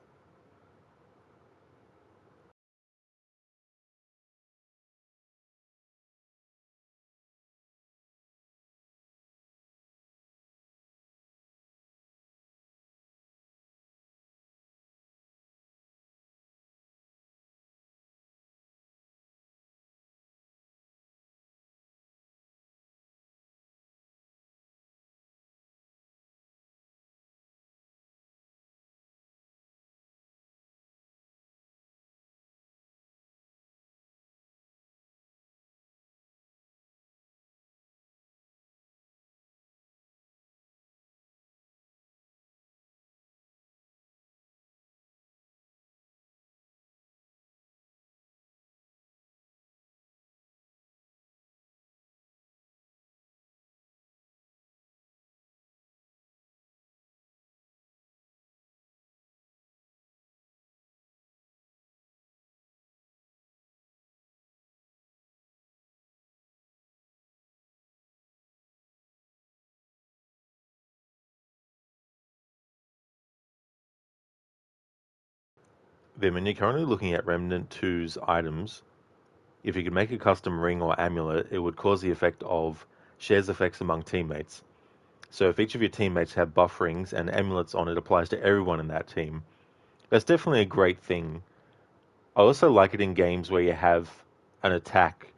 Then when you're currently looking at Remnant 2's items, if you could make a custom ring or amulet, it would cause the effect of shares effects among teammates. So if each of your teammates have buff rings and amulets on, it applies to everyone in that team. That's definitely a great thing. I also like it in games where you have an attack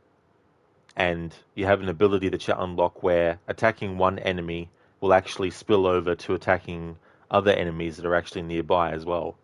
and you have an ability that you unlock where attacking one enemy will actually spill over to attacking other enemies that are actually nearby as well.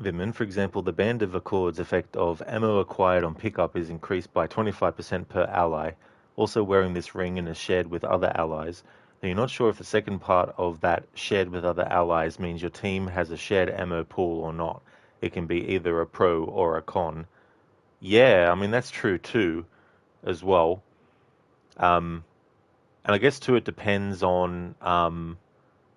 Vimon, for example, the Band of Accords effect of ammo acquired on pickup is increased by 25% per ally. Also wearing this ring and is shared with other allies. Now you're not sure if the second part of that shared with other allies means your team has a shared ammo pool or not. It can be either a pro or a con. Yeah, I mean that's true too, as well. Um, and I guess too it depends on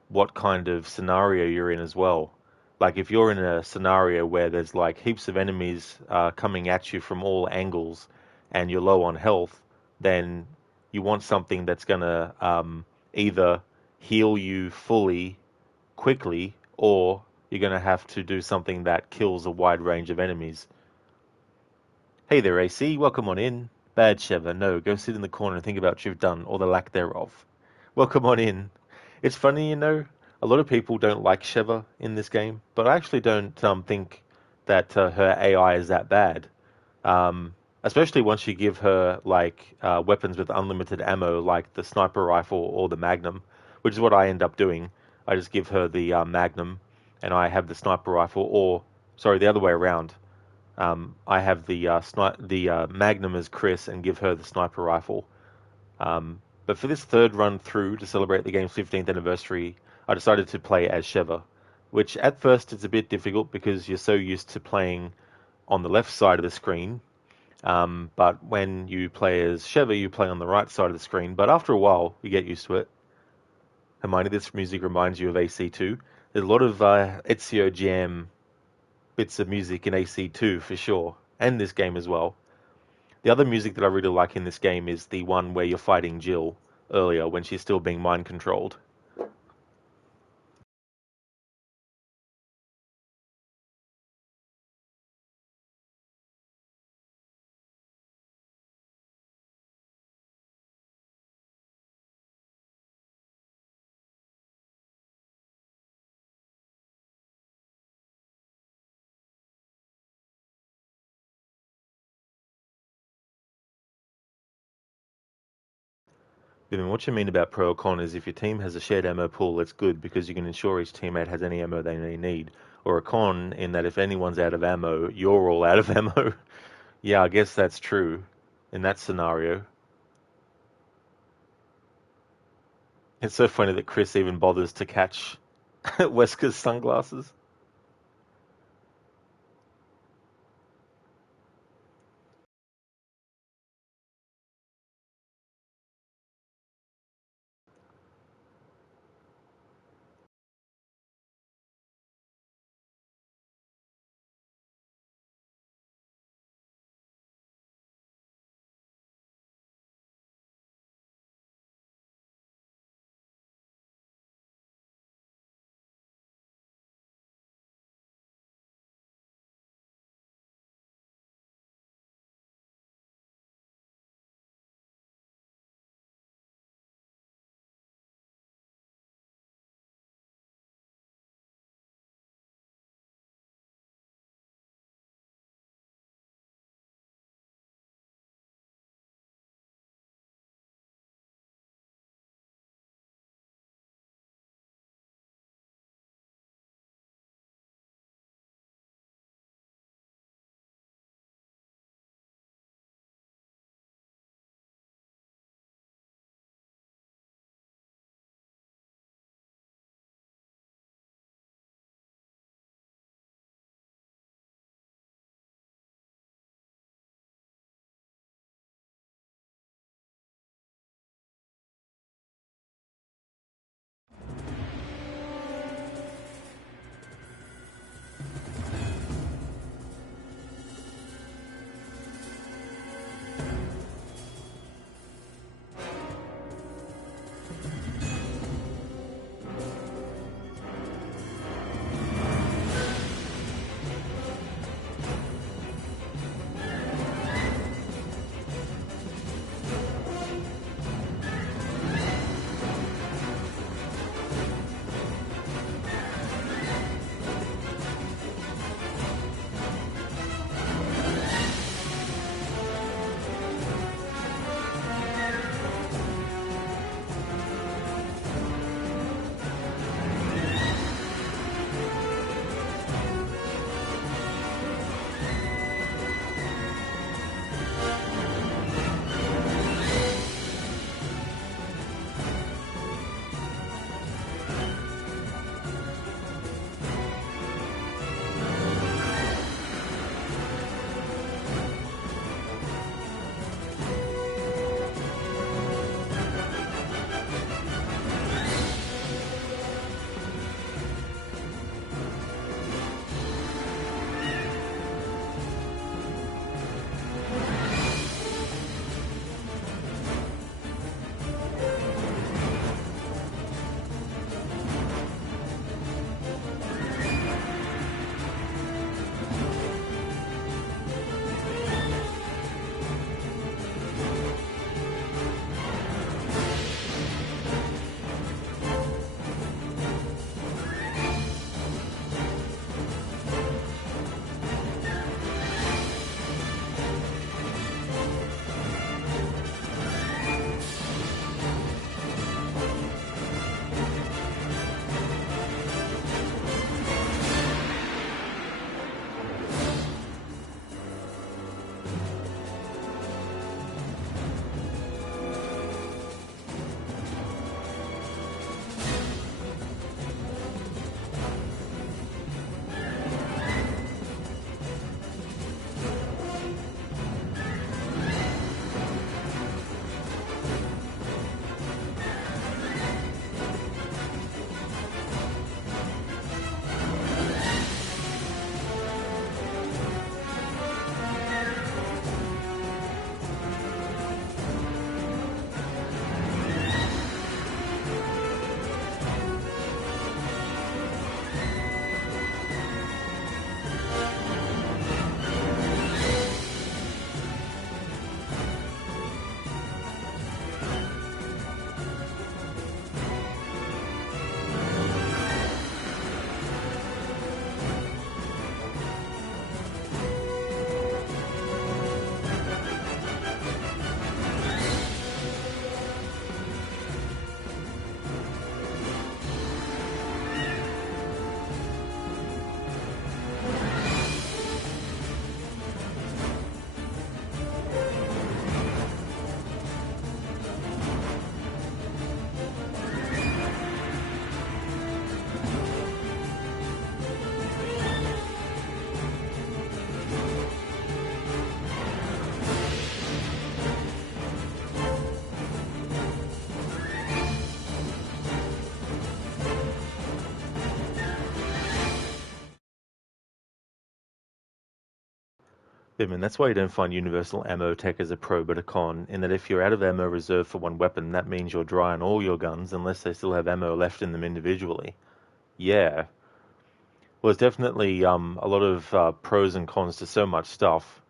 what kind of scenario you're in as well. Like if you're in a scenario where there's like heaps of enemies coming at you from all angles and you're low on health, then you want something that's gonna either heal you fully quickly or you're gonna have to do something that kills a wide range of enemies. Hey there, AC, welcome on in. Bad Sheva, no, go sit in the corner and think about what you've done, or the lack thereof. Welcome on in. It's funny, a lot of people don't like Sheva in this game, but I actually don't think that her AI is that bad. Especially once you give her like weapons with unlimited ammo, like the sniper rifle or the Magnum, which is what I end up doing. I just give her the Magnum, and I have the sniper rifle, or sorry, the other way around. I have the Magnum as Chris and give her the sniper rifle. But for this third run through to celebrate the game's 15th anniversary, I decided to play as Sheva, which at first is a bit difficult because you're so used to playing on the left side of the screen. But when you play as Sheva, you play on the right side of the screen. But after a while, you get used to it. Hermione, this music reminds you of AC2. There's a lot of Ezio Jam bits of music in AC2 for sure, and this game as well. The other music that I really like in this game is the one where you're fighting Jill earlier when she's still being mind controlled. Vivian, what you mean about pro or con is if your team has a shared ammo pool, it's good because you can ensure each teammate has any ammo they may need. Or a con in that if anyone's out of ammo, you're all out of ammo. Yeah, I guess that's true in that scenario. It's so funny that Chris even bothers to catch Wesker's sunglasses. Bimman, that's why you don't find universal ammo tech as a pro but a con, in that if you're out of ammo reserved for one weapon, that means you're dry on all your guns unless they still have ammo left in them individually. Yeah. Well, there's definitely a lot of pros and cons to so much stuff.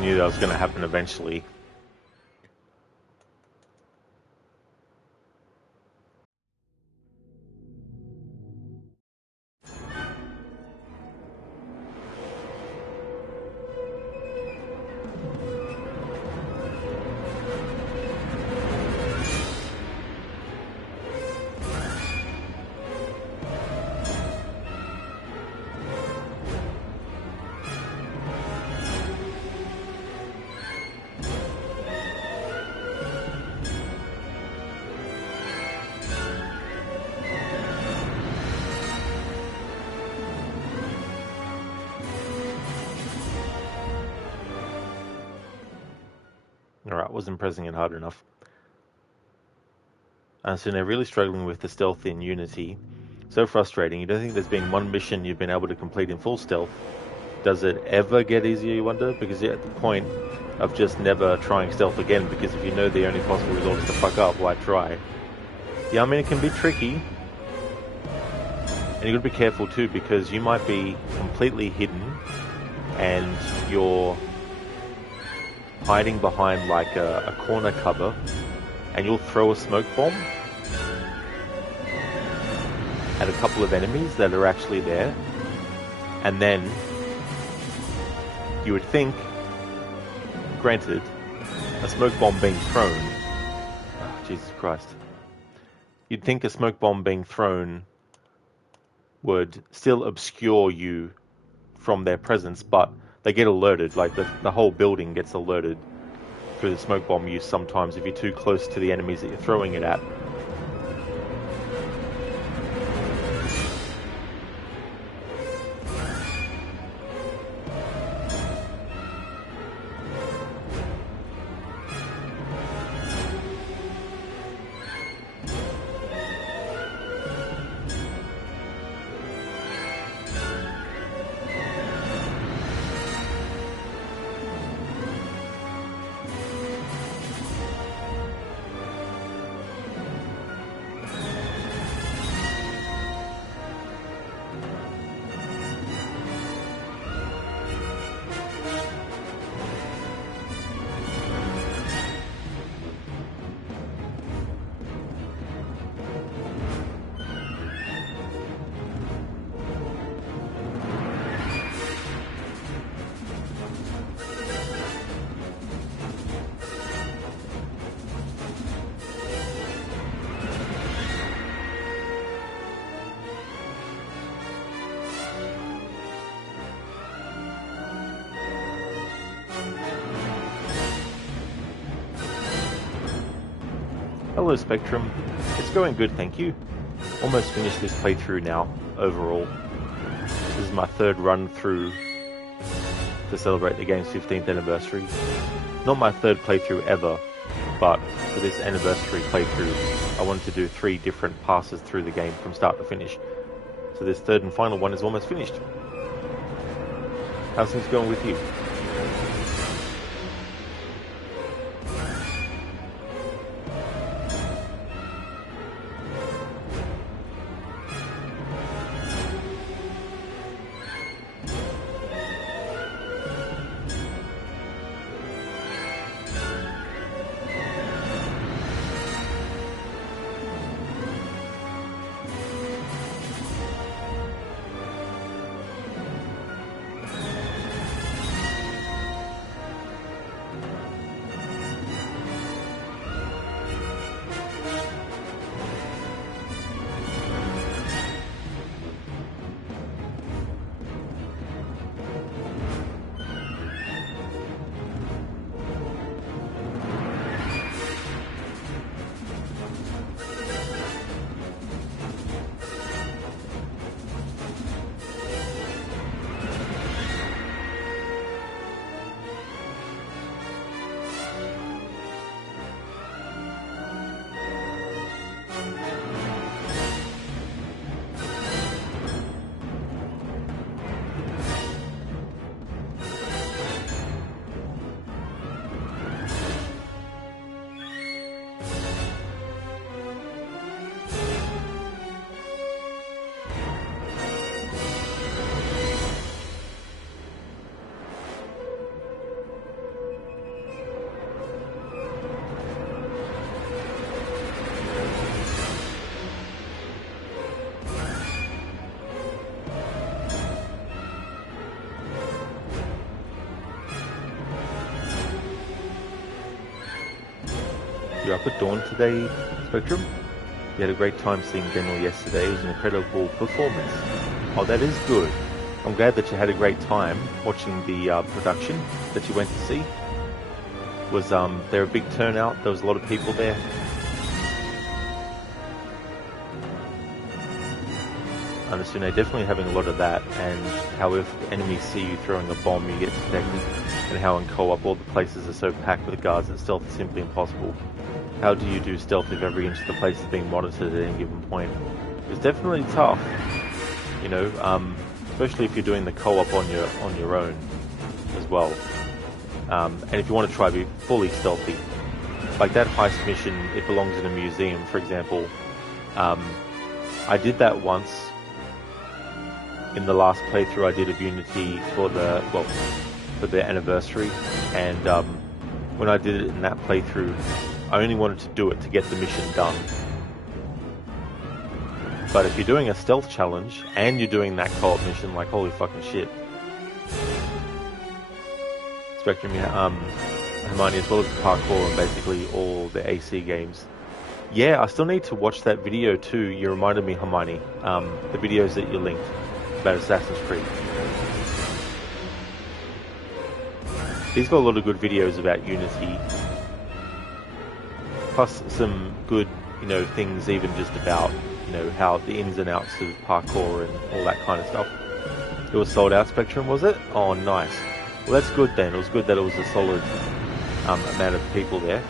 knew that was going to happen eventually. Alright, wasn't pressing it hard enough. So they're really struggling with the stealth in Unity. So frustrating. You don't think there's been one mission you've been able to complete in full stealth. Does it ever get easier, you wonder? Because you're at the point of just never trying stealth again, because if you know the only possible result is to fuck up, why try? Yeah, I mean, it can be tricky. And you've got to be careful too, because you might be completely hidden and you're hiding behind like a corner cover, and you'll throw a smoke bomb at a couple of enemies that are actually there, and then you would think, granted, a smoke bomb being thrown, oh, Jesus Christ, you'd think a smoke bomb being thrown would still obscure you from their presence, but they get alerted, like the whole building gets alerted through the smoke bomb use sometimes if you're too close to the enemies that you're throwing it at. Hello Spectrum, it's going good, thank you. Almost finished this playthrough now, overall. This is my third run through to celebrate the game's 15th anniversary. Not my third playthrough ever, but for this anniversary playthrough, I wanted to do 3 different passes through the game from start to finish. So this third and final one is almost finished. How's things going with you? you up at dawn today, Spectrum? You had a great time seeing Daniel yesterday. It was an incredible performance. Oh, that is good. I'm glad that you had a great time watching the production that you went to see. Was there a big turnout? There was a lot of people there. I understand they're definitely having a lot of that, and how if enemies see you throwing a bomb, you get detected, and how in co-op all the places are so packed with guards that stealth is simply impossible. How do you do stealth if every inch of the place is being monitored at any given point? It's definitely tough, you know, especially if you're doing the co-op on your own as well. And if you want to try to be fully stealthy, like that heist mission, it belongs in a museum, for example. I did that once. In the last playthrough I did of Unity for their anniversary, and when I did it in that playthrough, I only wanted to do it to get the mission done. But if you're doing a stealth challenge and you're doing that co-op mission, like holy fucking shit. Spectrum, Hermione, as well as the parkour and basically all the AC games. Yeah, I still need to watch that video too. You reminded me, Hermione, the videos that you linked about Assassin's Creed. He's got a lot of good videos about Unity, plus some good, things even just about, how the ins and outs of parkour and all that kind of stuff. It was sold out, Spectrum, was it? Oh, nice. Well, that's good then. It was good that it was a solid amount of people there.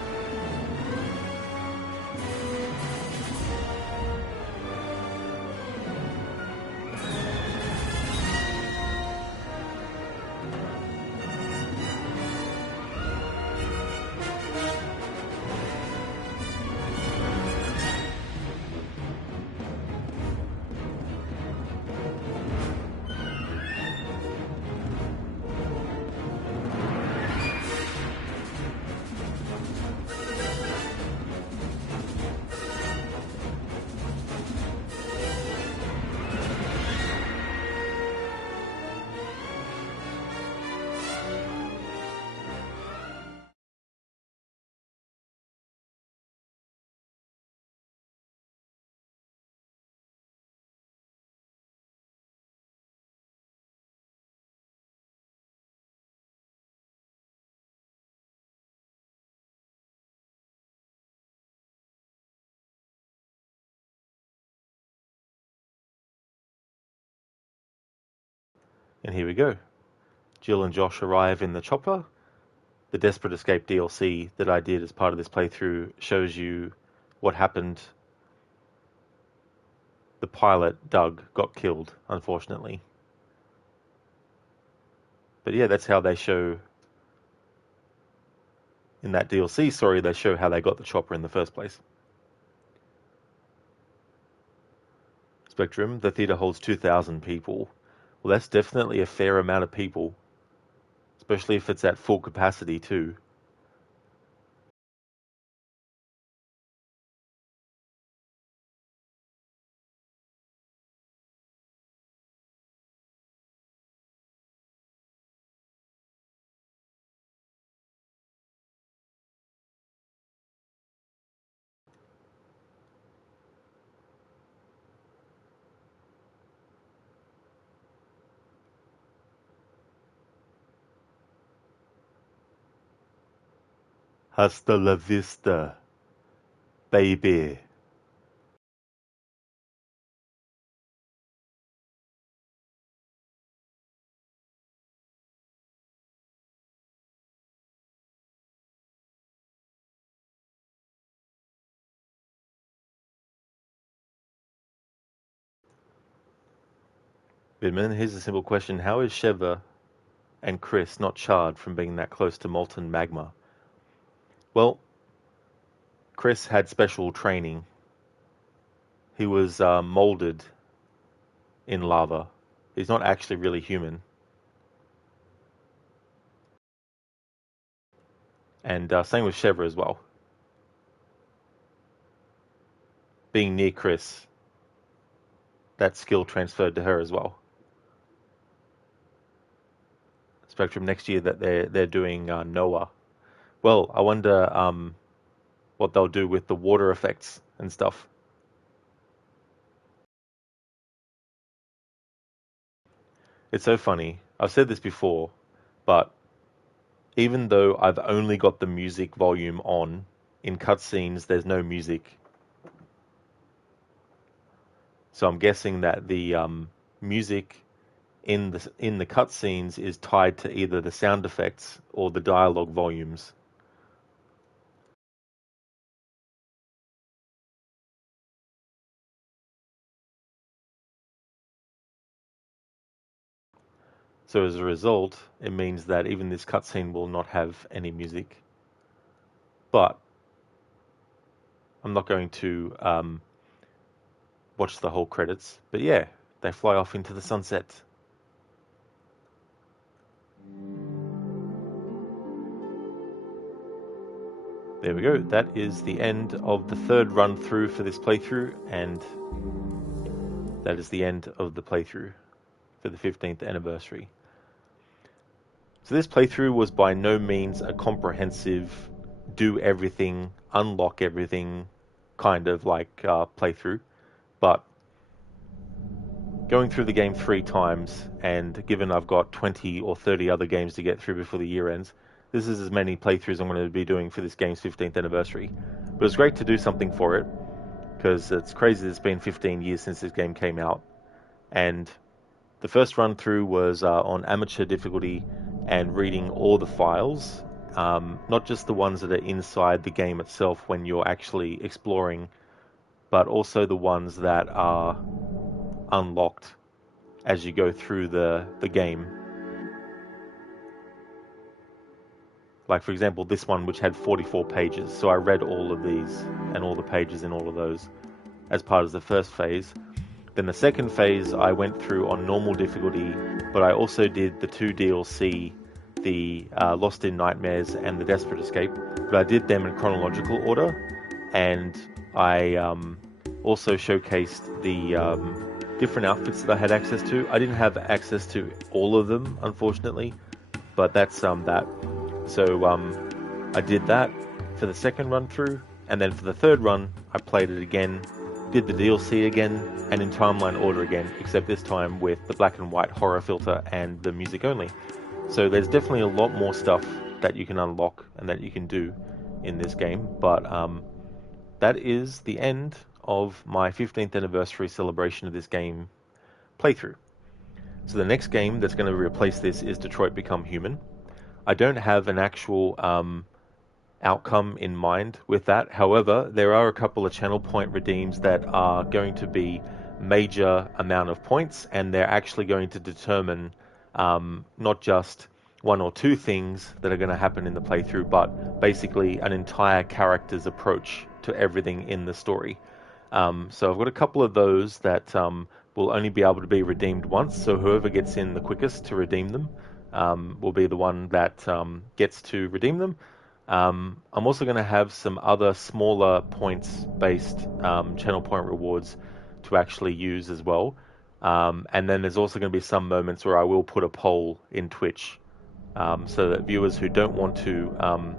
And here we go. Jill and Josh arrive in the chopper. The Desperate Escape DLC that I did as part of this playthrough shows you what happened. The pilot, Doug, got killed, unfortunately. But yeah, that's how they show... In that DLC story, they show how they got the chopper in the first place. Spectrum, the theatre holds 2,000 people. Well, that's definitely a fair amount of people. Especially if it's at full capacity, too. Hasta la vista, baby. Bidman, here's a simple question. How is Sheva and Chris not charred from being that close to molten magma? Well, Chris had special training. He was molded in lava. He's not actually really human. And same with Sheva as well. Being near Chris, that skill transferred to her as well. Spectrum, next year that they're doing Noah. Well, I wonder what they'll do with the water effects and stuff. It's so funny. I've said this before, but even though I've only got the music volume on, in cutscenes there's no music. So I'm guessing that the music in the cutscenes is tied to either the sound effects or the dialogue volumes. So as a result, it means that even this cutscene will not have any music. But I'm not going to watch the whole credits. But yeah, they fly off into the sunset. There we go. That is the end of the third run through for this playthrough, and that is the end of the playthrough for the 15th anniversary. So this playthrough was by no means a comprehensive, do everything, unlock everything kind of like playthrough, but going through the game 3 times, and given I've got 20 or 30 other games to get through before the year ends, this is as many playthroughs I'm going to be doing for this game's 15th anniversary. But it's great to do something for it, because it's crazy that it's been 15 years since this game came out. And the first run through was on amateur difficulty and reading all the files, not just the ones that are inside the game itself when you're actually exploring, but also the ones that are unlocked as you go through the game. Like, for example, this one, which had 44 pages. So I read all of these and all the pages in all of those as part of the first phase. Then the second phase I went through on normal difficulty, but I also did the 2 DLC, the Lost in Nightmares and the Desperate Escape, but I did them in chronological order, and I also showcased the different outfits that I had access to. I didn't have access to all of them, unfortunately, but that's that. So I did that for the second run through, and then for the third run, I played it again, did the DLC again, and in timeline order again, except this time with the black and white horror filter and the music only. So there's definitely a lot more stuff that you can unlock and that you can do in this game, but that is the end of my 15th anniversary celebration of this game playthrough. So the next game that's going to replace this is Detroit Become Human. I don't have an actual outcome in mind with that. However, there are a couple of channel point redeems that are going to be major amount of points, and they're actually going to determine not just one or two things that are going to happen in the playthrough, but basically an entire character's approach to everything in the story. So I've got a couple of those that will only be able to be redeemed once, so whoever gets in the quickest to redeem them will be the one that gets to redeem them. I'm also going to have some other smaller points-based channel point rewards to actually use as well. And then there's also going to be some moments where I will put a poll in Twitch so that viewers who don't want to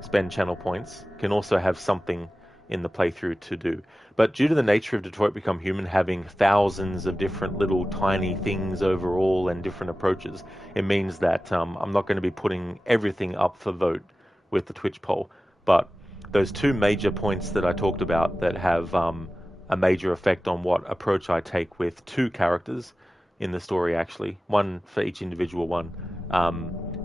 spend channel points can also have something in the playthrough to do. But due to the nature of Detroit Become Human having thousands of different little tiny things overall and different approaches, it means that I'm not going to be putting everything up for vote with the Twitch poll. But those two major points that I talked about that have a major effect on what approach I take with two characters in the story, actually, one for each individual one,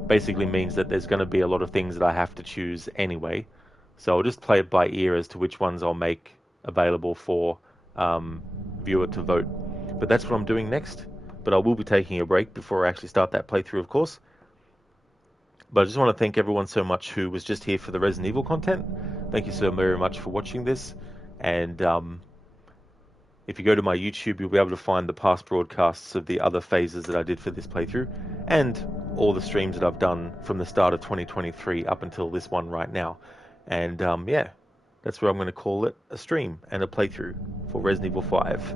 basically means that there's going to be a lot of things that I have to choose anyway. So I'll just play it by ear as to which ones I'll make available for viewer to vote. But that's what I'm doing next. But I will be taking a break before I actually start that playthrough, of course. But I just want to thank everyone so much who was just here for the Resident Evil content. Thank you so very much for watching this. And if you go to my YouTube, you'll be able to find the past broadcasts of the other phases that I did for this playthrough, and all the streams that I've done from the start of 2023 up until this one right now. And yeah, that's where I'm going to call it a stream and a playthrough for Resident Evil 5.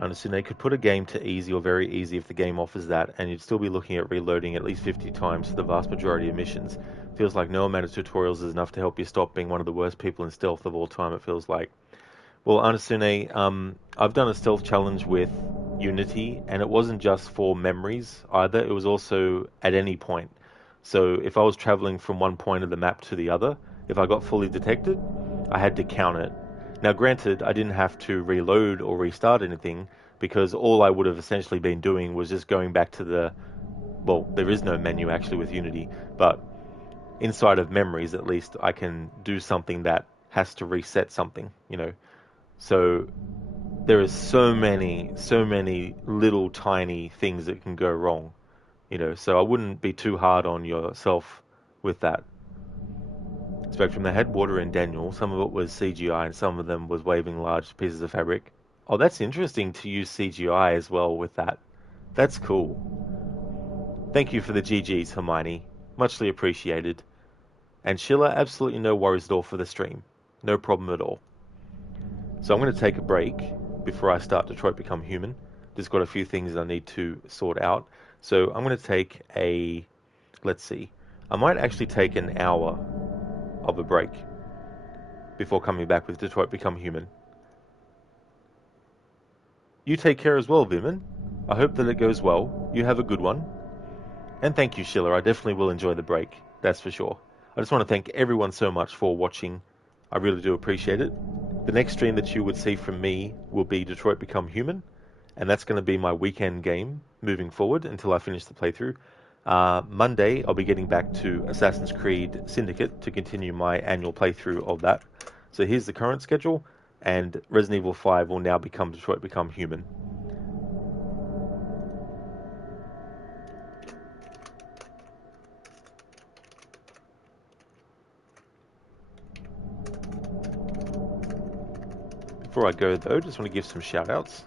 Understand they could put a game to easy or very easy if the game offers that, and you'd still be looking at reloading at least 50 times for the vast majority of missions. Feels like no amount of tutorials is enough to help you stop being one of the worst people in stealth of all time, it feels like. Well, Anasune, I've done a stealth challenge with Unity, and it wasn't just for memories either, it was also at any point. So if I was traveling from one point of the map to the other, if I got fully detected, I had to count it. Now, granted, I didn't have to reload or restart anything because all I would have essentially been doing was just going back to the, well, there is no menu actually with Unity, but inside of memories at least, I can do something that has to reset something, you know. So there is so many little tiny things that can go wrong, you know. So I wouldn't be too hard on yourself with that. Spectrum, they had water in Daniel. Some of it was CGI, and some of them was waving large pieces of fabric. Oh, that's interesting to use CGI as well with that. That's cool. Thank you for the GGs, Hermione. Muchly appreciated. And Sheila, absolutely no worries at all for the stream. No problem at all. So I'm going to take a break before I start Detroit Become Human. Just got a few things I need to sort out. So I'm going to take a, let's see, I might actually take an hour of a break before coming back with Detroit Become Human. You take care as well, Vimin. I hope that it goes well. You have a good one. And thank you, Sheila. I definitely will enjoy the break. That's for sure. I just want to thank everyone so much for watching. I really do appreciate it. The next stream that you would see from me will be Detroit Become Human, and that's going to be my weekend game moving forward until I finish the playthrough. Monday, I'll be getting back to Assassin's Creed Syndicate to continue my annual playthrough of that. So here's the current schedule, and Resident Evil 5 will now become Detroit Become Human. Before I go, though, just want to give some shout-outs.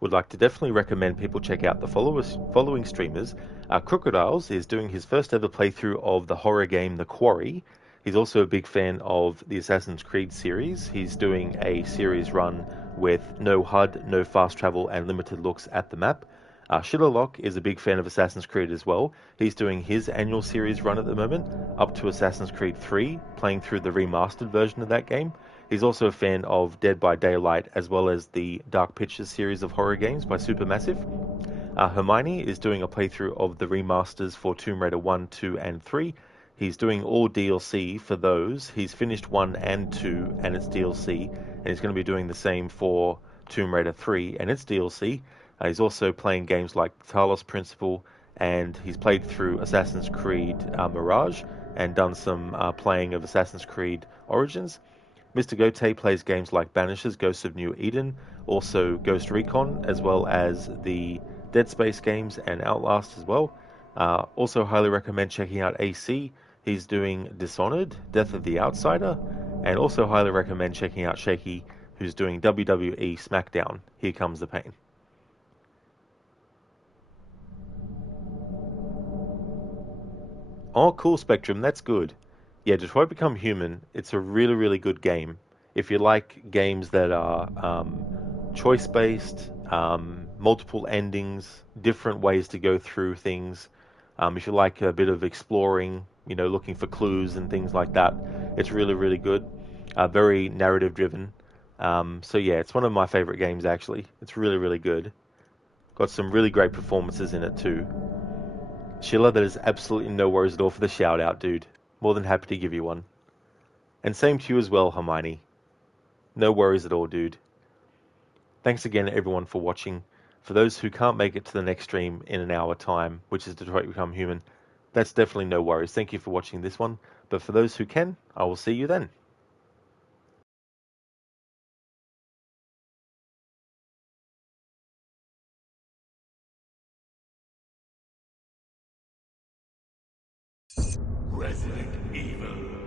Would like to definitely recommend people check out the following streamers. Crocodiles is doing his first ever playthrough of the horror game The Quarry. He's also a big fan of the Assassin's Creed series. He's doing a series run with no HUD, no fast travel, and limited looks at the map. Shillerlock is a big fan of Assassin's Creed as well. He's doing his annual series run at the moment, up to Assassin's Creed 3, playing through the remastered version of that game. He's also a fan of Dead by Daylight, as well as the Dark Pictures series of horror games by Supermassive. Hermione is doing a playthrough of the remasters for Tomb Raider 1, 2, and 3. He's doing all DLC for those. He's finished 1 and 2 and its DLC, and he's going to be doing the same for Tomb Raider 3 and its DLC. He's also playing games like Talos Principle, and he's played through Assassin's Creed Mirage and done some playing of Assassin's Creed Origins. Mr. Gote plays games like Banishers, Ghosts of New Eden, also Ghost Recon, as well as the Dead Space games and Outlast as well. Also highly recommend checking out AC. He's doing Dishonored, Death of the Outsider, and also highly recommend checking out Shaky, who's doing WWE SmackDown, Here Comes the Pain. Oh, cool, Spectrum, that's good. Yeah, Detroit Become Human, it's a really, really good game. If you like games that are choice-based, multiple endings, different ways to go through things, if you like a bit of exploring, you know, looking for clues and things like that, it's really, really good. Very narrative-driven. So yeah, it's one of my favorite games, actually. It's really, really good. Got some really great performances in it, too. Sheila, there is absolutely no worries at all for the shout-out, dude. More than happy to give you one. And same to you as well, Hermione. No worries at all, dude. Thanks again, everyone, for watching. For those who can't make it to the next stream in an hour time, which is Detroit Become Human, that's definitely no worries. Thank you for watching this one. But for those who can, I will see you then. Resident Evil.